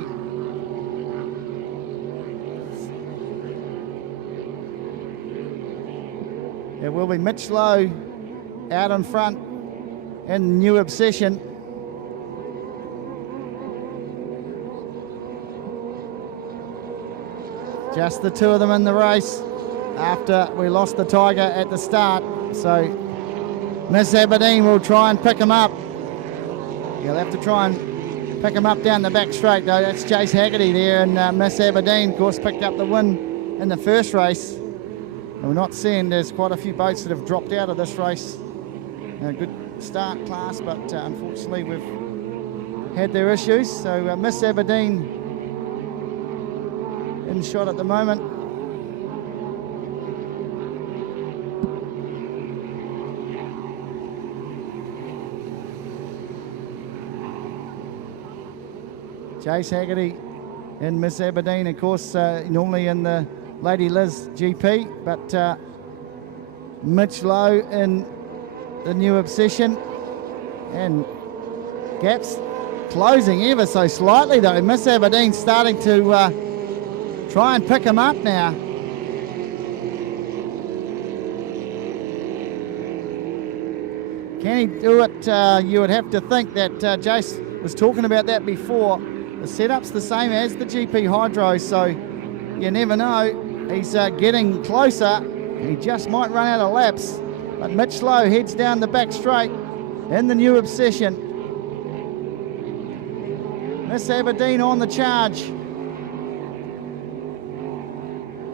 It will be Mitch Lowe out in front in New Obsession. Just the two of them in the race after we lost the Tiger at the start. So Miss Aberdeen will try and pick him up. He'll have to try and pick him up down the back straight though. That's Jace Haggerty there, and Miss Aberdeen, of course, picked up the win in the first race. And we're not seeing, there's quite a few boats that have dropped out of this race. A good start class, but unfortunately we've had their issues. So Miss Aberdeen in shot at the moment. Jace Haggerty and Miss Aberdeen, of course, normally in the Lady Liz GP, but Mitch Lowe in the New Obsession, and gaps closing ever so slightly though. Miss Aberdeen starting to try and pick him up now. Can he do it? You would have to think that Jace was talking about that before. The setup's the same as the GP Hydro, so you never know. He's getting closer. He just might run out of laps. But Mitch Lowe heads down the back straight in the New Obsession. Miss Aberdeen on the charge.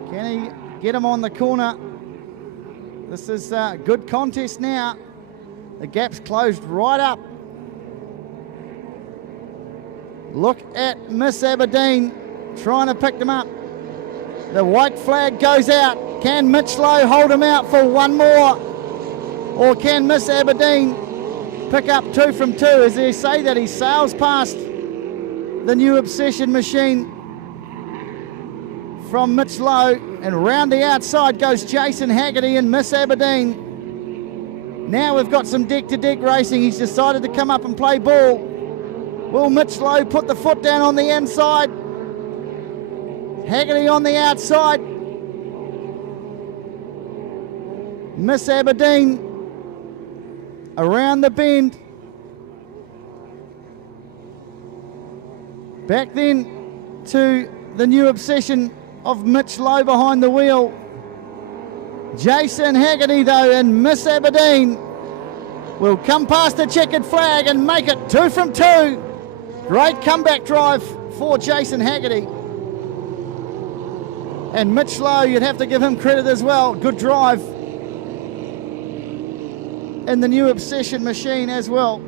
Can he get him on the corner? This is a good contest now. The gap's closed right up. Look at Miss Aberdeen trying to pick them up. The white flag goes out. Can Mitch Lowe hold him out for one more? Or can Miss Aberdeen pick up 2 from 2? As they say that he sails past the New Obsession machine from Mitch Lowe, and round the outside goes Jason Haggerty and Miss Aberdeen. Now we've got some deck-to-deck racing. He's decided to come up and play ball. Will Mitch Lowe put the foot down on the inside? Haggerty on the outside. Miss Aberdeen around the bend. Back then to the New Obsession of Mitch Lowe behind the wheel. Jason Haggerty though, and Miss Aberdeen will come past the checkered flag and make it 2 from 2. Great comeback drive for Jason Haggerty. And Mitch Lowe, you'd have to give him credit as well. Good drive in the New Obsession machine as well.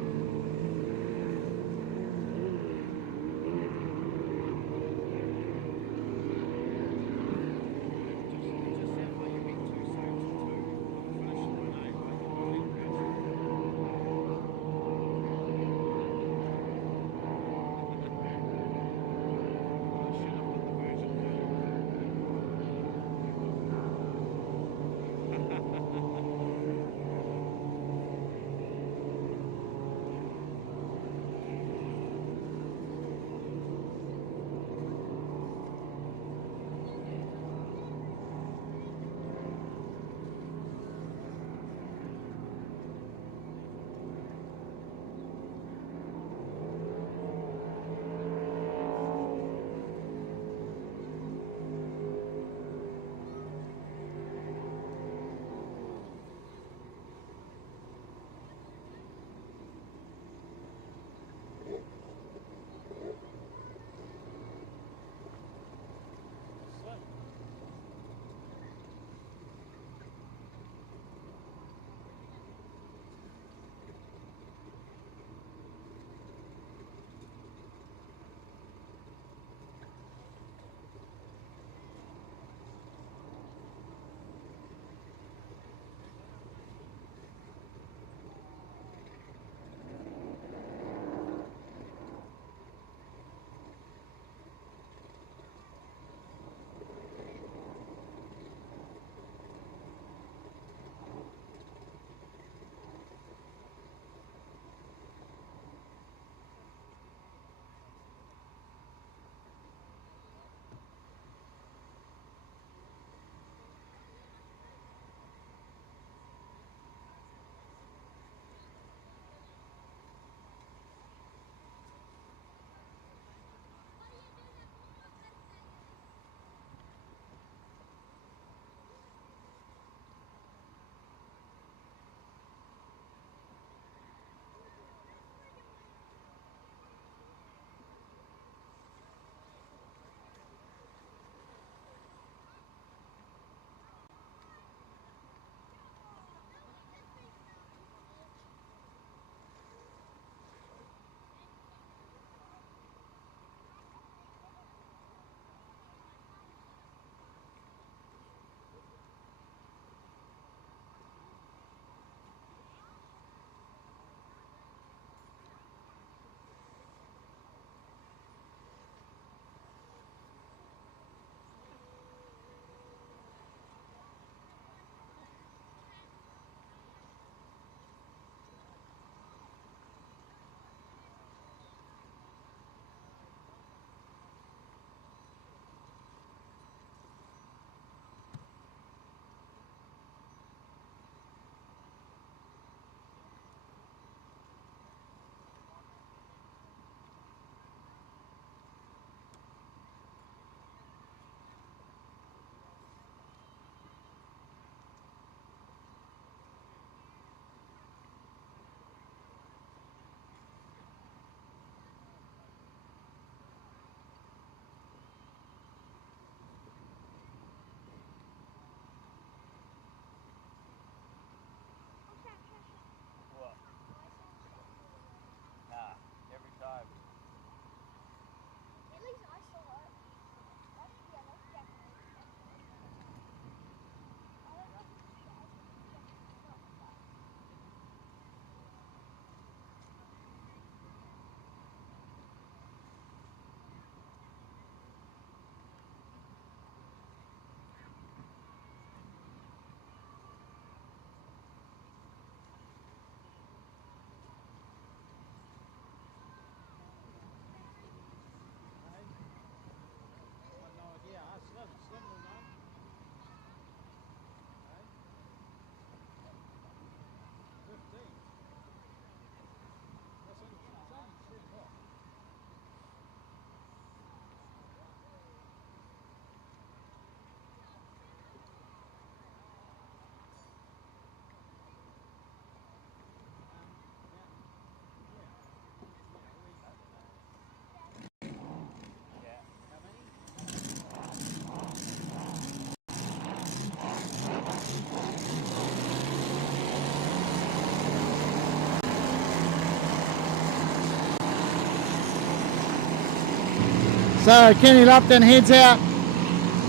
So Kenny Lupton heads out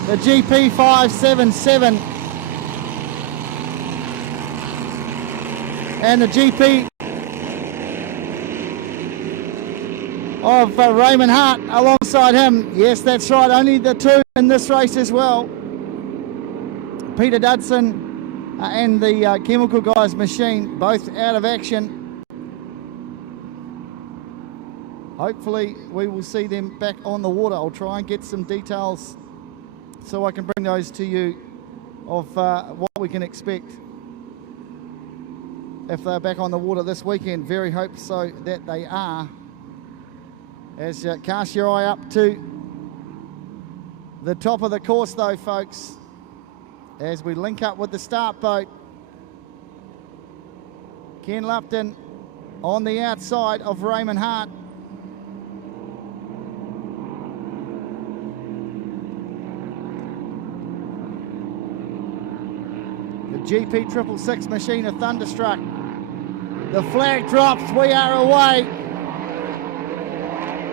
the GP 577 and the GP of Raymond Hart alongside him. Yes, that's right, only the two in this race as well. Peter Dudson and the Chemical Guys machine both out of action. Hopefully we will see them back on the water. I'll try and get some details so I can bring those to you of what we can expect if they're back on the water this weekend. Very hope so that they are. As you cast your eye up to the top of the course though, folks, as we link up with the start boat. Ken Lupton on the outside of Raymond Hart. The GP 666 machine of Thunderstruck. The flag drops, we are away.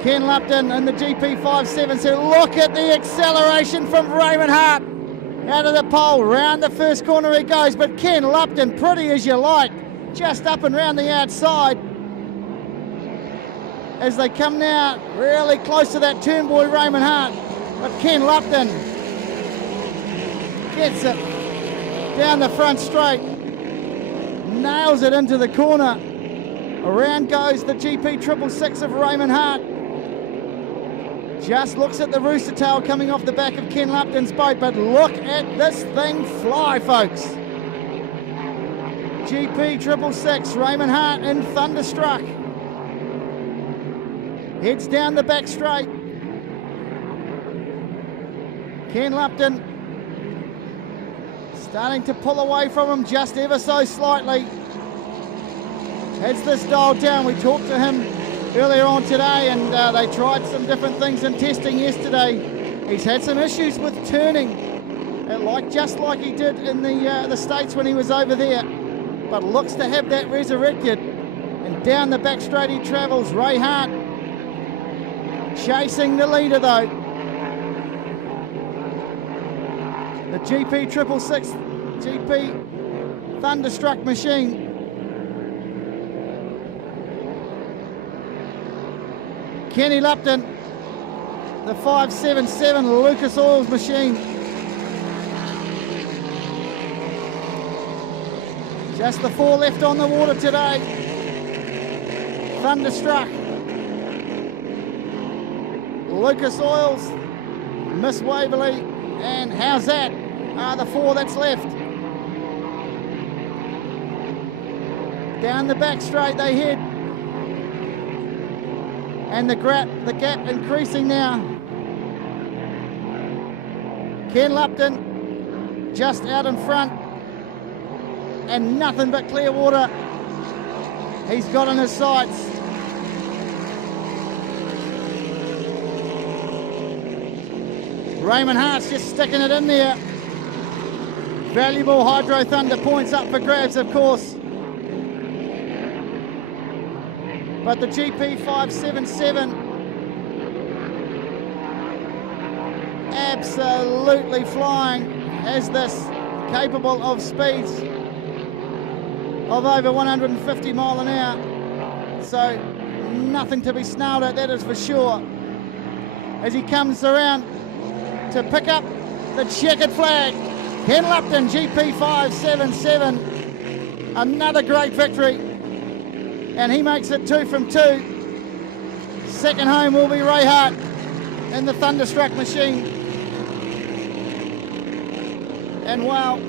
Ken Lupton and the GP 577. Look at the acceleration from Raymond Hart. Out of the pole, round the first corner he goes, but Ken Lupton, pretty as you like, just up and round the outside. As they come now really close to that turn boy Raymond Hart. But Ken Lupton gets it down the front straight, nails it into the corner. Around goes the GP 666 of Raymond Hart. Just looks at the rooster tail coming off the back of Ken Lupton's boat, but look at this thing fly, folks. GP 666, Raymond Hart in Thunderstruck. Heads down the back straight. Ken Lupton starting to pull away from him just ever so slightly. Has this dialed down. We talked to him earlier on today, and they tried some different things in testing yesterday. He's had some issues with turning, just like he did in the States when he was over there, but looks to have that resurrected. And down the back straight he travels. Ray Hart chasing the leader though. The GP 666 GP Thunderstruck machine. Kenny Lupton, the 577 Lucas Oil's machine. Just the four left on the water today. Thunderstruck, Lucas Oils, Miss Waverley, and How's That are the four that's left. Down the back straight they head. And the gap increasing now. Ken Lupton just out in front, and nothing but clear water he's got in his sights. Raymond Hart's just sticking it in there. Valuable Hydro Thunder points up for grabs, of course. But the GP 577 absolutely flying, has this capable of speeds of over 150 mile an hour. So nothing to be snarled at, that is for sure. As he comes around to pick up the checkered flag, Ken Lupton, GP 577, another great victory. And he makes it 2 from 2. Second home will be Ray Hart in the Thunderstruck machine. And well,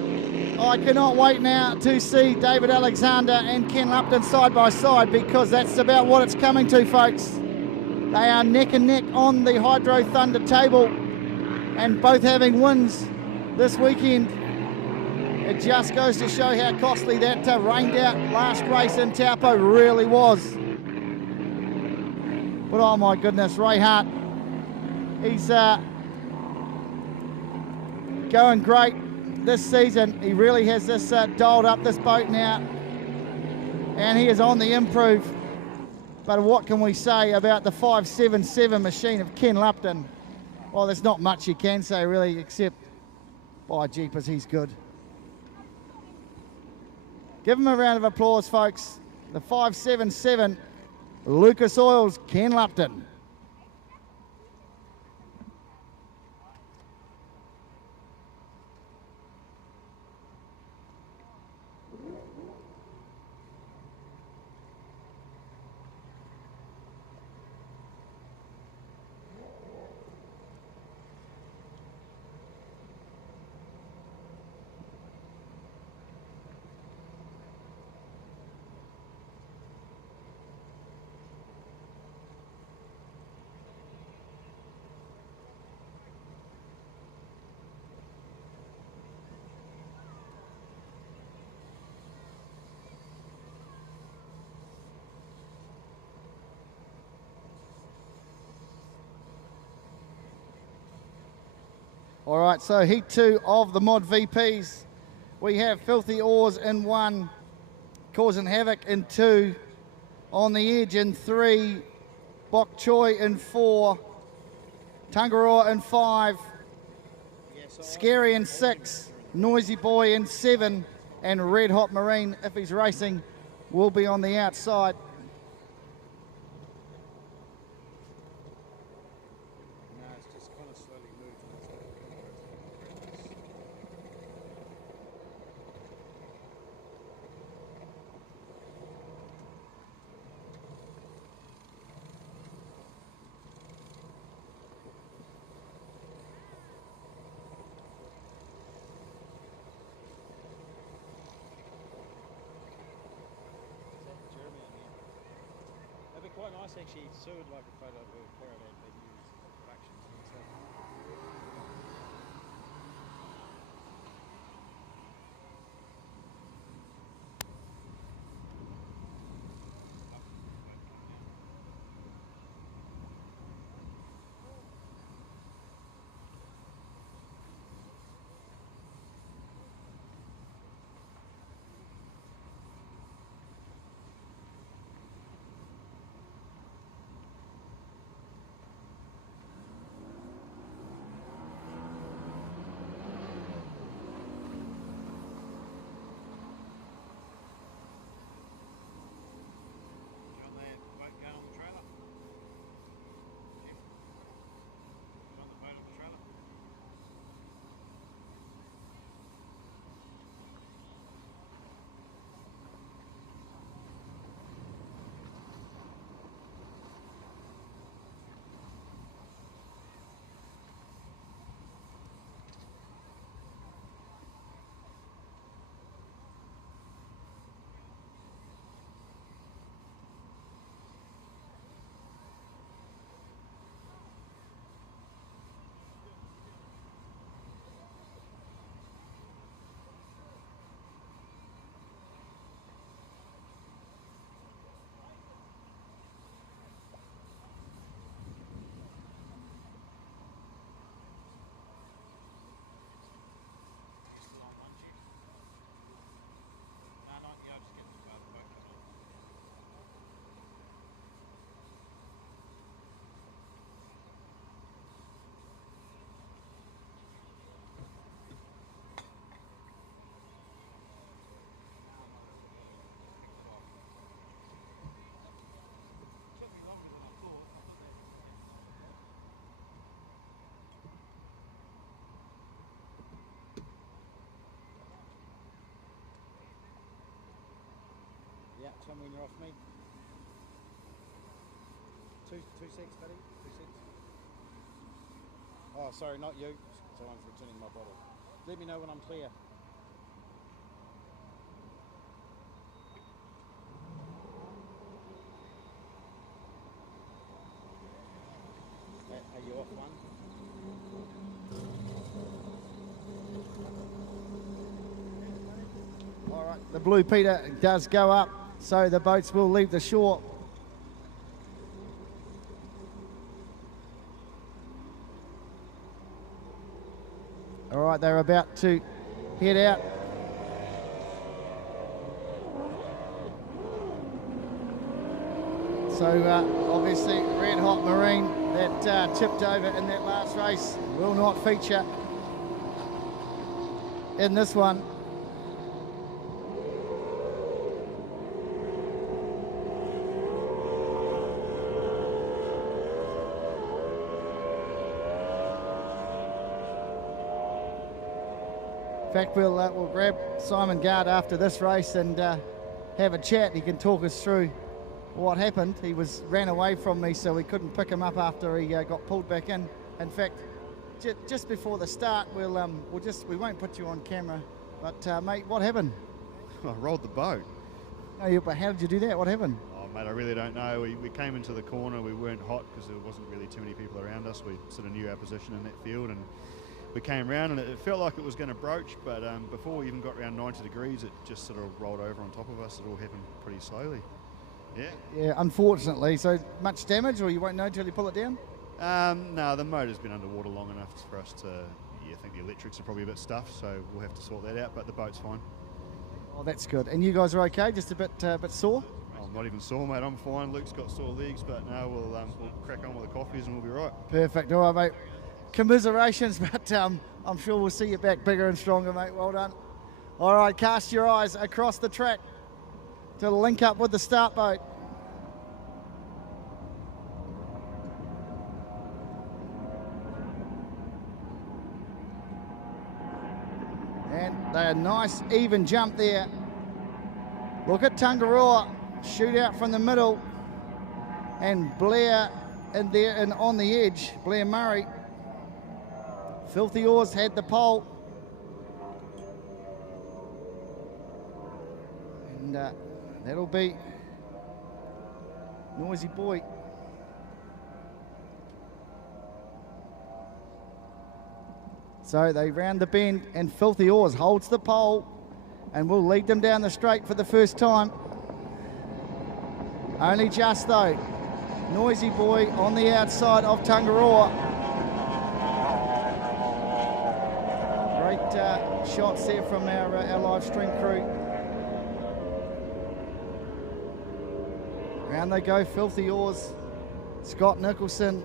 I cannot wait now to see David Alexander and Ken Lupton side by side, because that's about what it's coming to, folks. They are neck and neck on the Hydro Thunder table, and both having wins this weekend. It just goes to show how costly that rained out last race in Taupo really was. But oh my goodness, Ray Hart, he's going great this season. He really has this dialed up, this boat now, and he is on the improve. But what can we say about the 577 machine of Ken Lupton? Well, there's not much you can say really, except, by jeepers, he's good. Give him a round of applause, folks. The 577, Lucas Oils, Ken Lupton. All right, so heat 2 of the mod VPs. We have Filthy Oars in 1, Causing Havoc in 2, On the Edge in 3, Bok Choy in 4, Tangaroa in 5, Scary in 6, Noisy Boy in 7, and Red Hot Marine, if he's racing, will be on the outside. Quite nice actually. Sue would like a photo of her caravan being used for productions and stuff. Yeah, tell me when you're off me. Two secs, buddy. 2 secs. Oh, sorry, not you. Someone's returning my bottle. Let me know when I'm clear. Are you off one? All right, the Blue Peter does go up, so the boats will leave the shore. All right, they're about to head out. So obviously Red Hot Marine that tipped over in that last race will not feature in this one. In fact, we'll grab Simon Gard after this race and have a chat. He can talk us through what happened. He ran away from me, so we couldn't pick him up after he got pulled back in. In fact, just before the start, we won't put you on camera. But mate, what happened? I rolled the boat. No, but how did you do that? What happened? Oh, mate, I really don't know. We came into the corner. We weren't hot because there wasn't really too many people around us. We sort of knew our position in that field, and we came around, and it felt like it was going to broach, but before we even got around 90 degrees, it just sort of rolled over on top of us. It all happened pretty slowly. Yeah. Yeah, unfortunately. So much damage, or you won't know until you pull it down? No, the motor's been underwater long enough for us to, I think the electrics are probably a bit stuffed, so we'll have to sort that out, but the boat's fine. Oh, that's good. And you guys are okay? Just a bit sore? Oh, I'm not even sore, mate. I'm fine. Luke's got sore legs, but no, we'll crack on with the coffees and we'll be right. Perfect. All right, mate. Commiserations, but I'm sure we'll see you back bigger and stronger, mate. Well done. All right, cast your eyes across the track to link up with the start boat. And they're a nice even jump there. Look at Tangaroa, shoot out from the middle, and Blair in there and on the edge, Blair Murray. Filthy Oars had the pole. And that'll be Noisy Boy. So they round the bend and Filthy Oars holds the pole and will lead them down the straight for the first time. Only just though. Noisy Boy on the outside of Tangaroa. Great shots there from our live stream crew. Round they go, Filthy Oars, Scott Nicholson.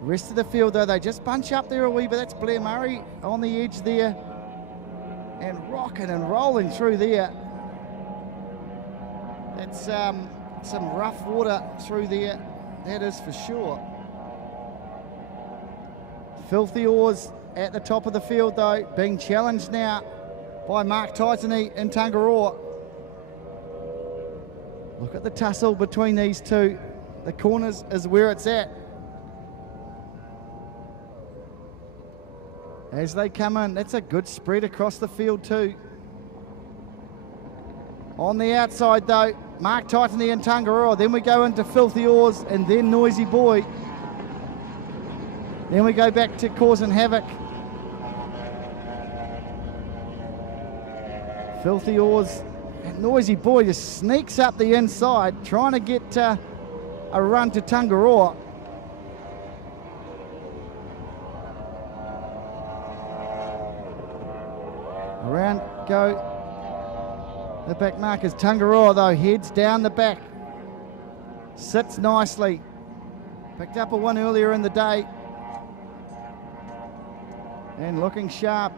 Rest of the field though, they just bunch up there a wee bit. That's Blair Murray on the edge there and rocking and rolling through there. That's some rough water through there, that is for sure. Filthy Oars at the top of the field though, being challenged now by Mark Titany in Tangaroa. Look at the tussle between these two. The corners is where it's at. As they come in, that's a good spread across the field too. On the outside though, Mark Titany and Tangaroa. Then we go into Filthy Oars and then Noisy Boy. Then we go back to causing havoc. Filthy Oars and Noisy Boy just sneaks up the inside, trying to get a run to Tangaroa. Around go the back markers. Tangaroa though heads down the back. Sits nicely. Picked up a one earlier in the day. And looking sharp.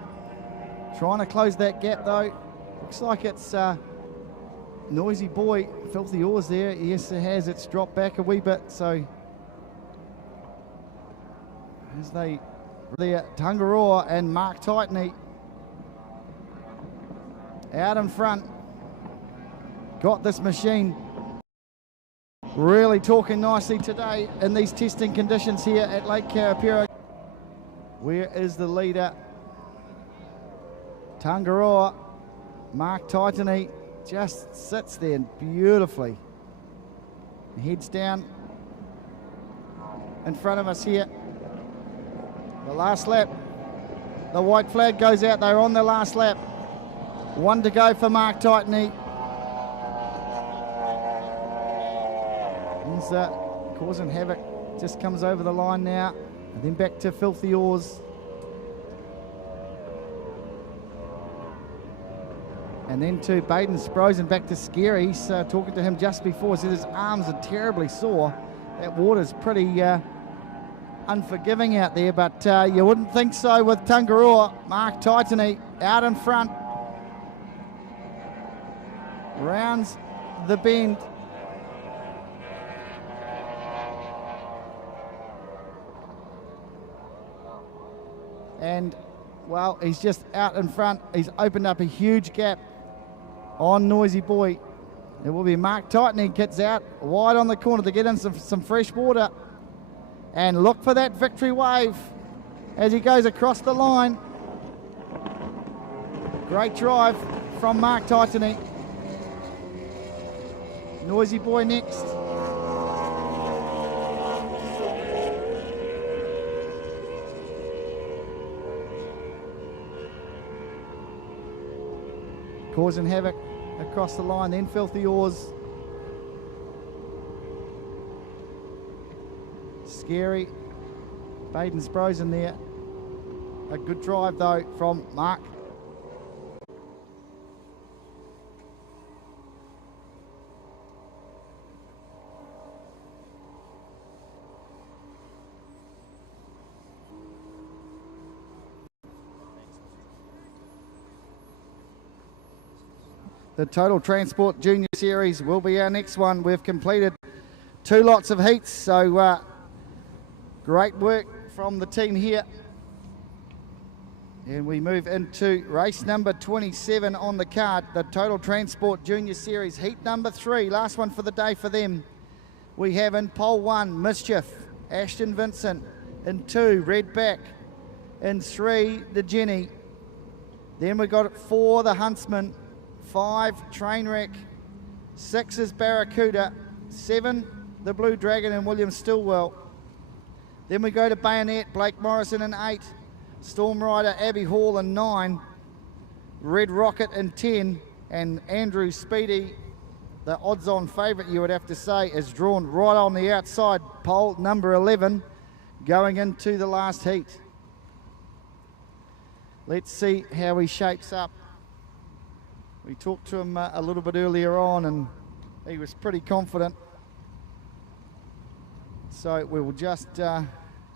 Trying to close that gap though. Looks like it's Noisy Boy, Filthy Oars there. Yes, it has. It's dropped back a wee bit. So as they there, Tangaroa and Mark Titany out in front. Got this machine really talking nicely today in these testing conditions here at Lake Karapiro. Where is the leader? Tangaroa, Mark Titany just sits there beautifully. Heads down in front of us here. The last lap. The white flag goes out. They're on the last lap. One to go for Mark Titany. He's causing havoc. Just comes over the line now. And then back to Filthy Oars. And then to Baden Sprosen, back to Scary. He's talking to him just before. Says his arms are terribly sore. That water's pretty unforgiving out there, but you wouldn't think so with Tangaroa. Mark Titany out in front. Rounds the bend. And, well, he's just out in front. He's opened up a huge gap on Noisy Boy. It will be Mark Titany gets out wide on the corner to get in some fresh water. And look for that victory wave as he goes across the line. Great drive from Mark Titany. Noisy Boy next. Causing havoc across the line, then Filthy Oars. Scary. Baden Sprosen there. A good drive though from Mark. The Total Transport Junior Series will be our next one. We've completed 2 lots of heats, so great work from the team here. And we move into race number 27 on the card, the Total Transport Junior Series, heat number 3, last one for the day for them. We have in pole 1, Mischief, Ashton Vincent. In 2, Redback. In 3, the Jenny. Then we got 4, the Huntsman. 5, Trainwreck. 6 is Barracuda. 7, the Blue Dragon and William Stillwell. Then we go to Bayonet, Blake Morrison in 8. Storm Rider, Abby Hall in 9. Red Rocket in 10. And Andrew Speedy, the odds-on favourite you would have to say, is drawn right on the outside pole, number 11, going into the last heat. Let's see how he shapes up. We talked to him a little bit earlier on and he was pretty confident. So we will just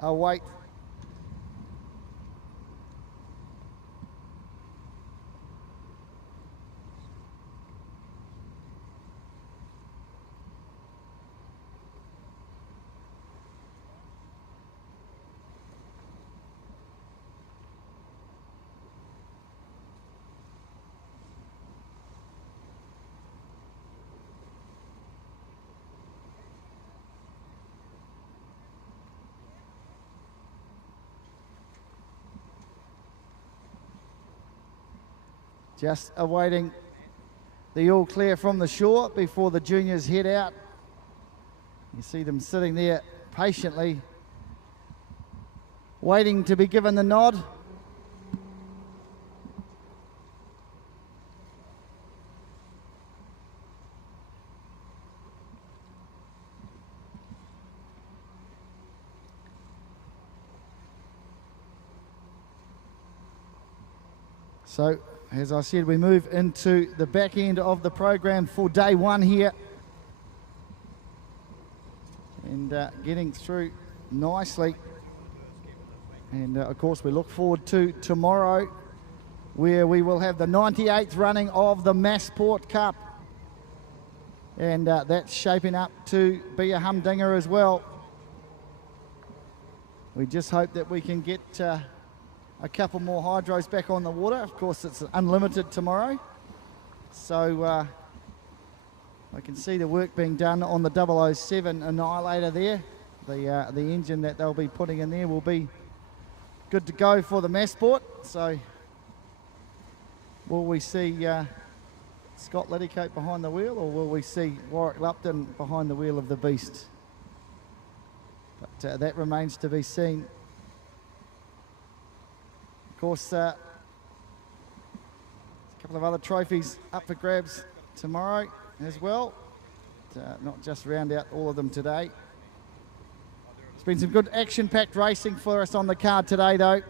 await just awaiting the all clear from the shore before the juniors head out. You see them sitting there patiently waiting to be given the nod. So, as I said, we move into the back end of the program for day 1 here. And getting through nicely. And of course we look forward to tomorrow, where we will have the 98th running of the Massport Cup. And that's shaping up to be a humdinger as well. We just hope that we can get a couple more hydros back on the water. Of course, it's unlimited tomorrow. So I can see the work being done on the 007 Annihilator there. The engine that they'll be putting in there will be good to go for the Massport. So will we see Scott Letticoat behind the wheel, or will we see Warwick Lupton behind the wheel of the Beast? But that remains to be seen. Of course, a couple of other trophies up for grabs tomorrow as well. Not just round out all of them today. It's been some good action-packed racing for us on the card today, though.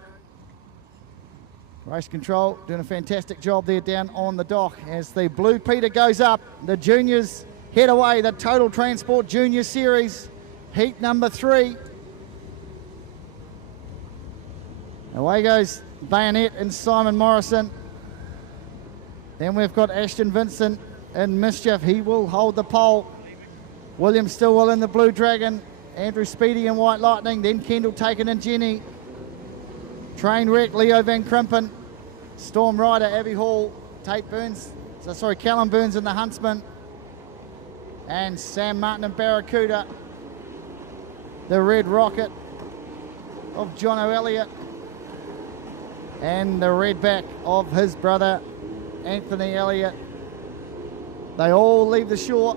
Race control doing a fantastic job there down on the dock as the Blue Peter goes up. The juniors head away, the Total Transport Junior Series, heat number 3. Away goes Bayonet and Simon Morrison. Then we've got Ashton Vincent in Mischief. He will hold the pole. William Stillwell in the Blue Dragon. Andrew Speedy in White Lightning. Then Kendall Taken and Jenny. Trainwreck, Leo Van Krimpen. Storm Rider, Abby Hall. Callum Burns in the Huntsman. And Sam Martin and Barracuda. The Red Rocket of Jono Elliott. And the red back of his brother, Anthony Elliott. They all leave the shore.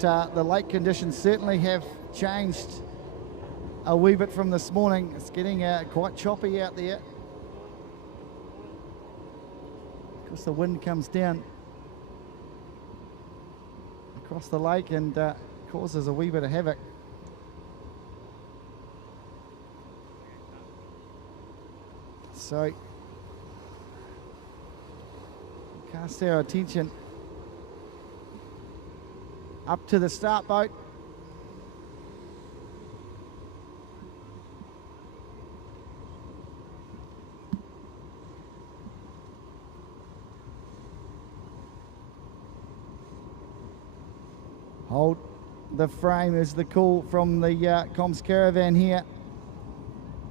The lake conditions certainly have changed a wee bit from this morning. It's getting quite choppy out there. Of course, the wind comes down across the lake and causes a wee bit of havoc. So, cast our attention up to the start boat. Hold the frame is the call from the comms caravan here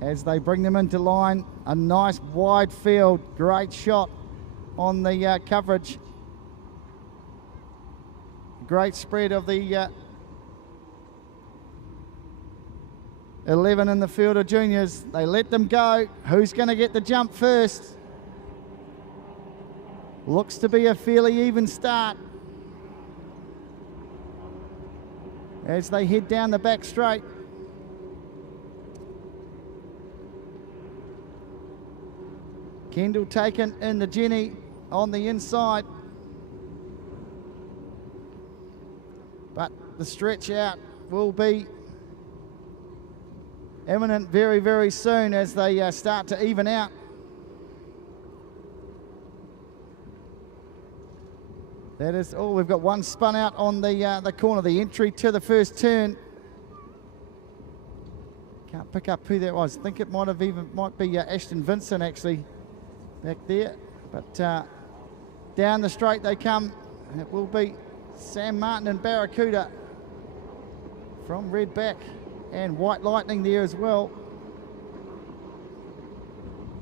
as they bring them into line. A nice wide field, great shot on the coverage. Great spread of the 11 in the field of juniors. They let them go. Who's going to get the jump first? Looks to be a fairly even start as they head down the back straight. Kendall Taken in the Jenny on the inside. But the stretch out will be imminent very, very soon as they start to even out. That is all. We've got one spun out on the corner, the entry to the first turn. Can't pick up who that was. I think it might be Ashton Vincent actually back there. But down the straight they come, and it will be Sam Martin and Barracuda from Redback and White Lightning there as well.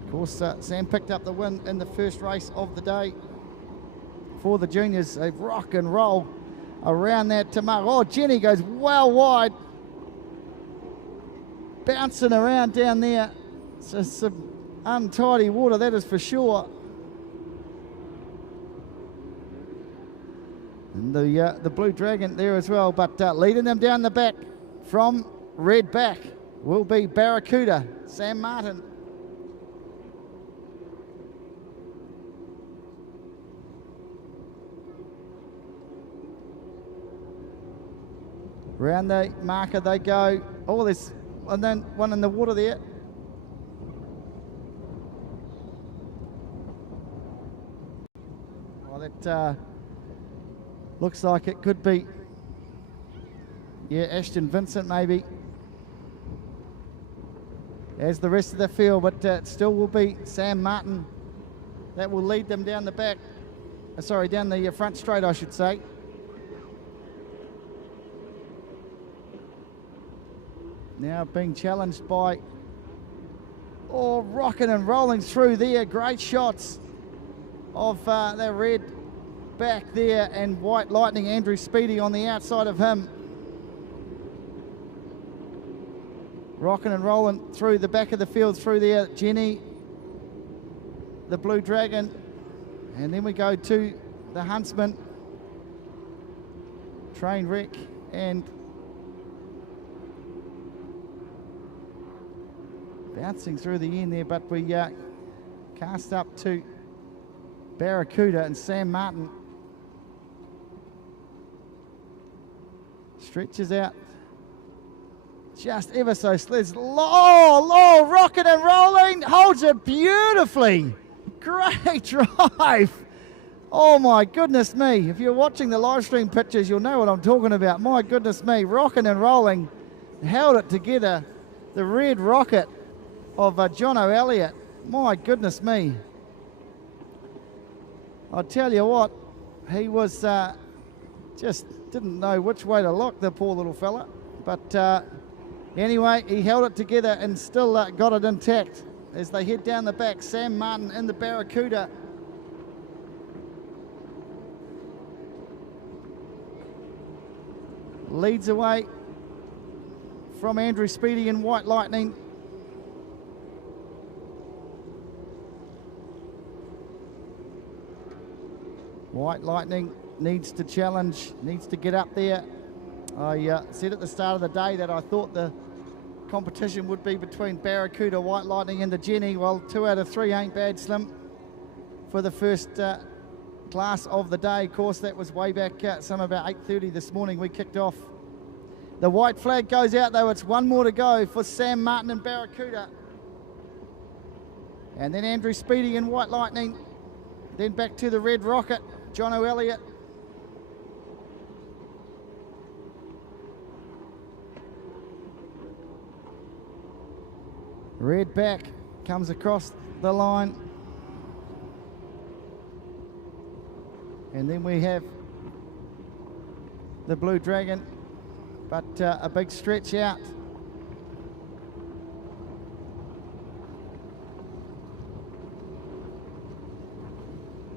Of course, Sam picked up the win in the first race of the day for the juniors. They rock and roll around that Tamar. Oh, Jenny goes well wide, bouncing around down there. So some untidy water, that is for sure. And the Blue Dragon there as well, but leading them down the back from Redback will be Barracuda, Sam Martin. Round the marker they go. Oh, there's and then one in the water there. Well, that looks like it could be, Ashton Vincent maybe, as the rest of the field, but it still will be Sam Martin that will lead them down the back. Down the front straight, I should say. Now being challenged by, rocking and rolling through there. Great shots of the red back there and White Lightning, Andrew Speedy on the outside of him. Rocking and rolling through the back of the field through there. Jenny, the Blue Dragon. And then we go to the Huntsman, Trainwreck, and bouncing through the end there, but we Cast up to Barracuda and Sam Martin. Stretches out just ever so slids. Oh, rocket and rolling. Holds it beautifully. Great drive. Oh my goodness me. If you're watching the live stream pictures, you'll know what I'm talking about. My goodness me. Rocking and rolling. Held it together. The red rocket of Jono Elliott. My goodness me. I'll tell you what, he was just didn't know which way to look, the poor little fella. But anyway, he held it together and still got it intact as they head down the back. Sam Martin in the Barracuda. Leads away from Andrew Speedy in White Lightning. White Lightning needs to challenge, needs to get up there. I said at the start of the day that I thought the competition would be between Barracuda, White Lightning and the Jenny. Well, 2 out of 3 ain't bad, Slim, for the first class of the day. Of course, that was way back some about 8:30 this morning we kicked off. The white flag goes out though. It's one more to go for Sam Martin and Barracuda. And then Andrew Speedy in White Lightning. Then back to the red rocket, Jono Elliott. Red back comes across the line. And then we have the Blue Dragon, but a big stretch out.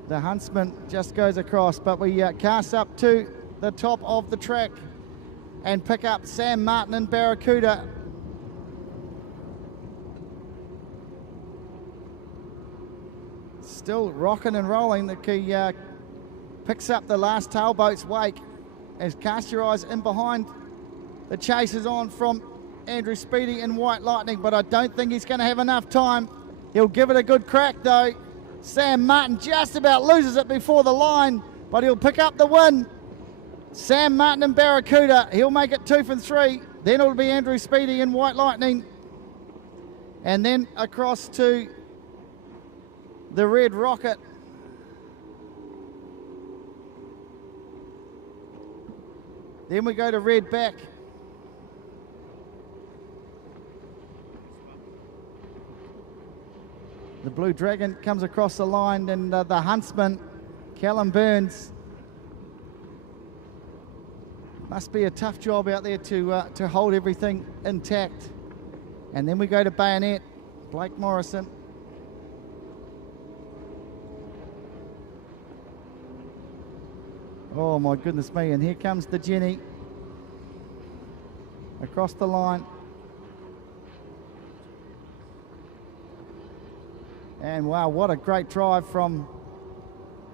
The Huntsman just goes across, but we cast up to the top of the track and pick up Sam Martin and Barracuda. Still rocking and rolling. The key picks up the last tailboat's wake as cast your eyes in behind. The chase is on from Andrew Speedy in White Lightning, but I don't think he's going to have enough time. He'll give it a good crack though. Sam Martin just about loses it before the line, but he'll pick up the win. Sam Martin and Barracuda, he'll make it 2 from 3. Then it'll be Andrew Speedy in White Lightning. And then across to the red rocket. Then we go to red back. The Blue Dragon comes across the line, and the Huntsman, Callum Burns. Must be a tough job out there to hold everything intact. And then we go to Bayonet, Blake Morrison. Oh my goodness me, and here comes the Jenny across the line. And wow, what a great drive from,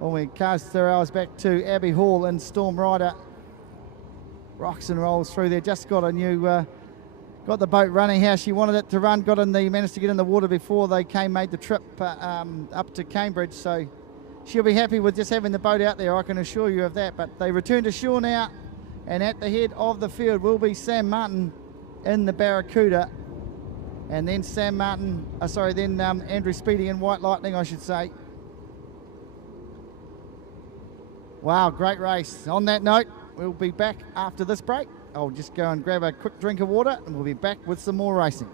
when we cast our eyes back to Abbey Hall and Storm Rider. Rocks and rolls through there, just got a new, got the boat running how she wanted it to run, managed to get in the water before they made the trip up to Cambridge, so she'll be happy with just having the boat out there, I can assure you of that. But they return to shore now, and at the head of the field will be Sam Martin in the Barracuda. And then Andrew Speedy in White Lightning, I should say. Wow, great race. On that note, we'll be back after this break. I'll just go and grab a quick drink of water, and we'll be back with some more racing.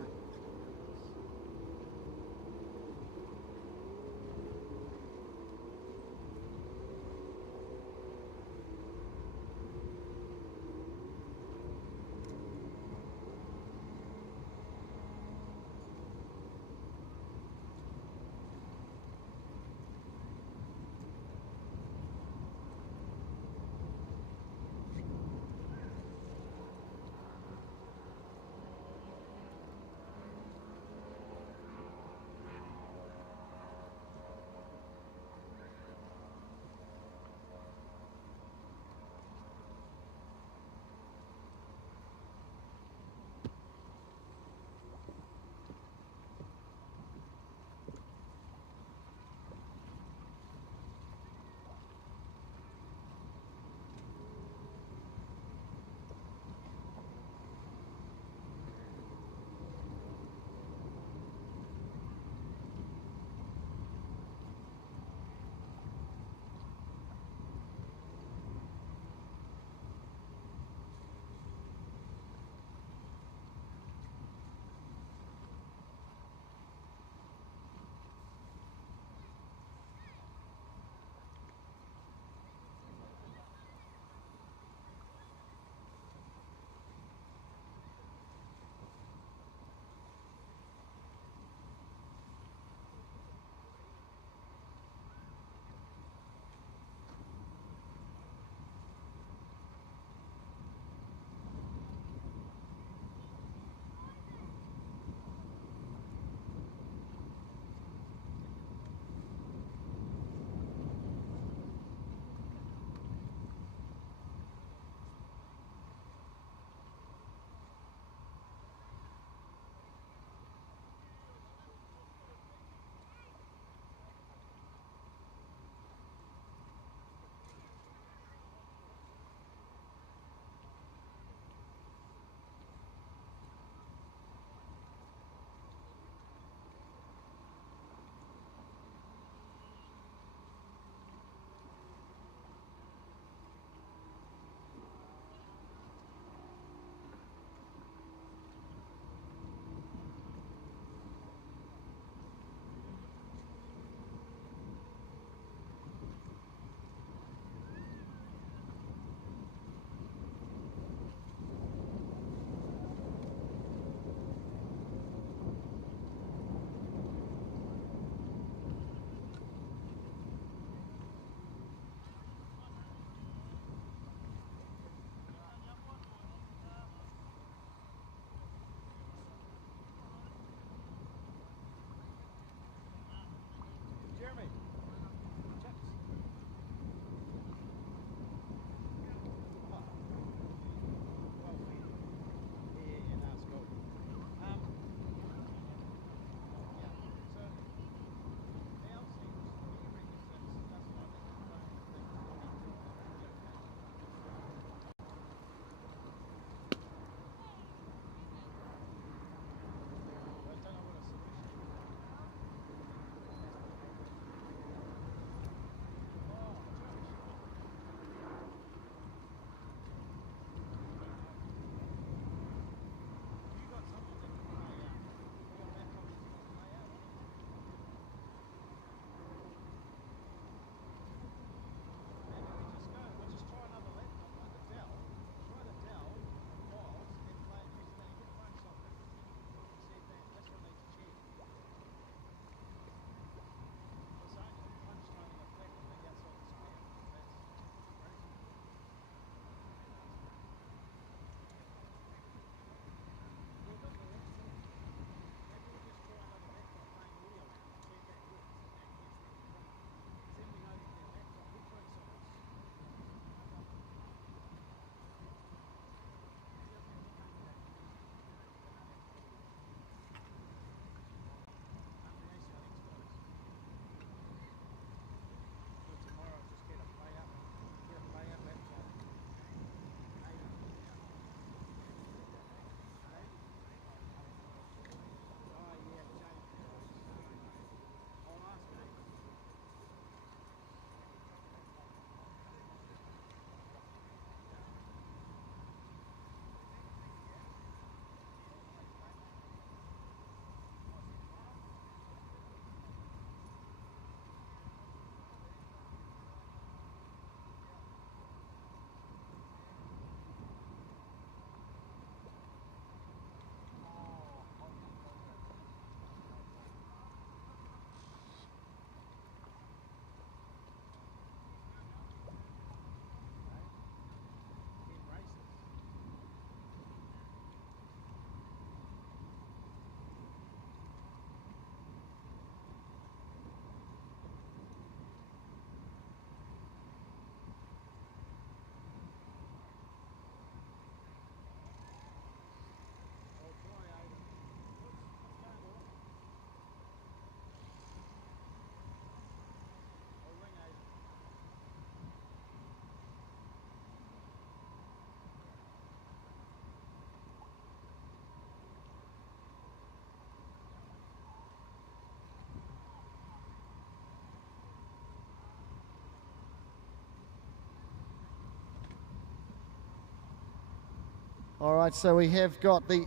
All right, so we have got the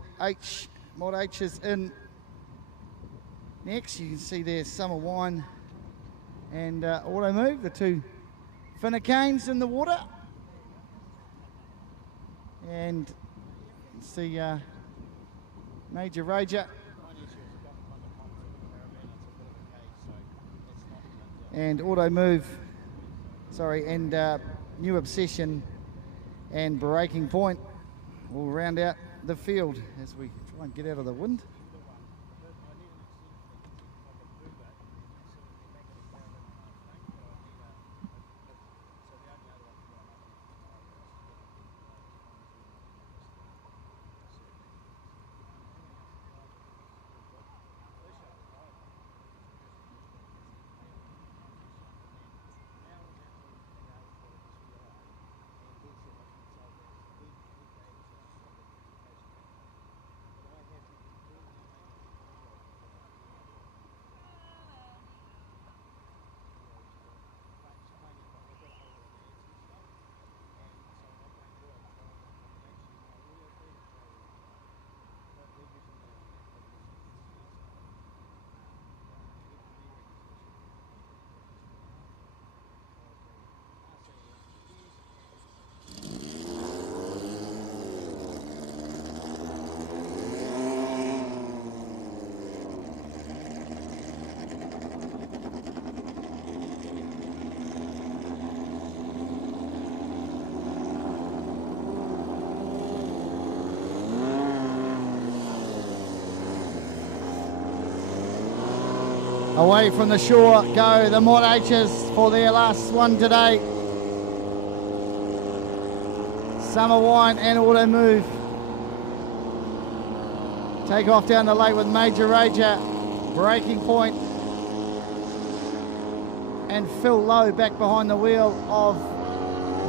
Mod H's in next. You can see there's Summer Wine and Auto Move, the two Finnecanes in the water. And you can see Major Rager and Auto Move, sorry, and New Obsession and Breaking Point will round out the field as we try and get out of the wind. Away from the shore go the Mod H's for their last one today. Summer Wine and Auto Move. Take off down the lake with Major Rager, Breaking Point, and Phil Lowe back behind the wheel of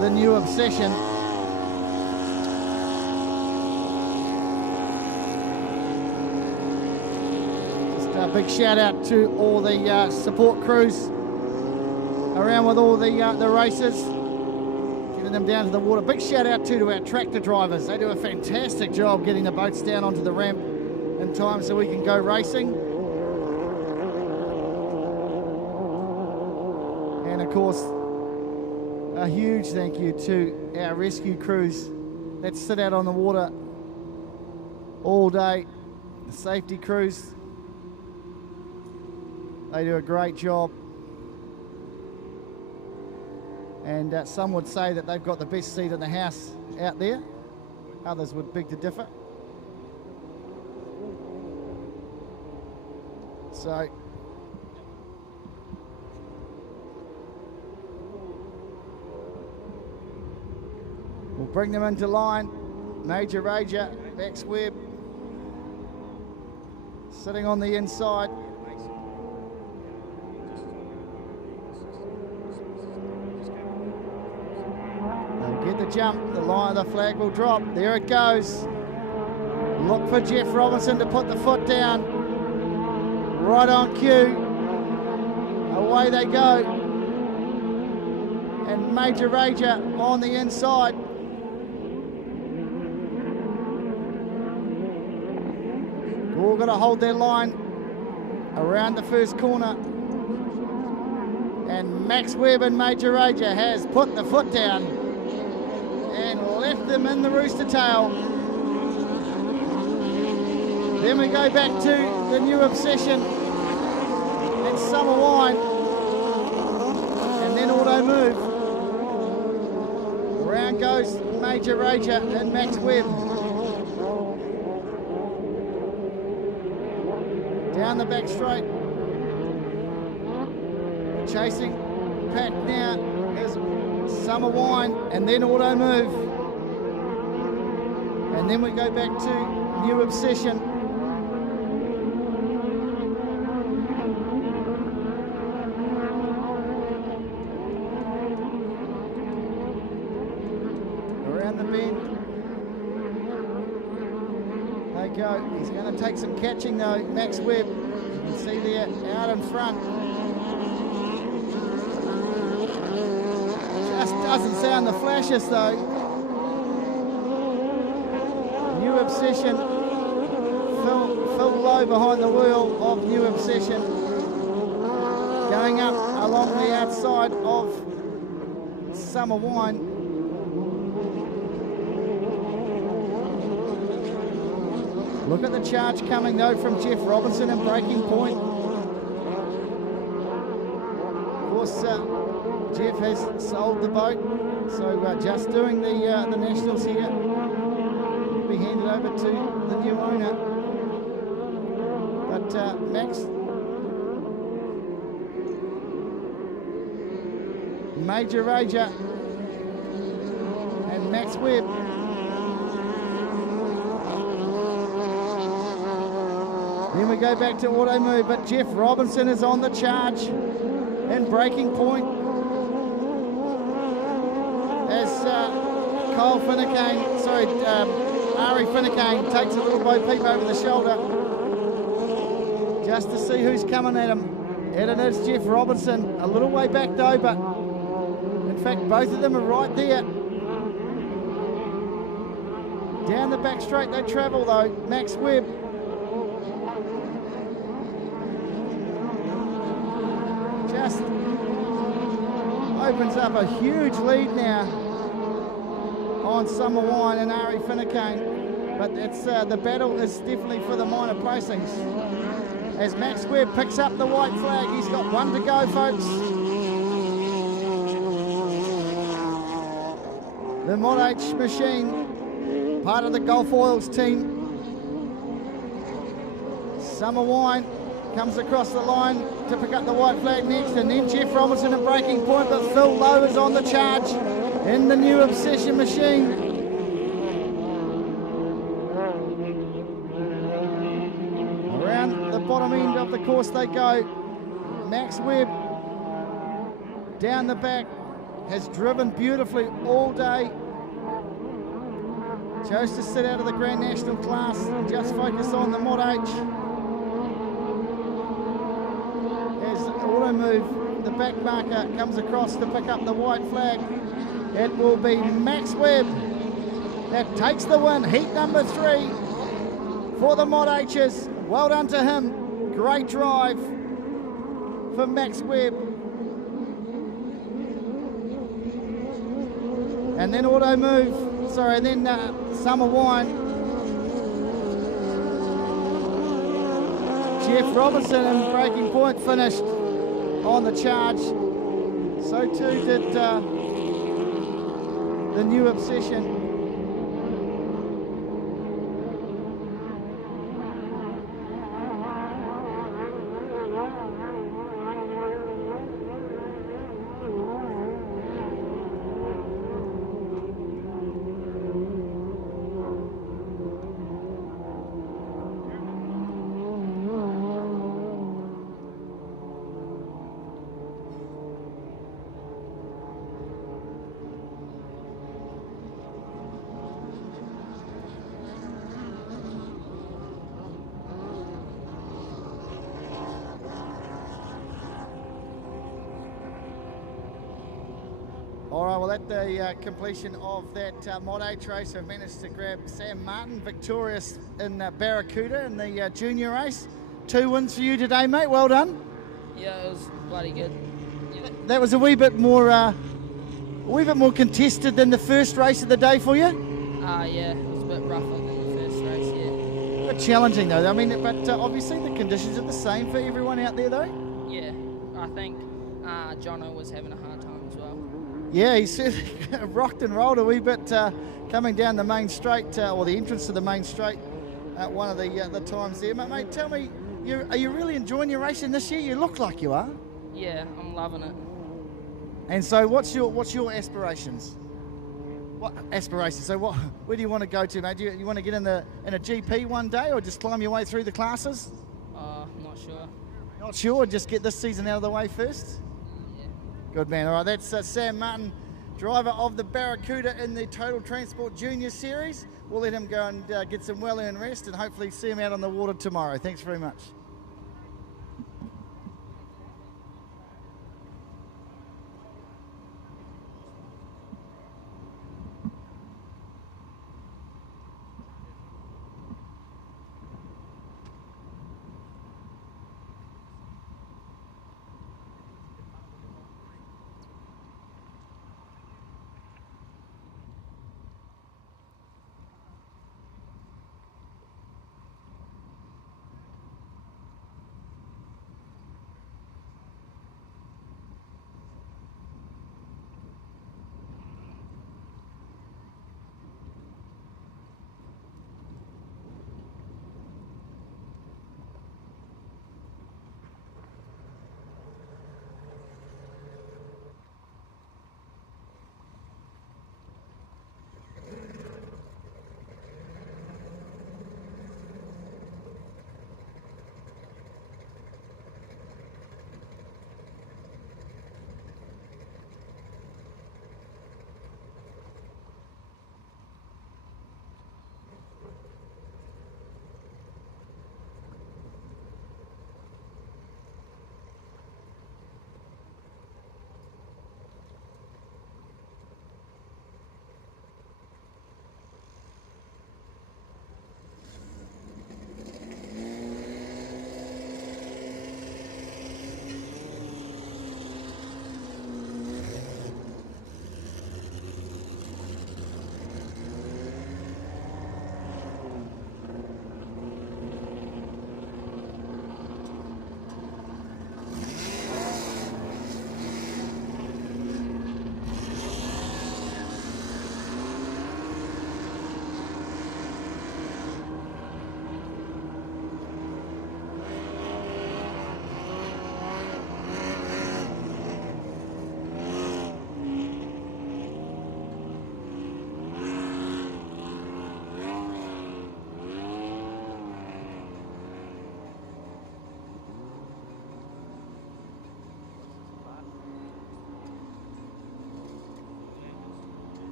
the New Obsession. A big shout out to all the support crews around with all the races, getting them down to the water. Big shout out to our tractor drivers. They do a fantastic job getting the boats down onto the ramp in time so we can go racing. And of course, a huge thank you to our rescue crews that sit out on the water all day, the safety crews. They do a great job, and some would say that they've got the best seat in the house out there. Others would beg to differ. So we'll bring them into line. Major Rager, Max Webb, sitting on the inside. Get the jump, the line of the flag will drop. There it goes. Look for Jeff Robinson to put the foot down. Right on cue. Away they go. And Major Rager on the inside. All got to hold their line around the first corner. And Max Webb and Major Rager has put the foot down and left them in the rooster tail. Then we go back to the New Obsession and Summer Wine, and then Auto Move. Round goes Major Rager and Max Webb. Down the back straight. Chasing pack now is Summer Wine and then Auto Move. And then we go back to New Obsession. Around the bend. They go. He's going to take some catching though, Max Webb. You can see there out in front. Just doesn't sound the flashiest though. Obsession. Phil Lowe behind the wheel of New Obsession. Going up along the outside of Summer Wine. Look at the charge coming though from Jeff Robinson and Breaking Point. Of course, Jeff has sold the boat, so just doing the nationals here. Will be handed over to the new owner. But Max, Major Rager and Max Webb. Then we go back to auto move, but Jeff Robinson is on the charge and Breaking Point as Kyle Finnecane, sorry, Ari Finnecane takes a little bo peep over the shoulder just to see who's coming at him. And it is Jeff Robinson, a little way back though, but in fact both of them are right there. Down the back straight they travel though, Max Webb. Just opens up a huge lead now on Summer Wine and Ari Finnecane, but it's the battle is definitely for the minor placings. As Max Webb picks up the white flag, he's got one to go, folks. The Mod H machine, part of the Gulf Oils team. Summer Wine comes across the line to pick up the white flag next, and then Jeff Robinson at Breaking Point, but Phil Lowe is on the charge in the New Obsession machine. Around the bottom end of the course they go. Max Webb down the back has driven beautifully all day. Chose to sit out of the Grand National class and just focus on the Mod H. Auto move, the back marker comes across to pick up the white flag. It will be Max Webb that takes the win, heat number 3 for the Mod H's. Well done to him, great drive for Max Webb. And then auto move, sorry, and then Summer Wine. Jeff Robinson and Breaking Point finished on the charge. So too did the New Obsession. All right, well, at the completion of that Mod H race, I've managed to grab Sam Martin, victorious in Barracuda in the junior race. 2 wins for you today, mate. Well done. Yeah, it was bloody good. Yeah. That was a wee bit more contested than the first race of the day for you. Yeah, it was a bit rougher than the first race. Yeah. Bit challenging though. I mean, but obviously the conditions are the same for everyone out there, though. Yeah, I think Jono was having a hard time as well. Yeah, he certainly rocked and rolled a wee bit coming down the main straight, or the entrance to the main straight at one of the times there. Mate, tell me, are you really enjoying your racing this year? You look like you are. Yeah, I'm loving it. And so what's your aspirations? What aspirations? So where do you want to go to, mate? Do you want to get in a GP one day, or just climb your way through the classes? Not sure. Not sure, just get this season out of the way first? Good man. All right, that's Sam Martin, driver of the Barracuda in the Total Transport Junior Series. We'll let him go and get some well-earned rest and hopefully see him out on the water tomorrow. Thanks very much.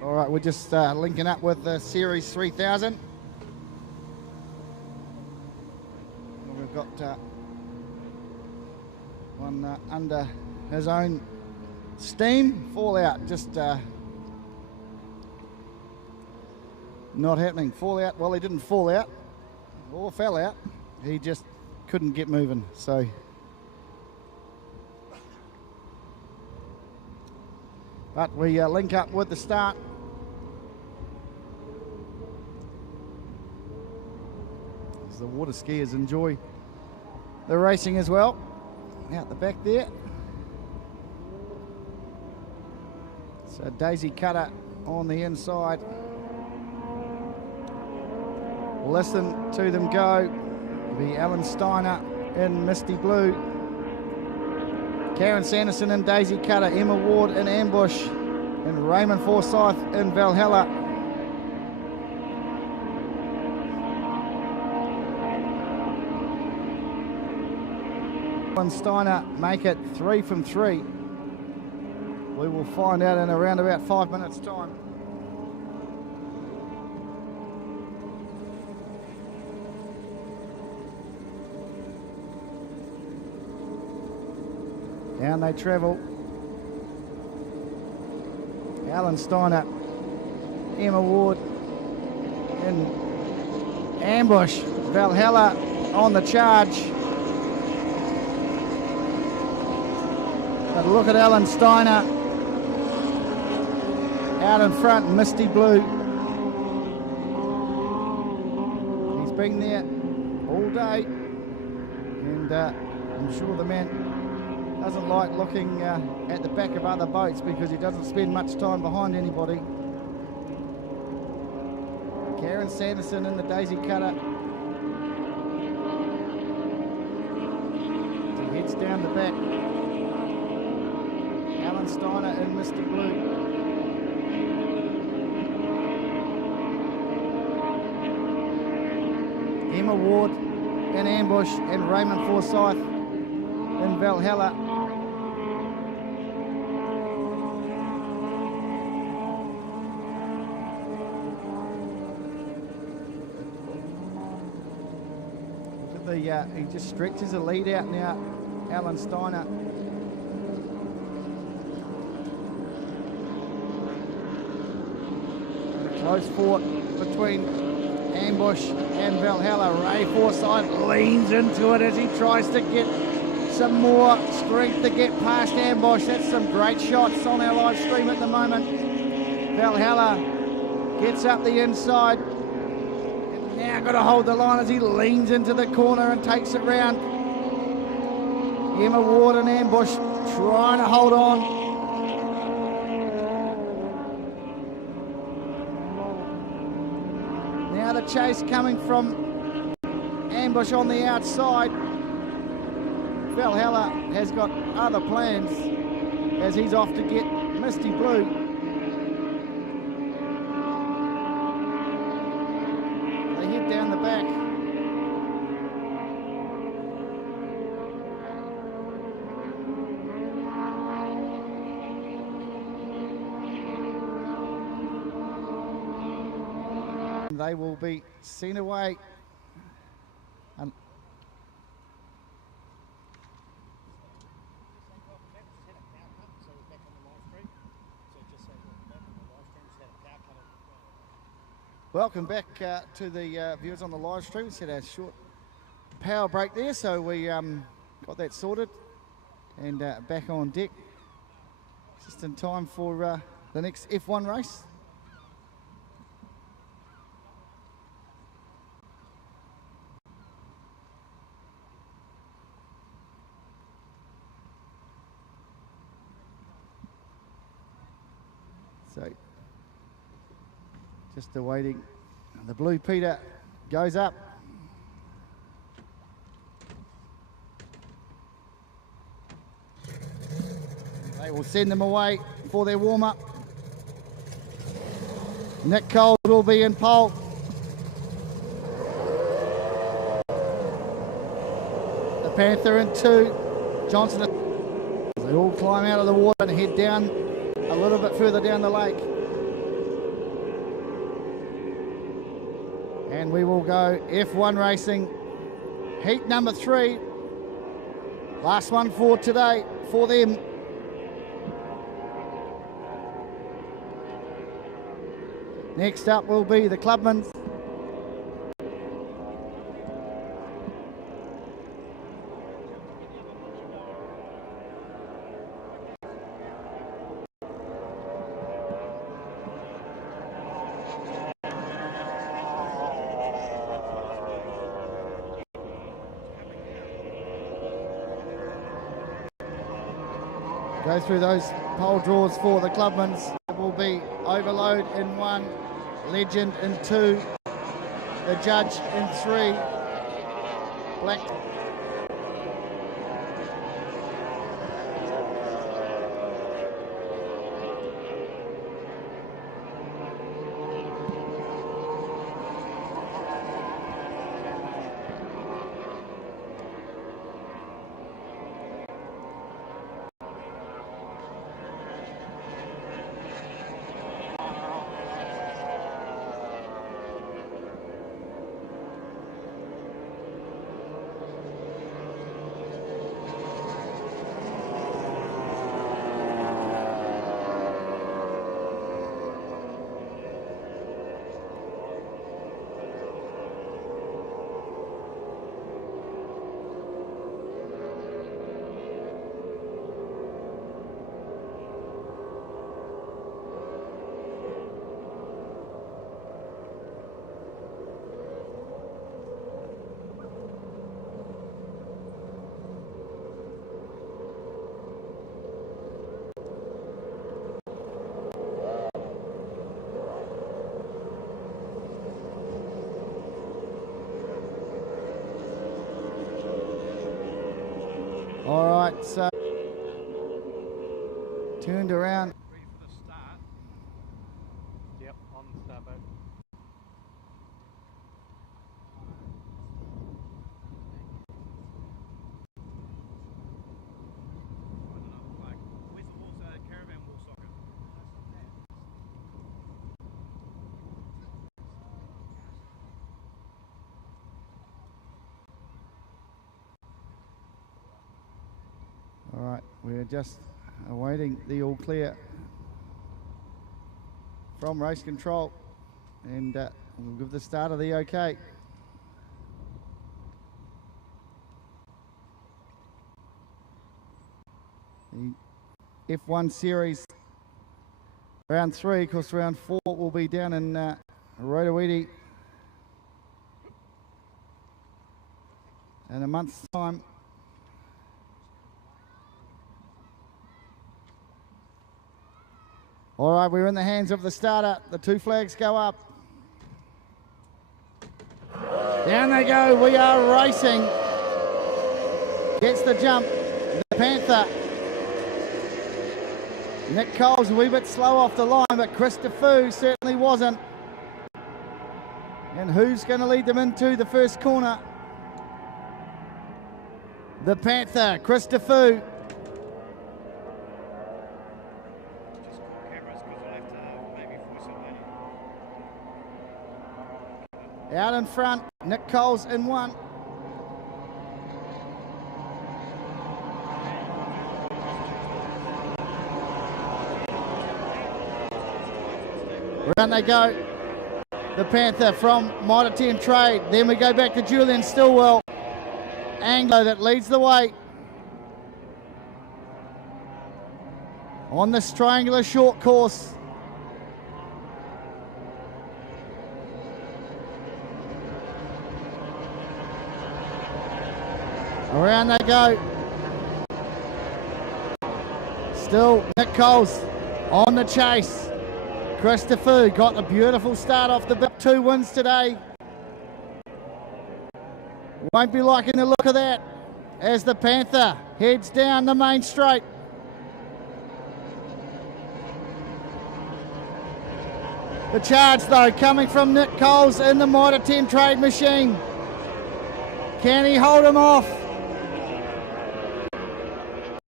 All right, we're just linking up with the Series 3000. We've got one under his own steam. Fallout just not happening. Fallout, well, he didn't fall out or fell out. He just couldn't get moving. So but we link up with the start. As the water skiers enjoy the racing as well. Out the back there. So Daisy Cutter on the inside. Listen to them go. The Alan Steiner in Misty Blue. Karen Sanderson and Daisy Cutter, Emma Ward in Ambush, and Raymond Forsyth in Valhalla. Alan Steiner make it 3 from 3. We will find out in around about 5 minutes' time. Down they travel. Alan Steiner, Emma Ward in Ambush, Valhalla on the charge. But look at Alan Steiner out in front, Misty Blue. He's been there all day, and I'm sure the man doesn't like looking at the back of other boats because he doesn't spend much time behind anybody. Karen Sanderson in the Daisy Cutter. He heads down the back. Alan Steiner in Misty Blue. Emma Ward in Ambush and Raymond Forsyth in Valhalla. He just stretches the lead out now, Alan Steiner. A close fought between Ambush and Valhalla. Ray Forsyth leans into it as he tries to get some more strength to get past Ambush. That's some great shots on our live stream at the moment. Valhalla gets up the inside. Now got to hold the line as he leans into the corner and takes it round. Emma Ward and Ambush trying to hold on. Now the chase coming from Ambush on the outside. Valhalla has got other plans as he's off to get Misty Blue. Down the back. They will be seen away. Welcome back to the viewers on the live stream. We had a short power break there, so we got that sorted and back on deck just in time for the next F1 race. So just awaiting. The Blue Peter goes up. They will send them away for their warm-up. Nick Cole will be in pole. The Panther in 2. Johnson. They all climb out of the water and head down a little bit further down the lake. And we will go F1 racing, heat number 3. Last one for today for them. Next up will be the Clubman. Go through those pole draws for the Clubmans. It will be Overload in 1, Legend in 2, the Judge in 3, Black. All right, so turned around. Ready for the start? Yep, on the start boat. Where's the horse, caravan wall socket? All right, we're just awaiting the all clear from race control, and we'll give the starter the okay. The F1 series round 3, of course round 4 will be down in Rotowiti in a month's time. All right, we're in the hands of the starter. The 2 flags go up. Down they go. We are racing. Gets the jump. The Panther. Nick Cole's a wee bit slow off the line, but Christopher certainly wasn't. And who's going to lead them into the first corner? The Panther, Christopher. Out in front, Nick Cole's in 1. Round they go. The Panther from Mitre 10 Trade. Then we go back to Julian Stillwell. Anglo that leads the way. On this triangular short course. Around they go. Still Nick Coles on the chase. Christopher got a beautiful start off the bit. 2 wins today. Won't be liking the look of that as the Panther heads down the main straight. The charge though coming from Nick Coles in the Mitre 10 Trade machine. Can he hold him off?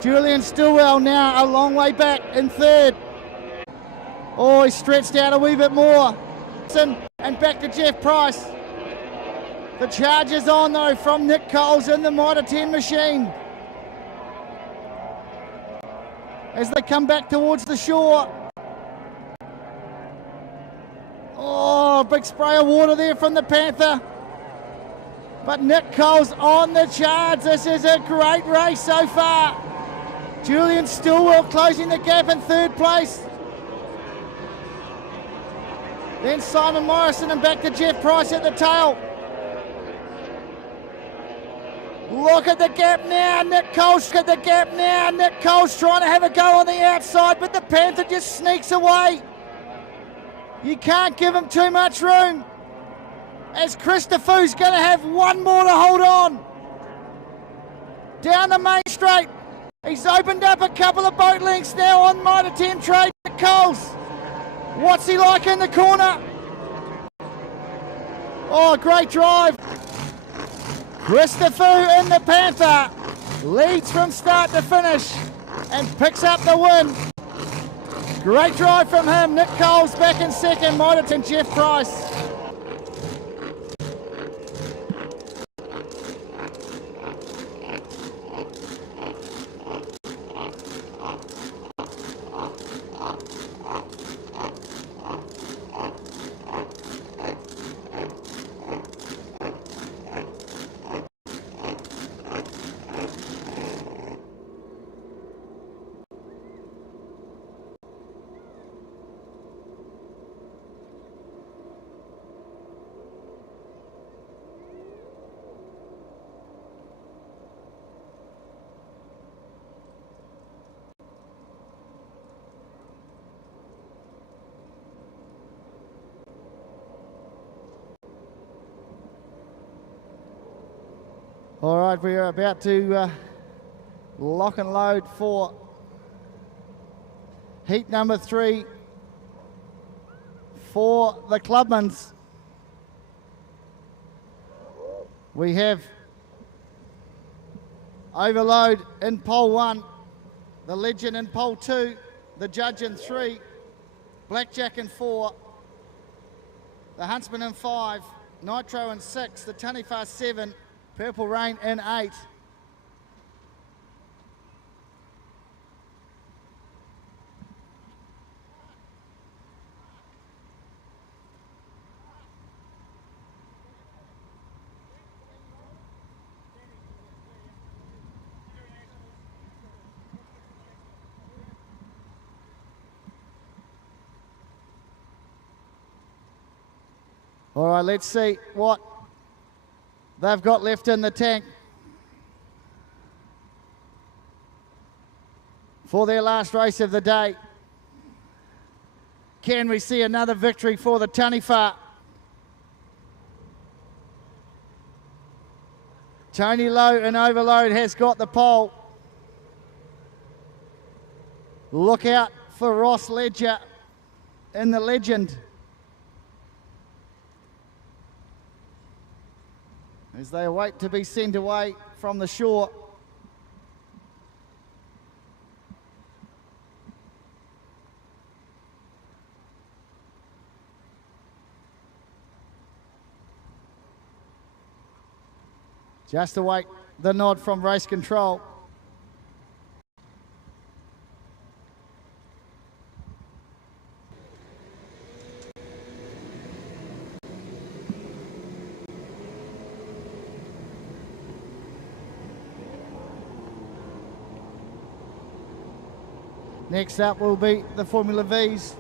Julian Stillwell now a long way back in 3rd. Oh, he stretched out a wee bit more. And back to Jeff Price. The charge is on though from Nick Coles in the Mitre 10 machine. As they come back towards the shore. Oh, big spray of water there from the Panther. But Nick Coles on the charge. This is a great race so far. Julian Stillwell closing the gap in third place. Then Simon Morrison and back to Jeff Price at the tail. Look at the gap now, Nick Coles. Look at the gap now, Nick Coles trying to have a go on the outside, but the Panther just sneaks away. You can't give him too much room. As Christopher's going to have one more to hold on. Down the main straight. He's opened up a couple of boat lengths now on Mitre 10 trade. Nick Coles. What's he like in the corner? Oh, great drive. Christopher in the Panther leads from start to finish and picks up the win. Great drive from him. Nick Coles back in second. Mitre 10 Jeff Price. All right, we are about to lock and load for heat number 3 for the Clubmans. We have Overload in pole 1, the Legend in pole 2, the Judge in 3, Blackjack in 4, the Huntsman in 5, Nitro in 6, the Tunny 7, Purple Rain in 8. All right, let's see what they've got left in the tank for their last race of the day. Can we see another victory for the Taniwha? Tony Lowe in Overload has got the pole. Look out for Ross Ledger in the Legend. As they await to be sent away from the shore. Just await the nod from race control. Next up will be the Formula Vs.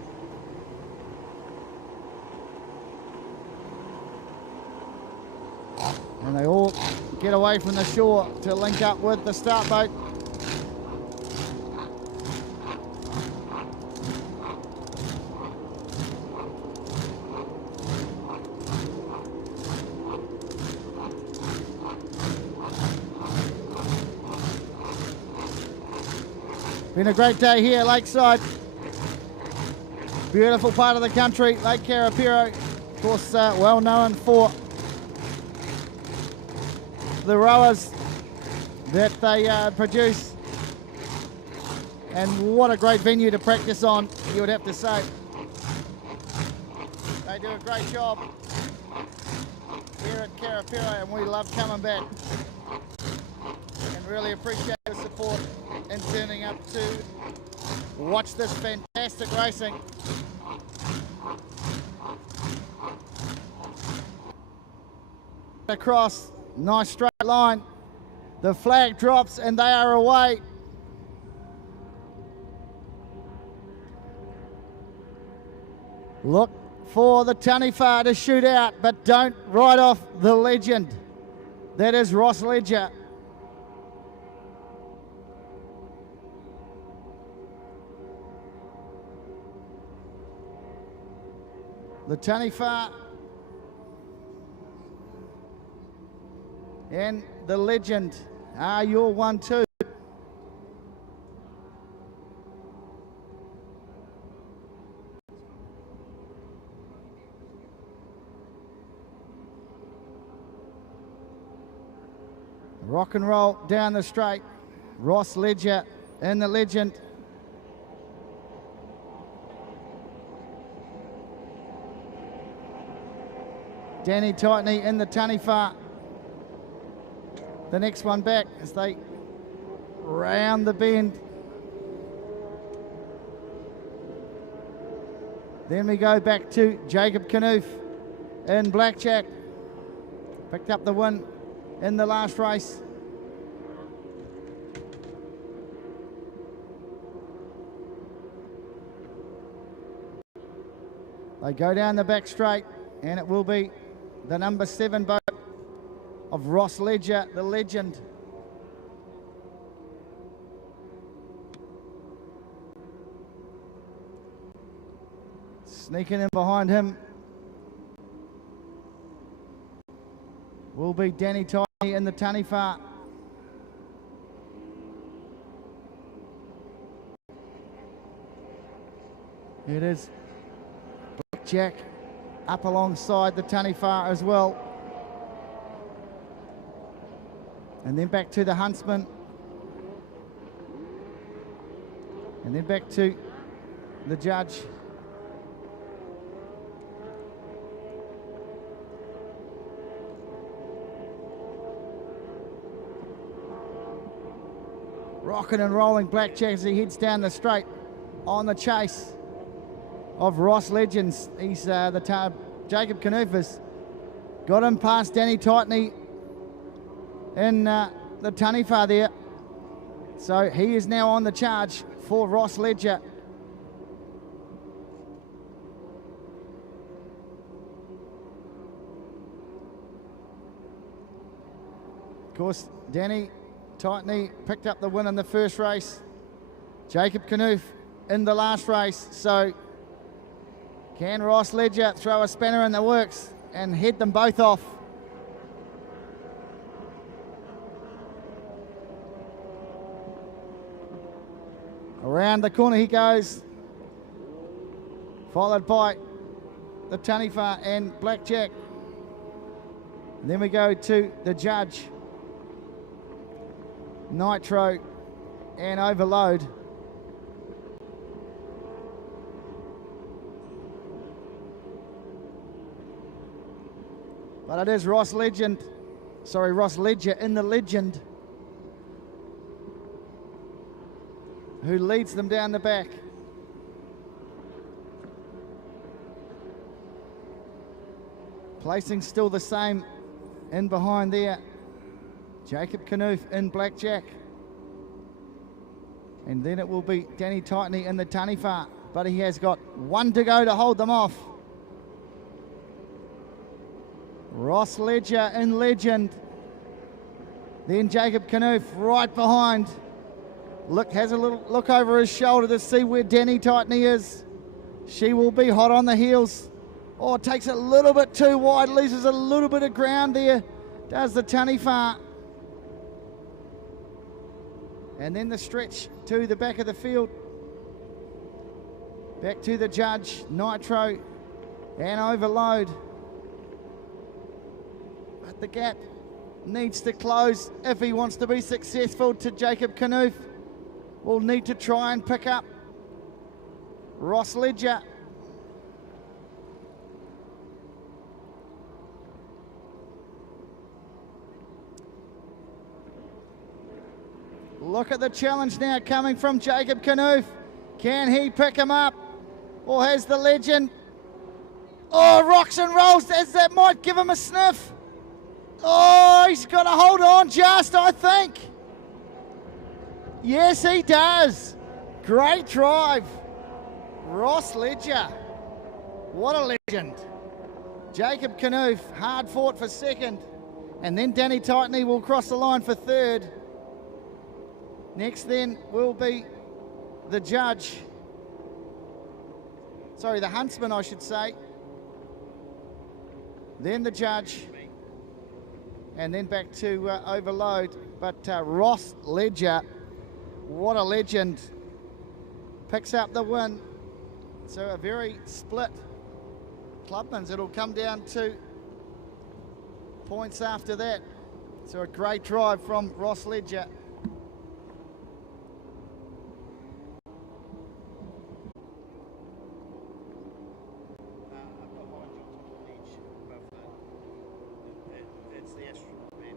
And they all get away from the shore to link up with the start boat. Been a great day here, Lakeside. Beautiful part of the country, Lake Karapiro. Of course, well known for the rowers that they produce. And what a great venue to practice on, you would have to say. They do a great job. here at Karapiro, and we love coming back. And really appreciate your support and turning up to watch this fantastic racing. Across, nice straight line. The flag drops and they are away. Look for the Taniwha to shoot out, but don't write off the legend. That is Ross Ledger. The Taniwha and the legend are your 1-2. Rock and roll down the straight. Ross Ledger and the legend. Danny Tightney in the Taniwha. The next one back as they round the bend. Then we go back to Jacob Knuth in Blackjack. Picked up the win in the last race. They go down the back straight, and it will be the number 7 boat of Ross Ledger, the legend. Sneaking in behind him will be Danny Tightney in the Taniwha. It is Blackjack up alongside the Taniwha as well. And then back to the Huntsman. And then back to the Judge. Rocking and rolling Blackjack as he heads down the straight on the chase of Ross Legends. He's Jacob Knuth has got him past Danny Tightney in the Taniwha there. So he is now on the charge for Ross Ledger. Of course, Danny Tightney picked up the win in the first race. Jacob Knuth in the last race. So can Ross Ledger throw a spanner in the works and head them both off? Around the corner he goes, followed by the Taniwha and Blackjack. And then we go to the Judge, Nitro and Overload. But it is Ross Ledger in the legend who leads them down the back. Placing still the same in behind there. Jacob Knuth in Blackjack. And then it will be Danny Tightney in the Taniwha, but he has got one to go to hold them off. Ross Ledger in legend. Then Jacob Knuth right behind. Has a little look over his shoulder to see where Danny Tightney is. She will be hot on the heels. Oh, takes it a little bit too wide, loses a little bit of ground there. Does the Taniwha. And then the stretch to the back of the field. Back to the Judge, Nitro and Overload. But the gap needs to close if he wants to be successful to Jacob Knuth. Will need to try and pick up Ross Ledger. Look at the challenge now coming from Jacob Knuth. Can he pick him up? Or has the legend? Oh, rocks and rolls as that might give him a sniff. Oh, he's got to hold on just, I think. Yes, he does. Great drive. Ross Ledger. What a legend. Jacob Knuth, hard fought for second. And then Danny Tightney will cross the line for third. Next then will be the judge. Sorry, the huntsman, I should say. Then the judge. And then back to overload. But Ross Ledger, what a legend, picks up the win. So a very split Clubman's. It'll come down to points after that. So a great drive from Ross Ledger. That's the astronaut, man.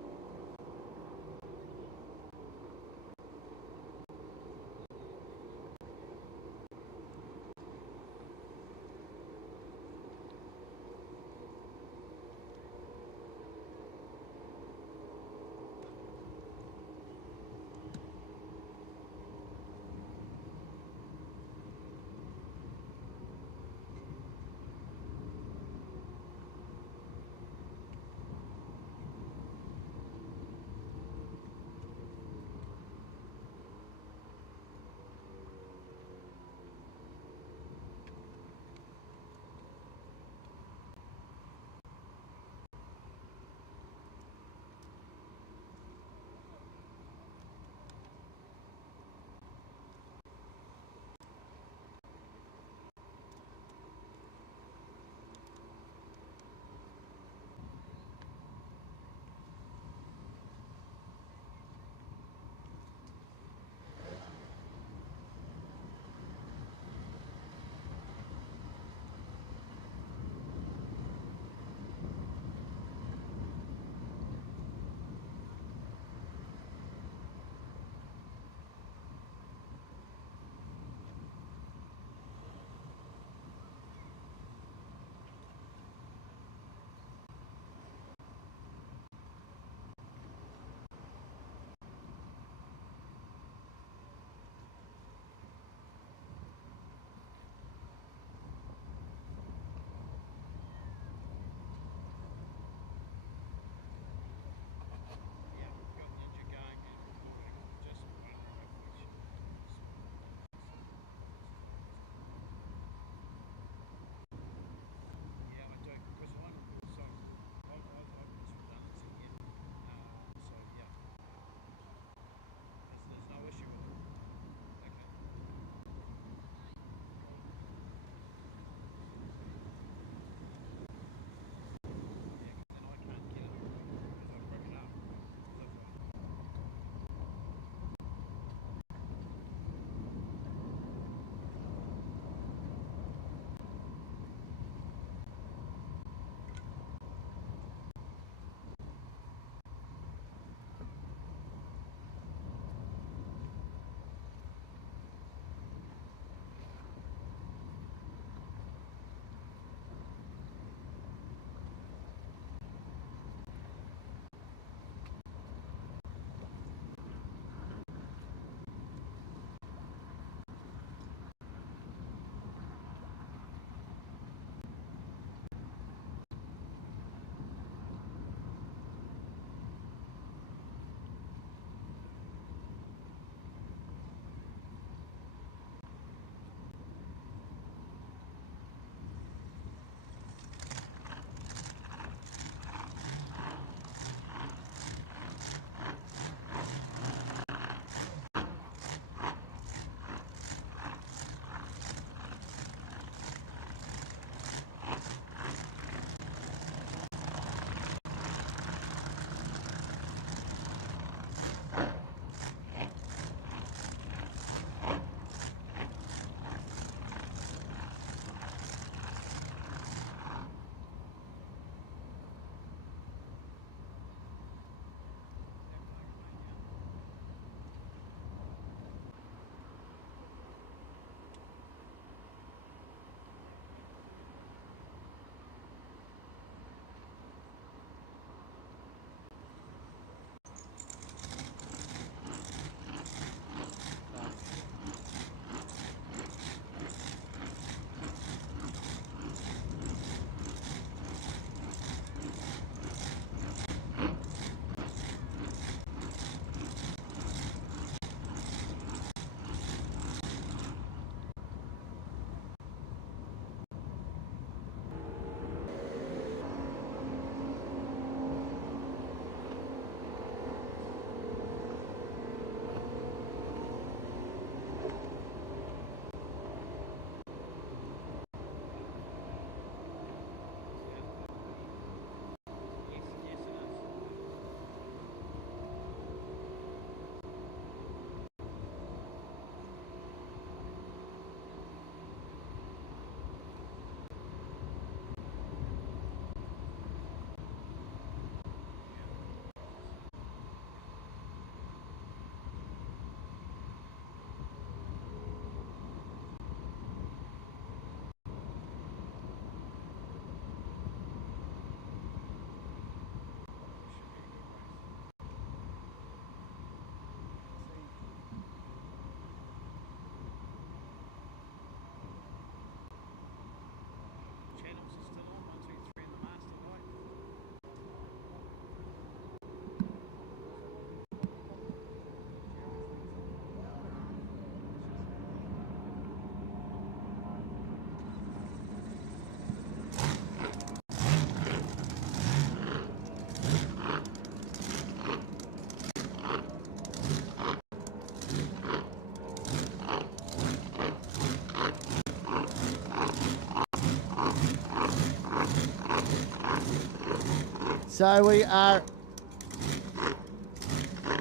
So we are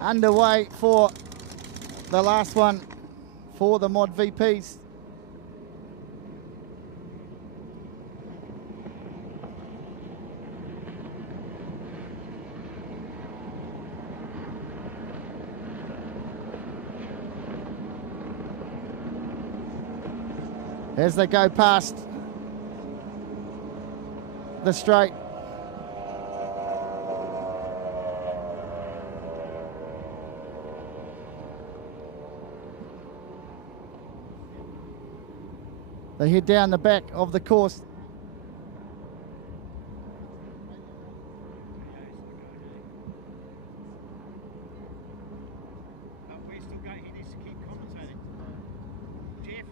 underway for the last one for the Mod VPs. As they go past the straight. They head down the back of the course. We're still going. He needs to keep commentating. Jeff,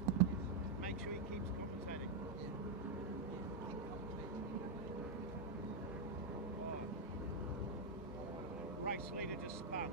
make sure he keeps commentating. Race leader just spun.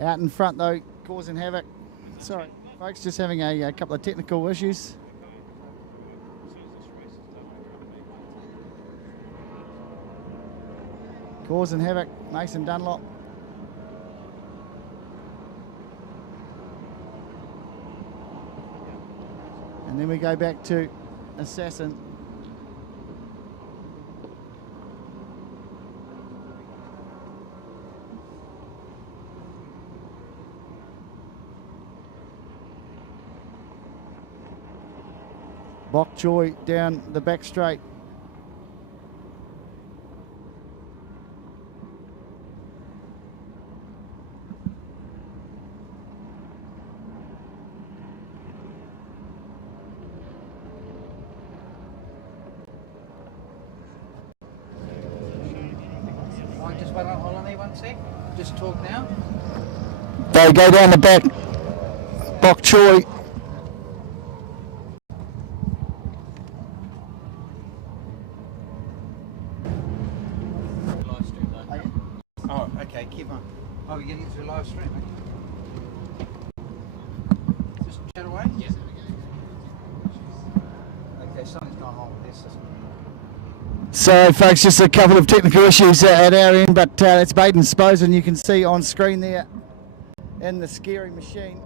Out in front though, causing havoc. Sorry, folks, just having a couple of technical issues. Causing havoc, Mason Dunlop. And then we go back to Assassin. Bok Choy down the back straight. Just hold on there 1 sec. Just talk now. They go down the back. Bok Choy. Oh, okay, keep on. Oh, we're getting into a live stream. Just chat away? Yes. Okay, something's gone wrong with this system. So, folks, just a couple of technical issues at our end, but it's Baden Sposen you can see on screen there in the scary machine.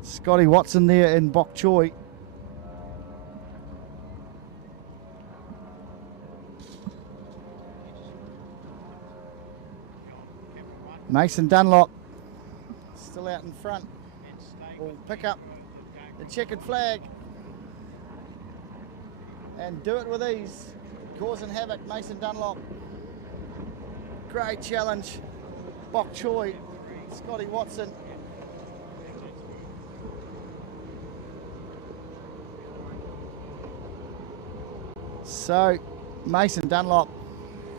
Scotty Watson there in Bok Choy. Mason Dunlop still out in front. Will pick up the checkered flag and do it with ease. Causing havoc, Mason Dunlop. Great challenge. Bok Choy, Scotty Watson. So, Mason Dunlop,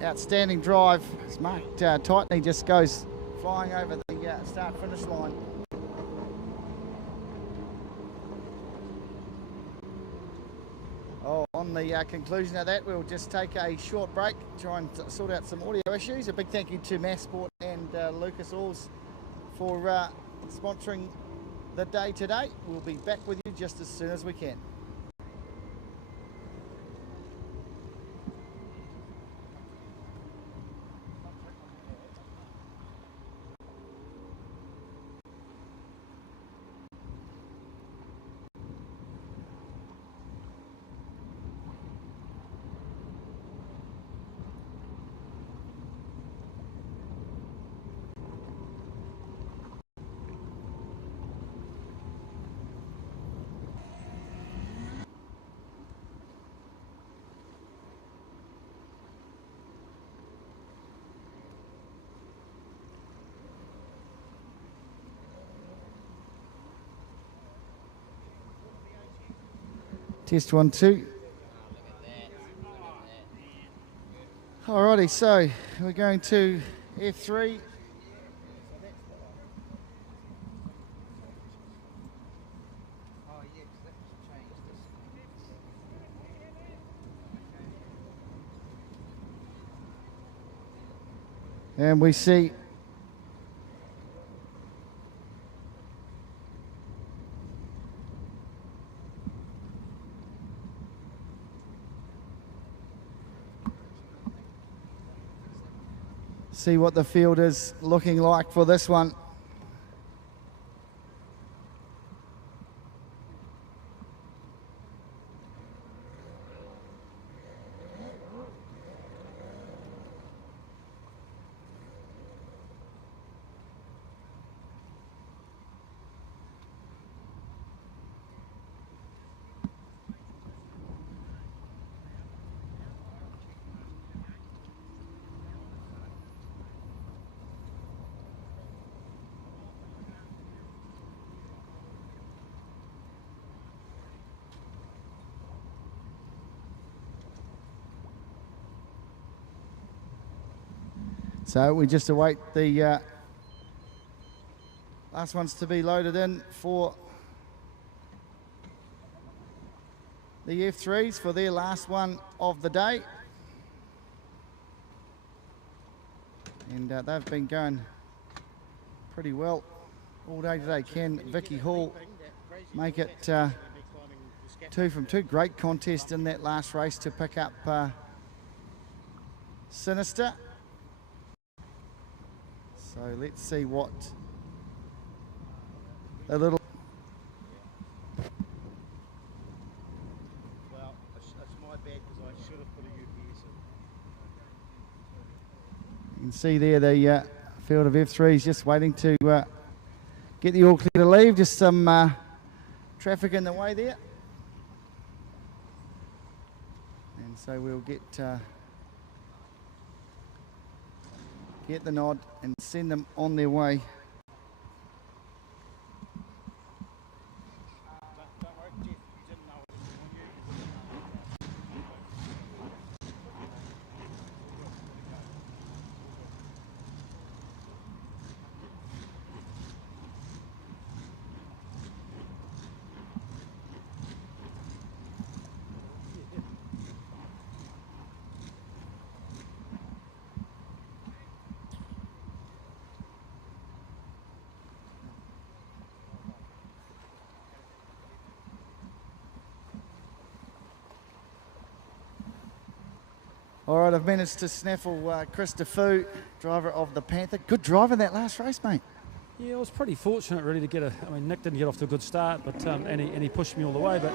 outstanding drive. It's marked tight and he just goes flying over the start-finish line. Oh, on the conclusion of that, we'll just take a short break, try and sort out some audio issues. A big thank you to Massport and Lucas Oars for sponsoring the day today. We'll be back with you just as soon as we can. Test 1, 2. Alrighty, so we're going to F3. And we see what the field is looking like for this one. So we just await the last ones to be loaded in for the F3s for their last one of the day. And they've been going pretty well all day today. Can Vicky Hall make it 2 from 2? Great contest in that last race to pick up Sinister. So let's see what a little... Well, that's my bad because I should have put a UPS in. You can see there the field of F3s just waiting to get the all clear to leave. Just some traffic in the way there. And so we'll get the nod and send them on their way. All right, I've managed to snaffle Chris Defoe, driver of the Panther. Good driver that last race, mate. Yeah, I was pretty fortunate really to get I mean, Nick didn't get off to a good start, but and he pushed me all the way. But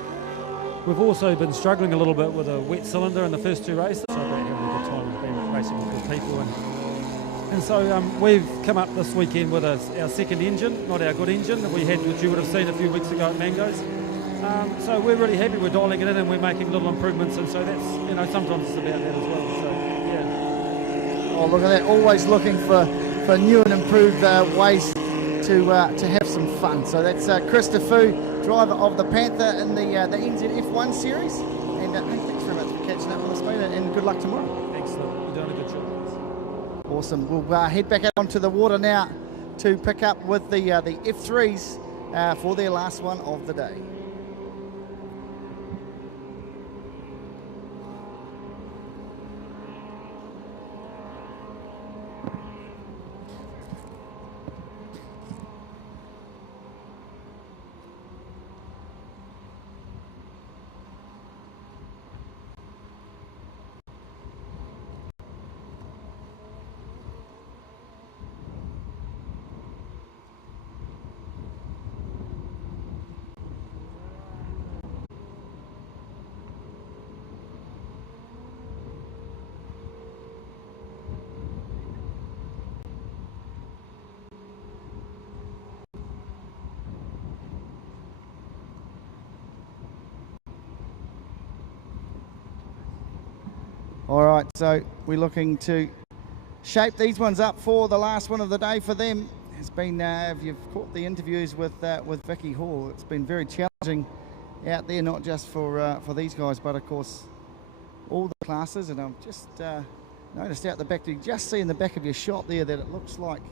we've also been struggling a little bit with a wet cylinder in the first 2 races. So we're having a good time. We've been racing with good people, and so we've come up this weekend with our second engine, not our good engine that we had, which you would have seen a few weeks ago at Mango's. So we're really happy. We're dialing it in and we're making little improvements, and so that's, you know, sometimes it's about that as well. So yeah. Oh, look at that! Always looking for new and improved ways to have some fun. So that's Chris Defoe, driver of the Panther in the NZF1 series. And hey, thanks very much for catching up with us, mate, and good luck tomorrow. Thanks, Luke. You're doing a good job. Awesome. We'll head back out onto the water now to pick up with the F3s for their last one of the day. All right, so we're looking to shape these ones up for the last one of the day for them. It's been, if you've caught the interviews with Vicky Hall, it's been very challenging out there, not just for these guys, but of course all the classes. And I've just noticed out the back, you just see in the back of your shot there that it looks like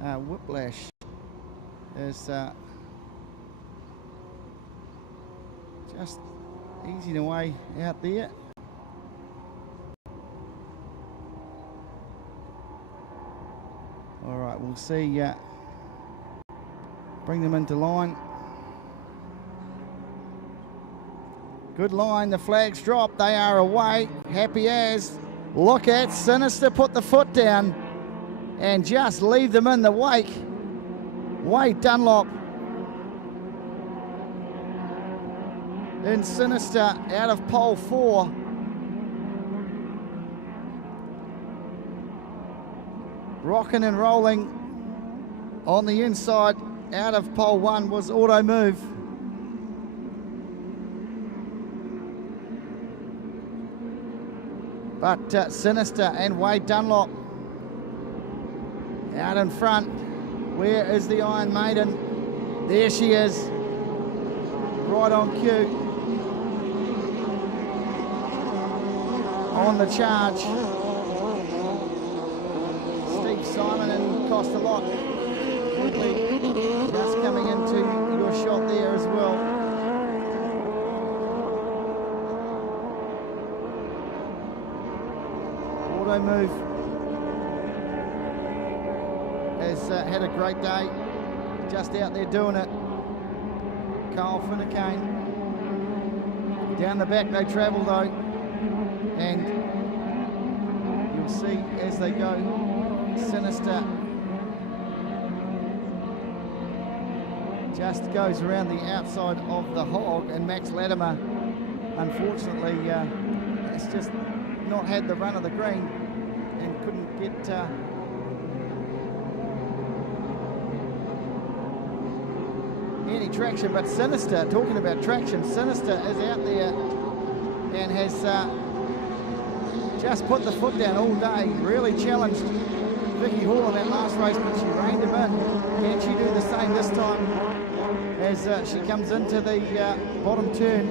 Whiplash is just easing away out there. All right, we'll see. Bring them into line. Good line, the flags drop, they are away, happy as. Look at Sinister put the foot down and just leave them in the wake. Wade Dunlop in Sinister out of pole 4. Rocking and rolling on the inside out of pole 1 was Auto Move. But Sinister and Wade Dunlop out in front. Where is the Iron Maiden? There she is, right on cue. On the charge. Steve Simon and Costa Lock just coming into your shot there as well. Auto Move has had a great day, just out there doing it. Carl Finnecane. Down the back they travel though, and you'll see as they go, Sinister just goes around the outside of the hog, and Max Latimer unfortunately has just not had the run of the green and couldn't get any traction. But Sinister, talking about traction, Sinister is out there and has just put the foot down all day, really challenged Vicky Hall in that last race, but she reined him in. Can she do the same this time as she comes into the bottom turn?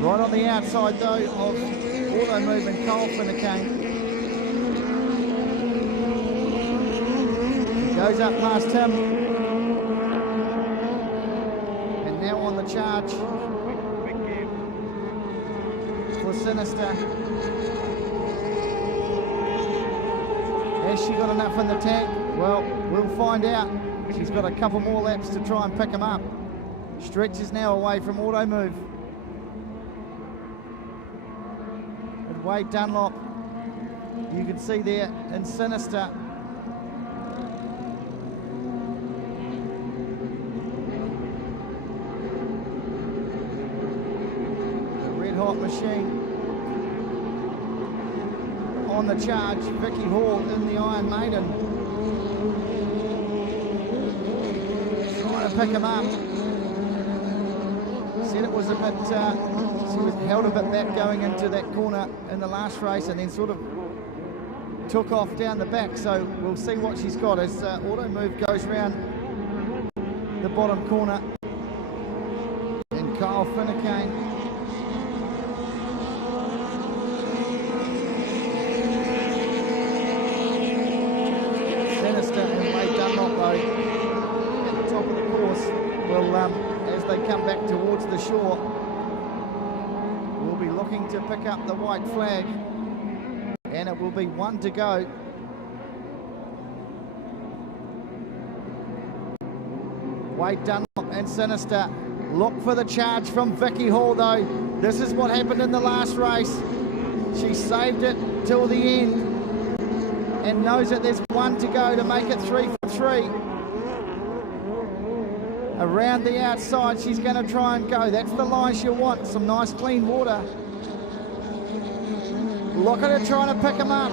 Right on the outside though of Auto Move and Cole Finnecane. Goes up past him. And now on the charge for Sinister. Has she got enough in the tank? Well, we'll find out. She's got a couple more laps to try and pick him up. Stretch is now away from Auto Move. And Wade Dunlop, you can see there in Sinister. The red hot machine. On the charge, Vicky Hall in the Iron Maiden. Trying to pick him up. Said it was a bit, she was held a bit back going into that corner in the last race and then sort of took off down the back. So we'll see what she's got as Auto Move goes round the bottom corner. And Kyle Finnecane. And Wade Dunlop though at the top of the course will, as they come back towards the shore, will be looking to pick up the white flag, and it will be 1 to go. Wade Dunlop and Sinister look for the charge from Vicky Hall though. This is what happened in the last race. She saved it till the end and knows that there's 1 to go to make it 3 for 3. Around the outside, she's going to try and go. That's the line she'll want, some nice clean water. Look at her trying to pick him up.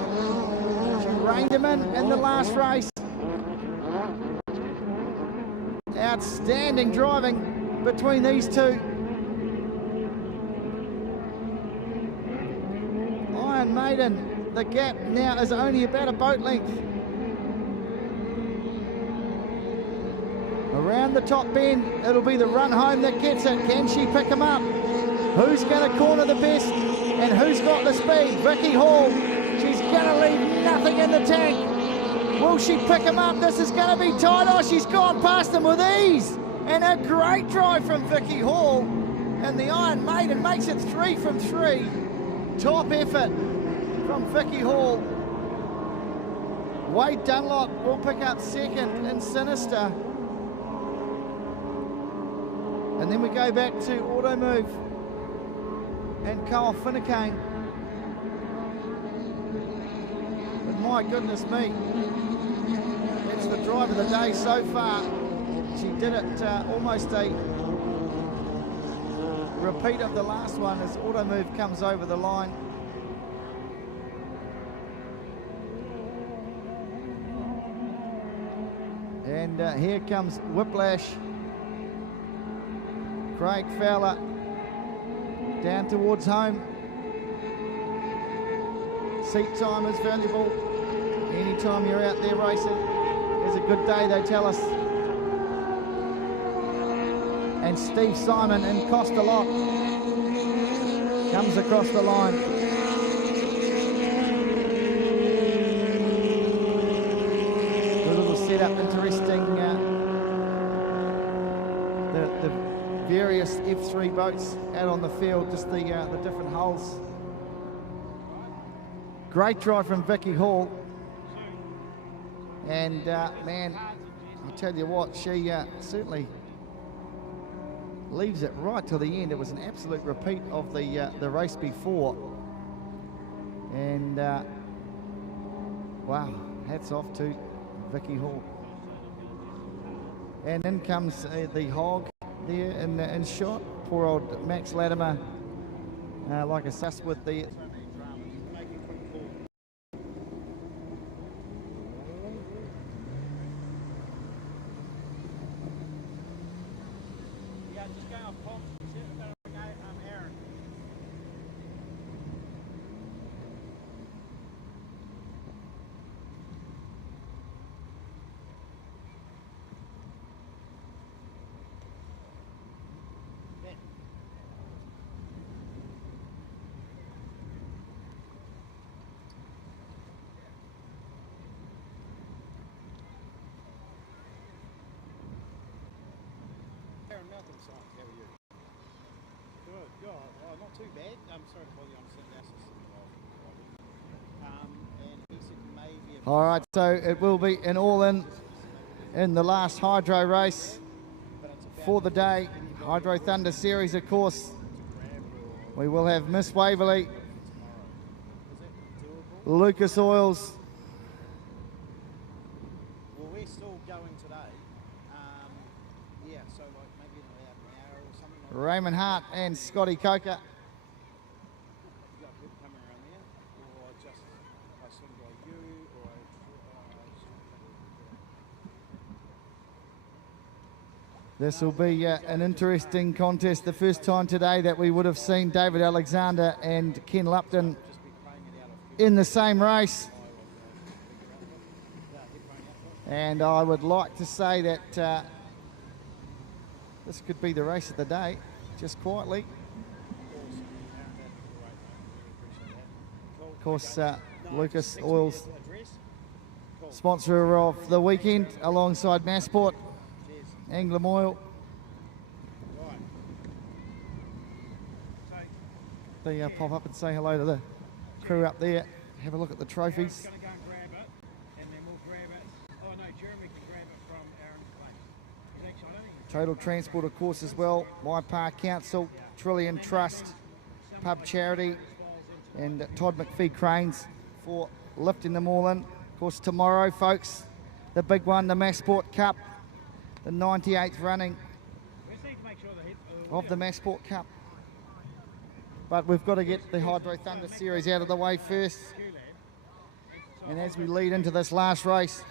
She reined him in the last race. Outstanding driving between these two. Iron Maiden. The gap now is only about a boat length. Around the top bend, it'll be the run home that gets it. Can she pick him up? Who's going to corner the best? And who's got the speed? Vicky Hall. She's going to leave nothing in the tank. Will she pick him up? This is going to be tight. Oh, she's gone past him with ease. And a great drive from Vicky Hall. And the Iron Maiden makes it 3 from 3. Top effort from Vicky Hall. Wade Dunlop will pick up second in Sinister. And then we go back to Auto Move and Carl Finnecane. But my goodness me, it's the drive of the day so far. She did it almost a repeat of the last one as Auto Move comes over the line. And here comes Whiplash. Craig Fowler down towards home. Seat time is valuable. Anytime you're out there racing is a good day, they tell us. And Steve Simon in Costa Lock comes across the line. A little setup, interesting. The various F3 boats out on the field, just the different hulls. Great drive from Vicky Hall. And man, I'll tell you what, she certainly leaves it right till the end. It was an absolute repeat of the race before. And wow, hats off to Vicky Hall. And in comes the Hog there in shot. Poor old Max Latimer, like a sus with the... Not too bad. I'm sorry to bother you on and he said maybe... All right, so it will be an all-in in the last Hydro race for the day. Hydro Thunder Series, of course. We will have Miss Waverley, Lucas Oils. Well, we're still going today. Yeah, so like maybe in about an hour or something like Raymond Hart and Scotty Coker. This will be an interesting contest. The first time today that we would have seen David Alexander and Ken Lupton in the same race. And I would like to say that this could be the race of the day, just quietly. Of course, Lucas Oils, sponsor of the weekend alongside Massport. Angler Oil. They pop up and say hello to the crew up there. Have a look at the trophies. Total Transport, of course, as well. My Park Council, Trillion Trust, Pub Charity, and Todd McPhee Cranes for lifting them all in. Of course, tomorrow, folks, the big one, the Massport Cup. The 98th running of the Massport Cup. But we've got to get the Hydro Thunder Series out of the way first. And as we lead into this last race,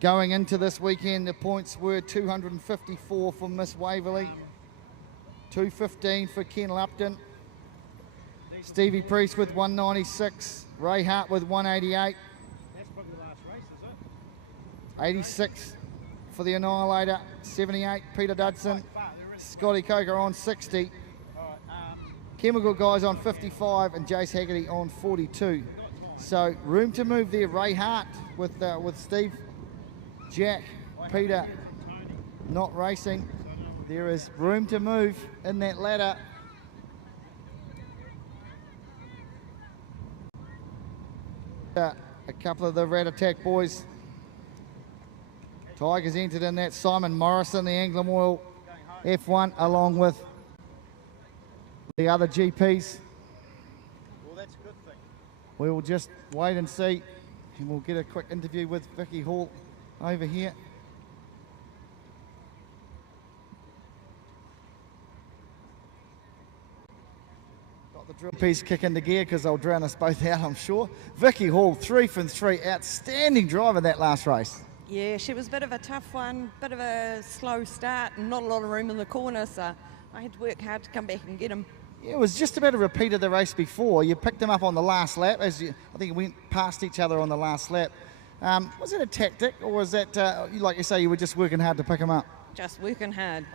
going into this weekend, the points were 254 for Miss Waverley, 215 for Ken Lupton, Stevie Priest with 196, Ray Hart with 188, 86 for the Annihilator, 78, Peter Dudson. Scotty Coker on 60. Chemical Guys on 55 and Jace Haggerty on 42. So room to move there. Ray Hart with Steve, Jack, Peter not racing. There is room to move in that ladder. A couple of the Rat Attack boys. Tigers entered in that. Simon Morrison, the Angling Oil F1, along with the other GPs. Well, that's a good thing. We will just wait and see, and we'll get a quick interview with Vicky Hall over here. Got the drill piece kick into gear because they'll drown us both out, I'm sure. Vicky Hall, 3 from 3, outstanding driver that last race. Yeah, she was a bit of a tough one, bit of a slow start and not a lot of room in the corner, so I had to work hard to come back and get him. Yeah, it was just about a repeat of the race before. You picked him up on the last lap, I think you went past each other on the last lap. Was it a tactic, or was that, like you say, you were just working hard to pick him up? Just working hard.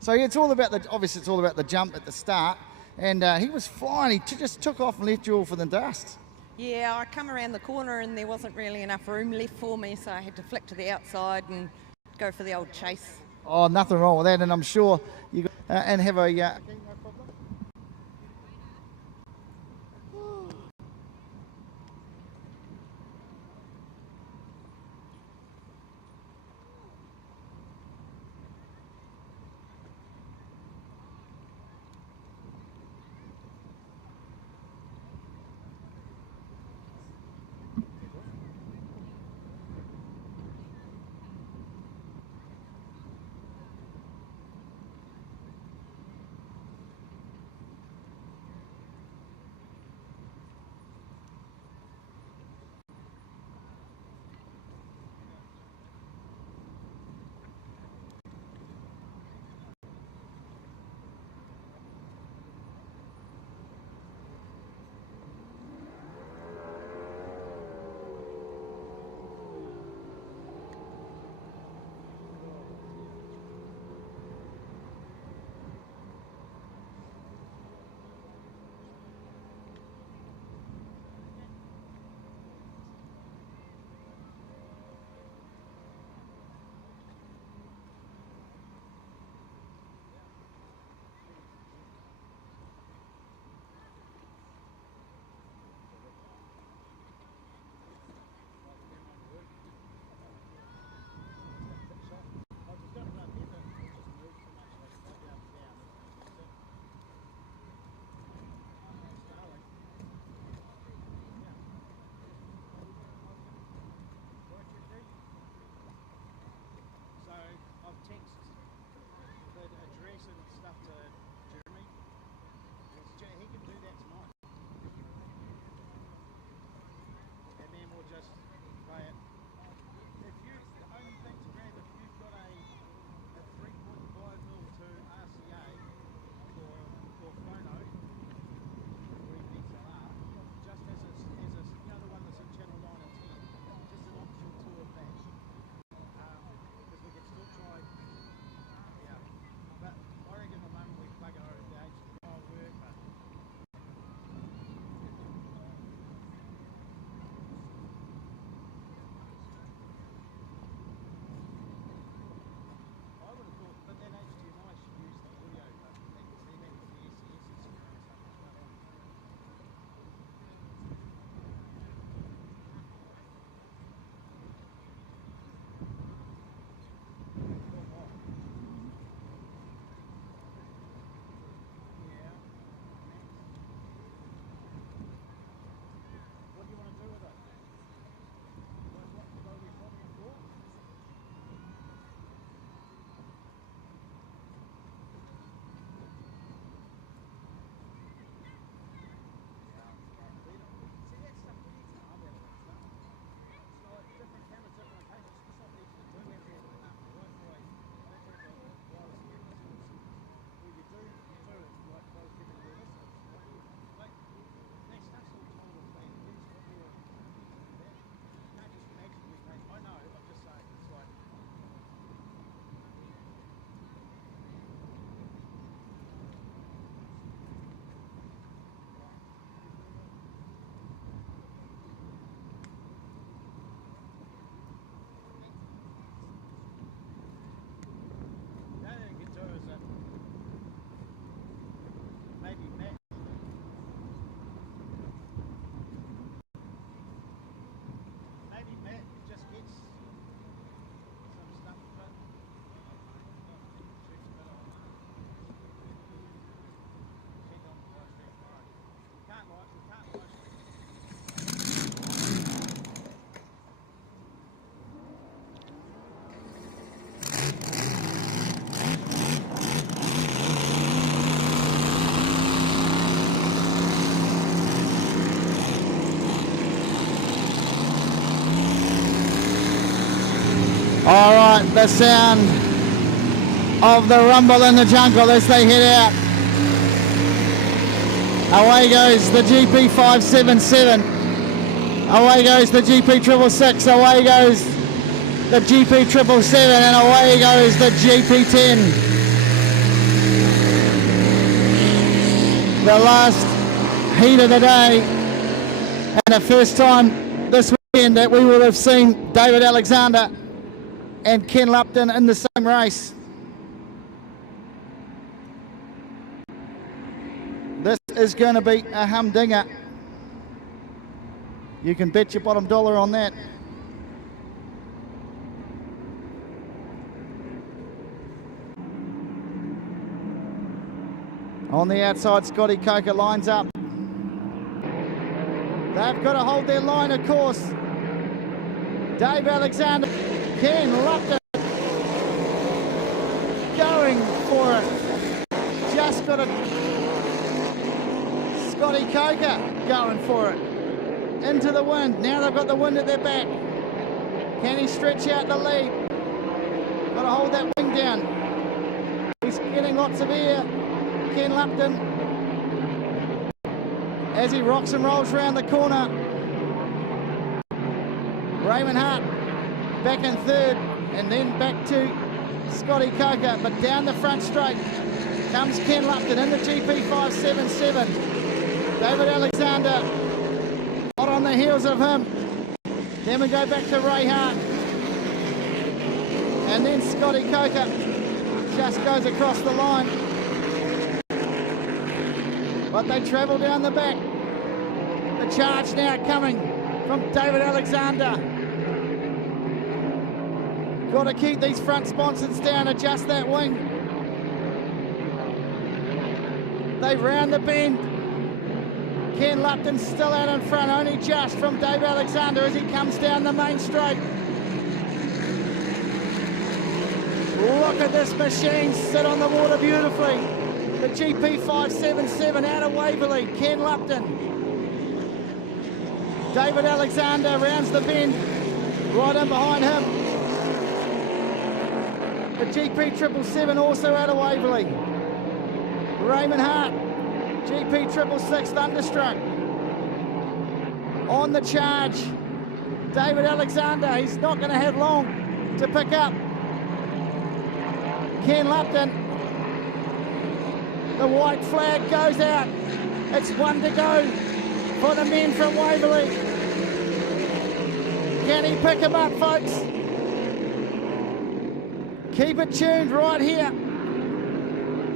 So yeah, obviously it's all about the jump at the start, and he was flying. He just took off and left you all for the dust. Yeah, I come around the corner and there wasn't really enough room left for me, so I had to flick to the outside and go for the old chase. Oh, nothing wrong with that, and I'm sure you and have a. All right, the sound of the rumble in the jungle as they head out. Away goes the GP 577. Away goes the GP 666. Away goes the GP 777, and away goes the GP 10. The last heat of the day, and the first time this weekend that we will have seen David Alexander and Ken Lupton in the same race. This is going to be a humdinger. You can bet your bottom dollar on that. On the outside, Scotty Coker lines up. They've got to hold their line, of course. Dave Alexander, Ken Lupton going for it. Just got it. Scotty Coker going for it. Into the wind. Now they've got the wind at their back. Can he stretch out the lead? Got to hold that wing down. He's getting lots of air. Ken Lupton, as he rocks and rolls around the corner. Raymond Hart back in third, and then back to Scotty Coker, but down the front straight comes Ken Lupton in the GP 577. David Alexander hot on the heels of him. Then we go back to Ray Hart, and then Scotty Coker just goes across the line. But they travel down the back. The charge now coming from David Alexander. Got to keep these front sponsons down, adjust that wing. They round the bend. Ken Lupton still out in front, only just from Dave Alexander as he comes down the main straight. Look at this machine sit on the water beautifully. The GP 577 out of Waverley, Ken Lupton. David Alexander rounds the bend, right in behind him. The GP 777 also out of Waverley. Raymond Hart, GP 666 Thunderstruck. On the charge, David Alexander, he's not going to have long to pick up Ken Lupton. The white flag goes out. It's one to go for the men from Waverley. Can he pick him up, folks? Keep it tuned right here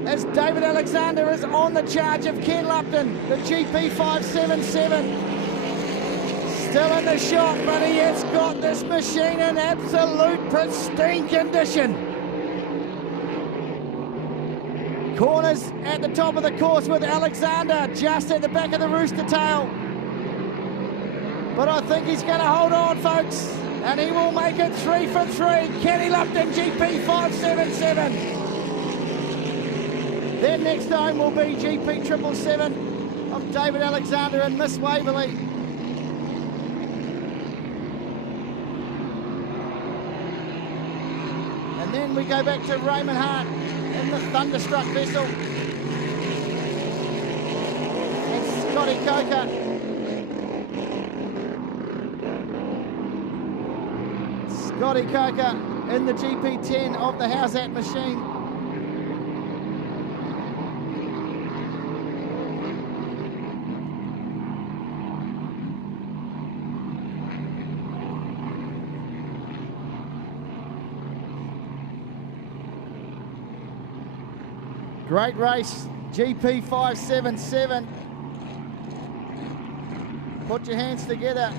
as David Alexander is on the charge of Ken Lupton, the GP 577. Still in the shot, but he has got this machine in absolute pristine condition. Corners at the top of the course with Alexander just at the back of the rooster tail. But I think he's going to hold on, folks, and he will make it 3 for 3. Kenny Lupton, GP 577. Then next home will be GP 777 of David Alexander and Miss Waverley. And then we go back to Raymond Hart in the Thunderstruck vessel. And Scotty Coker. Scotty Coker in the GP10 of the How's That machine. Great race, GP 577. Put your hands together.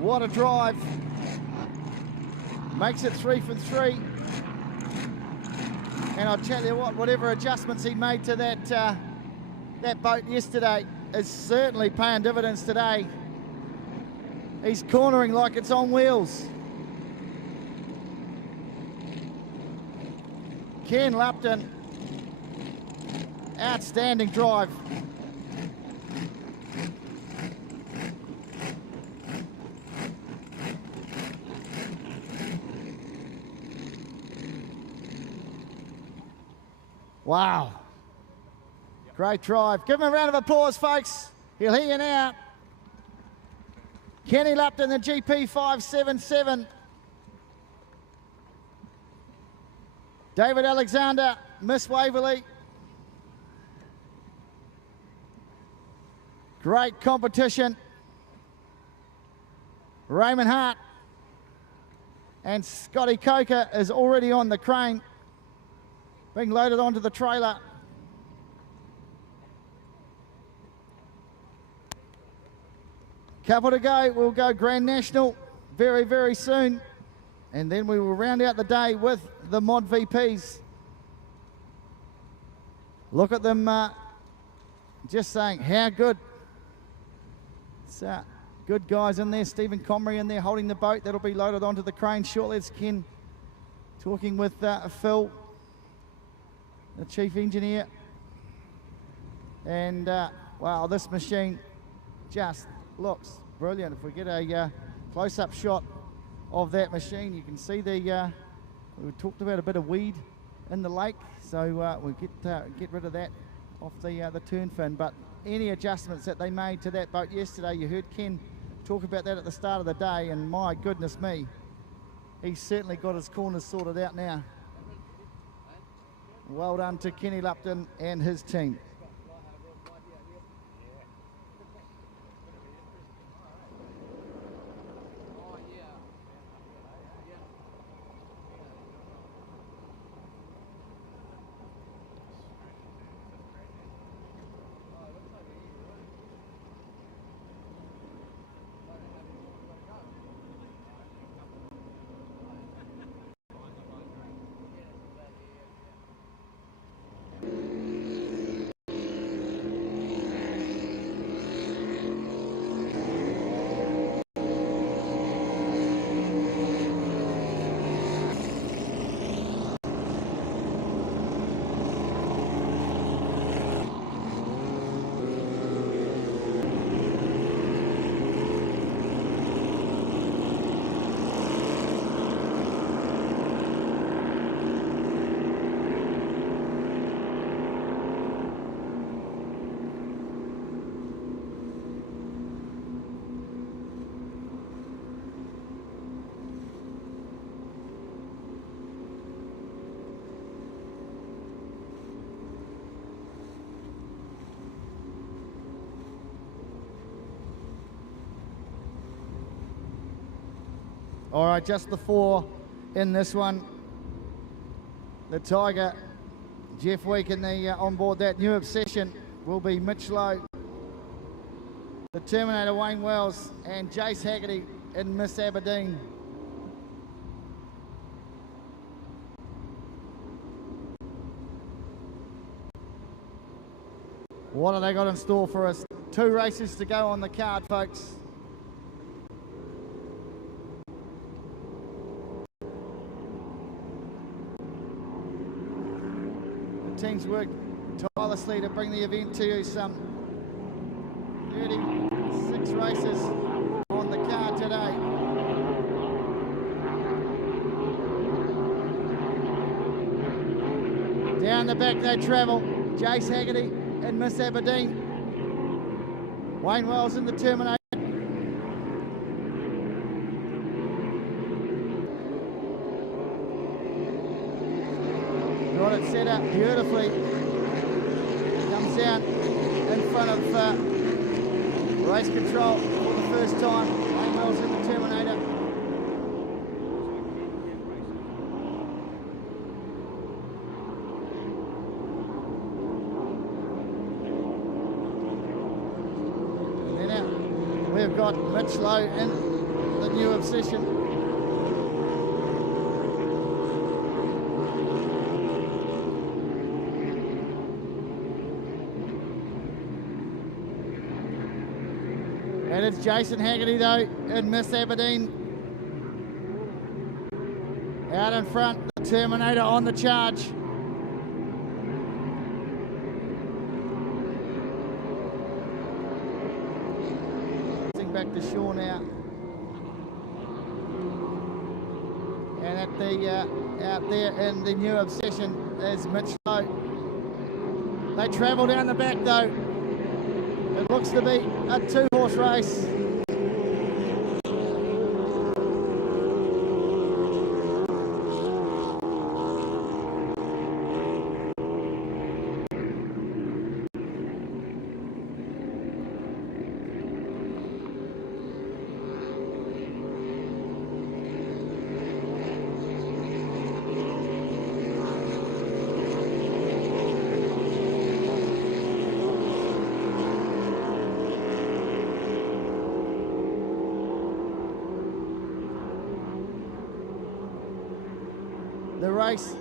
What a drive. Makes it 3 for 3. And I'll tell you what, whatever adjustments he made to that boat yesterday is certainly paying dividends today. He's cornering like it's on wheels. Ken Lupton. Outstanding drive. Wow. Great drive. Give him a round of applause, folks. He'll hear you now. Kenny Lupton, the GP 577. David Alexander, Miss Waverley. Great competition. Raymond Hart and Scotty Coker is already on the crane, being loaded onto the trailer. Couple to go. We'll go Grand National very, very soon. And then we will round out the day with the Mod VPs. Look at them just saying how good. It's good guys in there. Stephen Comrie in there holding the boat. That'll be loaded onto the crane shortly. It's Ken talking with Phil, the chief engineer. And wow, this machine just looks brilliant. If we get a close-up shot of that machine, you can see the we talked about a bit of weed in the lake, so we'll get rid of that off the turn fin. But any adjustments that they made to that boat yesterday, you heard Ken talk about that at the start of the day, and my goodness me, he's certainly got his corners sorted out now. Well done to Kenny Lupton and his team. All right, just the four in this one. The Tiger, Jeff Week in the on board that new obsession will be Mitch Lowe, the Terminator Wayne Wells, and Jace Haggerty in Miss Aberdeen. What have they got in store for us? 2 races to go on the card, folks. Teams worked tirelessly to bring the event to you. Some 36 races on the card today. Down the back they travel. Jace Haggerty and Miss Aberdeen. Wayne Wells in the Terminator. Got it set up beautifully. Comes down in front of race control for the first time. Wayne Wells in the Terminator. And then out, we've got Mitch Lowe in the new obsession. And it's Jason Haggerty though in Miss Aberdeen. Out in front, the Terminator on the charge. Back to shore now. And at the out there in the new obsession is Mitch Lowe. They travel down the back though. It looks to be a 2-horse race. The race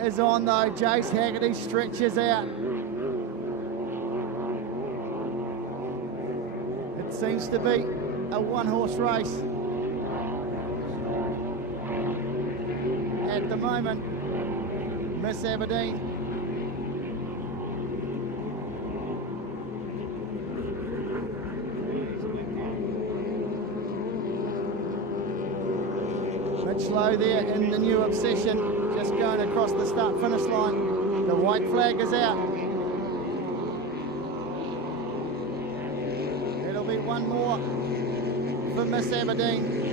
is on though. Jace Haggerty stretches out. It seems to be a 1-horse race at the moment. Miss Aberdeen Slow there in the new obsession, just going across the start finish line. The white flag is out. It'll be one more for Miss Aberdeen.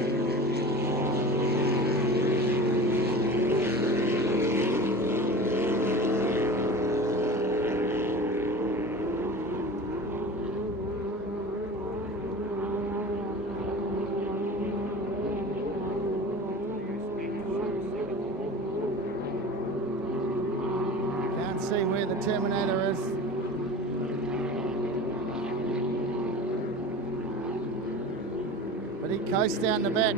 See where the Terminator is. But he coasts down the back.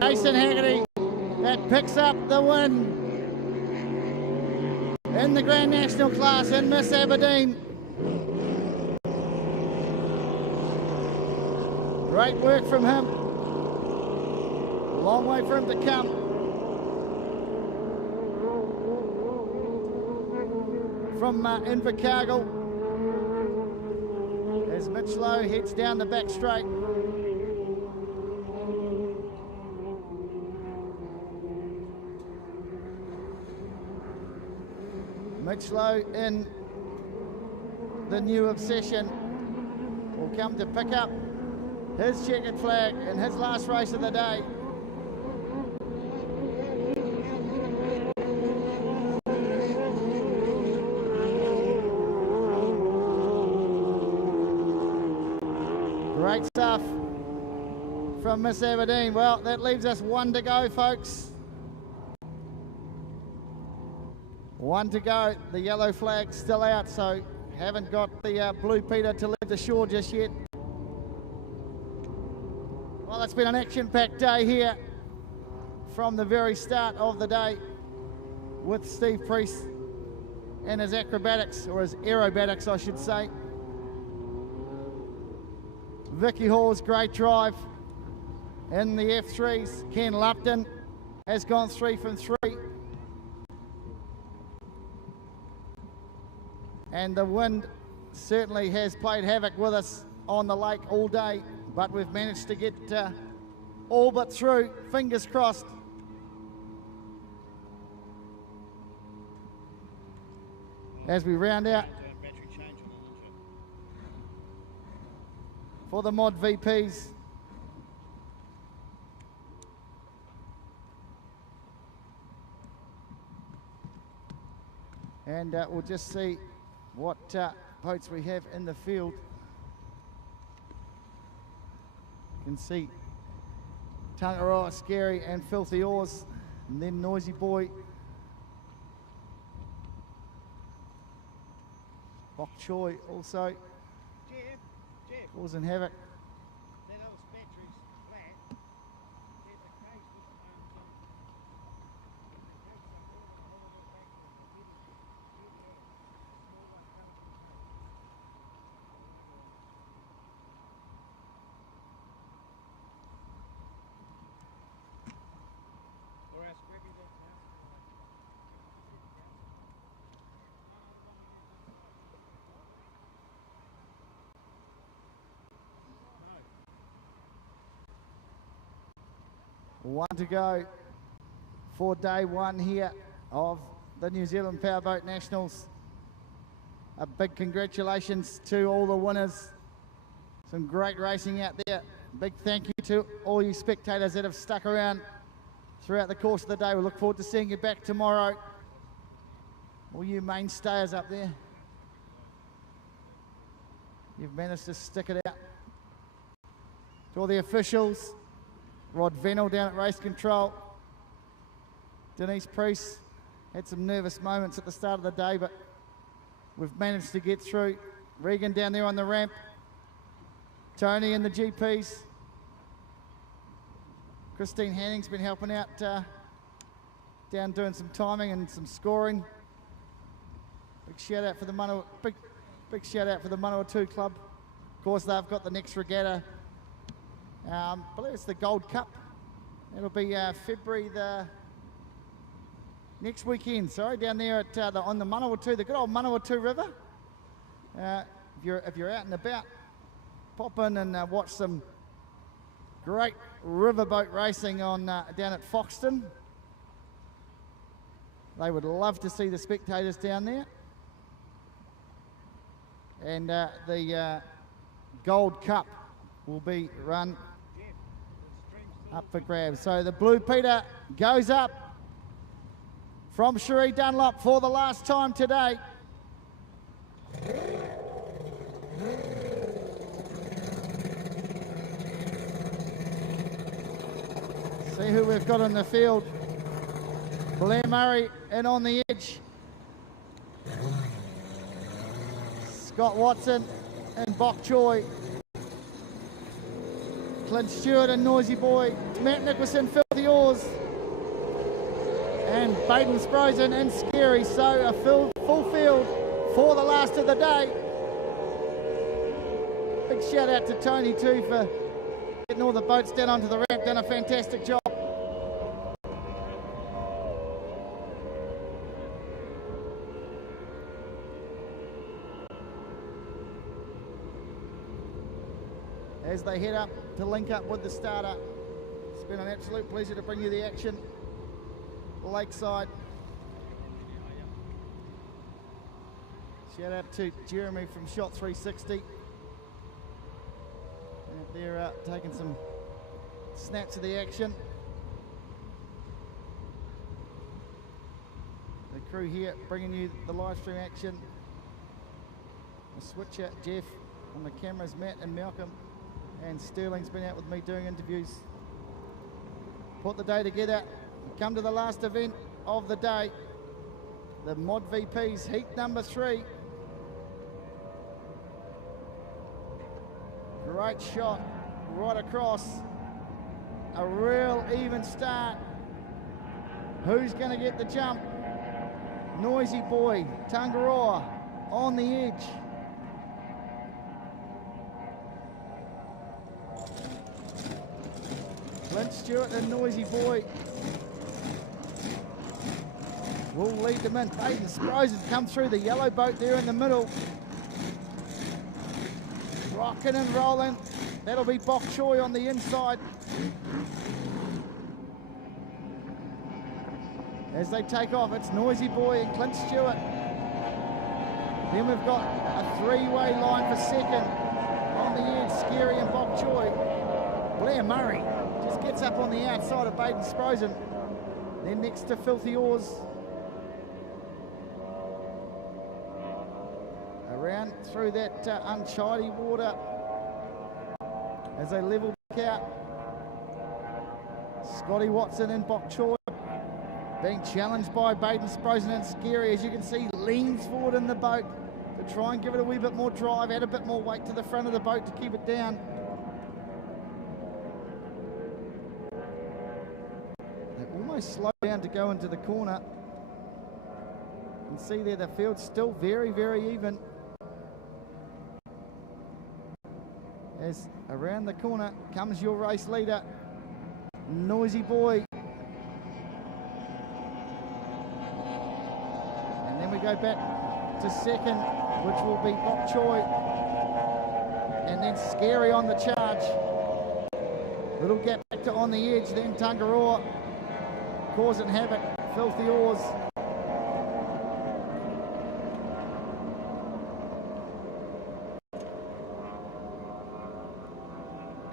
Jason Haggerty, that picks up the win in the Grand National class in Miss Aberdeen. Great work from him. A long way for him to come. From Invercargill as Mitch Lowe heads down the back straight. Mitch Lowe in the new obsession will come to pick up his checkered flag in his last race of the day. Great stuff from Miss Aberdeen. Well, that leaves us 1 to go, folks. 1 to go. The yellow flag's still out, so haven't got the blue Peter to leave the shore just yet. Well, it's been an action-packed day here from the very start of the day with Steve Priest and his acrobatics, or his aerobatics, I should say. Vicky Hall's great drive in the F3s. Ken Lupton has gone 3 from 3. And the wind certainly has played havoc with us on the lake all day, but we've managed to get all but through, fingers crossed. As we round out for the mod VPs. And we'll just see what boats we have in the field. You can see Tangaroa, Scary and Filthy Oars, and then Noisy Boy. Bok Choy also causing havoc. One to go for day 1 here of the New Zealand Powerboat Nationals. A big congratulations to all the winners. Some great racing out there. Big thank you to all you spectators that have stuck around throughout the course of the day. We look forward to seeing you back tomorrow. All you mainstayers up there. You've managed to stick it out. To all the officials, Rod Venel down at Race Control, Denise Priest had some nervous moments at the start of the day, but we've managed to get through. Regan down there on the ramp, Tony and the GPs. Christine Hanning's been helping out down doing some timing and some scoring. Big shout out for the big shout out for the Manawatu Club. Of course, they've got the next regatta. I believe it's the Gold Cup. It'll be February the next weekend. Sorry, down there at on the Manawatu, the good old Manawatu River. If you're out and about, pop in and watch some great riverboat racing on down at Foxton. They would love to see the spectators down there. And the Gold Cup will be run up for grabs. So the Blue Peter goes up from Cherie Dunlop for the last time today. See who we've got on the field. Blair Murray in on the edge. Scott Watson and Bok Choi. Clint Stewart and Noisy Boy. Matt Nicholson, Filthy Oars. And Baden Sprosen and Scary. So a full field for the last of the day. Big shout out to Tony too for getting all the boats down onto the ramp. Done a fantastic job. As they head up to link up with the starter. It's been an absolute pleasure to bring you the action. Lakeside. Shout out to Jeremy from Shot 360. They're taking some snaps of the action. The crew here bringing you the live stream action. The switcher, Jeff, on the cameras, Matt and Malcolm. And Sterling's been out with me doing interviews. Put the day together. Come to the last event of the day. The Mod VP's heat number 3. Great shot right across. A real even start. Who's going to get the jump? Noisy Boy, Tangaroa on the edge. Clint Stewart and Noisy Boy will lead them in. Baden Sprosen come through the yellow boat there in the middle. Rocking and rolling. That'll be Bok Choi on the inside. As they take off, it's Noisy Boy and Clint Stewart. Then we've got a three-way line for second. On the edge, Scary and Bok Choi. Blair Murray just gets up on the outside of Baden Sprosen. Then next to Filthy Oars. Around through that untidy water as they level back out. Scotty Watson and Bok Choi being challenged by Baden Sprosen and Scary. As you can see, leans forward in the boat to try and give it a wee bit more drive, add a bit more weight to the front of the boat to keep it down. They almost slow down to go into the corner. You can see there the field's still very, very even. As around the corner comes your race leader, Noisy Boy. And then we go back to second, which will be Bok Choi. And then Scary on the charge. Little gap back to on the edge, then Tangaroa causing havoc. Filthy Oars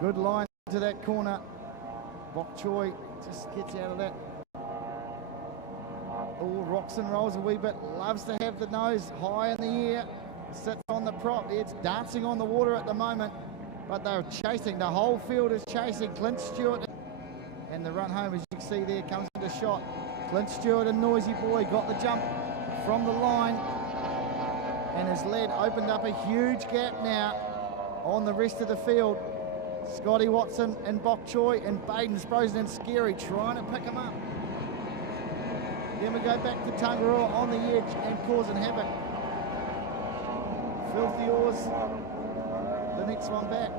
Good line to that corner. Bok Choy just gets out of that. Oh, rocks and rolls a wee bit. Loves to have the nose high in the air. Sits on the prop. It's dancing on the water at the moment. But they're chasing. The whole field is chasing. Clint Stewart. And the run home, as you can see there, comes into shot. Clint Stewart and Noisy Boy got the jump from the line. And has led, opened up a huge gap now on the rest of the field. Scotty Watson and Bok Choy and Baden Sprosen and Scary trying to pick him up. Then we go back to Tangaroa on the edge and causing havoc. Filthy Oars, the next one back.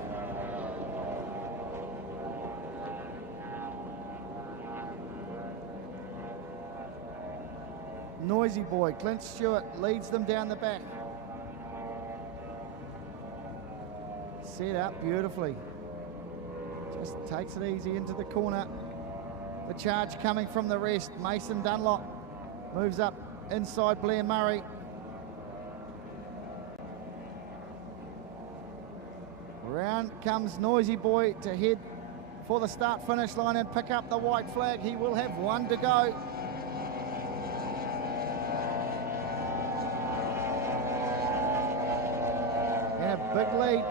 Noisy Boy, Clint Stewart leads them down the back. Set up beautifully. Just takes it easy into the corner. The charge coming from the rest. Mason Dunlop moves up inside Blair Murray. Round comes Noisy Boy to head for the start-finish line and pick up the white flag. He will have one to go. And a big lead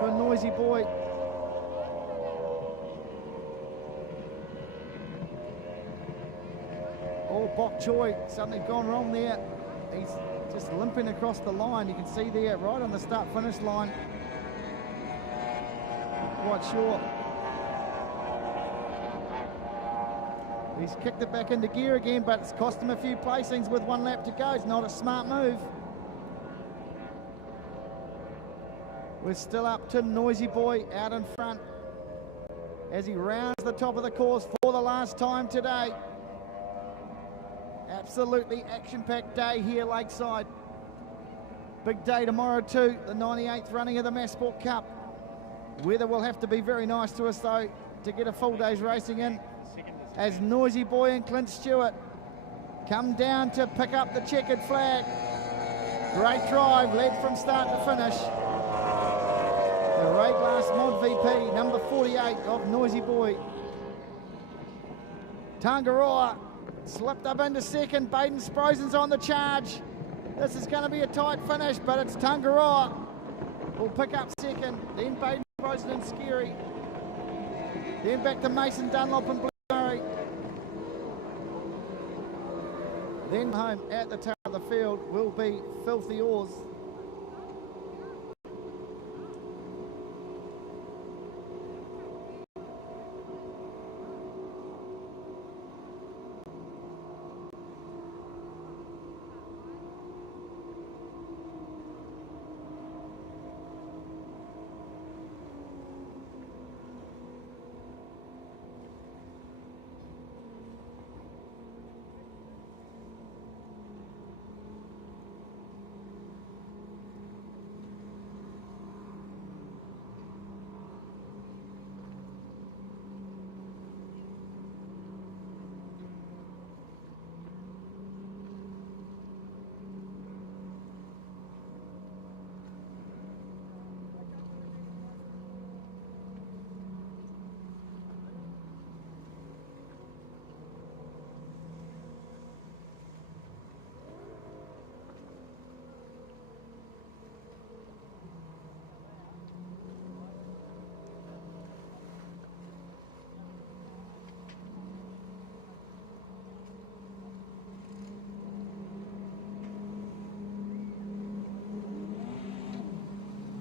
for Noisy Boy. Oh, Bok Choy, something gone wrong there. He's just limping across the line. You can see there, right on the start-finish line. Quite sure. He's kicked it back into gear again, but it's cost him a few placings with 1 lap to go. It's not a smart move. We're still up to Noisy Boy out in front as he rounds the top of the course for the last time today. Absolutely action-packed day here Lakeside. Big day tomorrow too, the 98th running of the Massport Cup. Weather will have to be very nice to us though to get a full day's racing in, as Noisy Boy and Clint Stewart come down to pick up the checkered flag. Great drive, led from start to finish. The Ray Glass Mod VP, number 48 of Noisy Boy. Tangaroa slipped up into second. Baden Sprosen's on the charge. This is going to be a tight finish, but it's Tangaroa will pick up second. Then Baden Sprosen and Scary. Then back to Mason Dunlop and Blue Murray. Then home at the tail of the field will be Filthy Oars.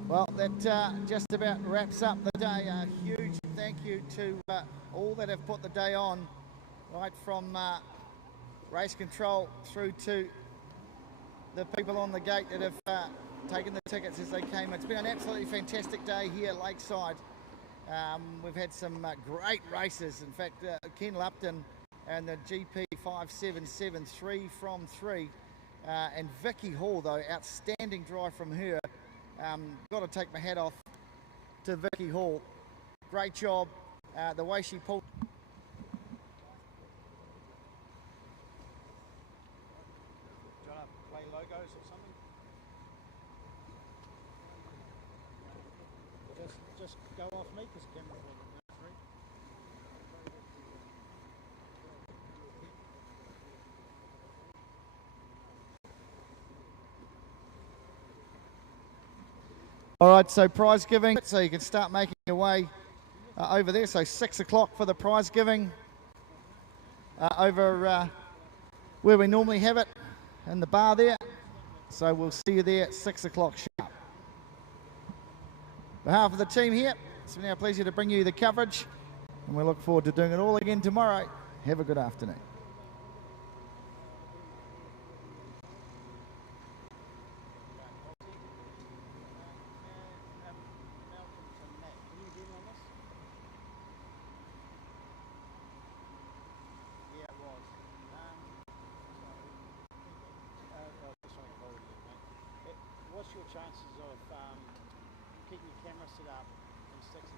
Well, that just about wraps up the day. A huge thank you to all that have put the day on, right from race control through to the people on the gate that have taken the tickets as they came. It's been an absolutely fantastic day here at Lakeside. We've had some great races. In fact, Ken Lupton and the GP 577 3 from 3. And Vicky Hall, though, outstanding drive from her. Got to take my hat off to Vicky Hall. Great job, the way she pulled. Do you want to play logos or something? Just go go off me because the camera wasn't free. All right, so prize giving, so you can start making your way over there. So 6 o'clock for the prize giving over where we normally have it in the bar there. So we'll see you there at 6 o'clock sharp. On behalf of the team here, it's been our pleasure to bring you the coverage, and we look forward to doing it all again tomorrow. Have a good afternoon. What's your chances of keeping your camera set up and sticks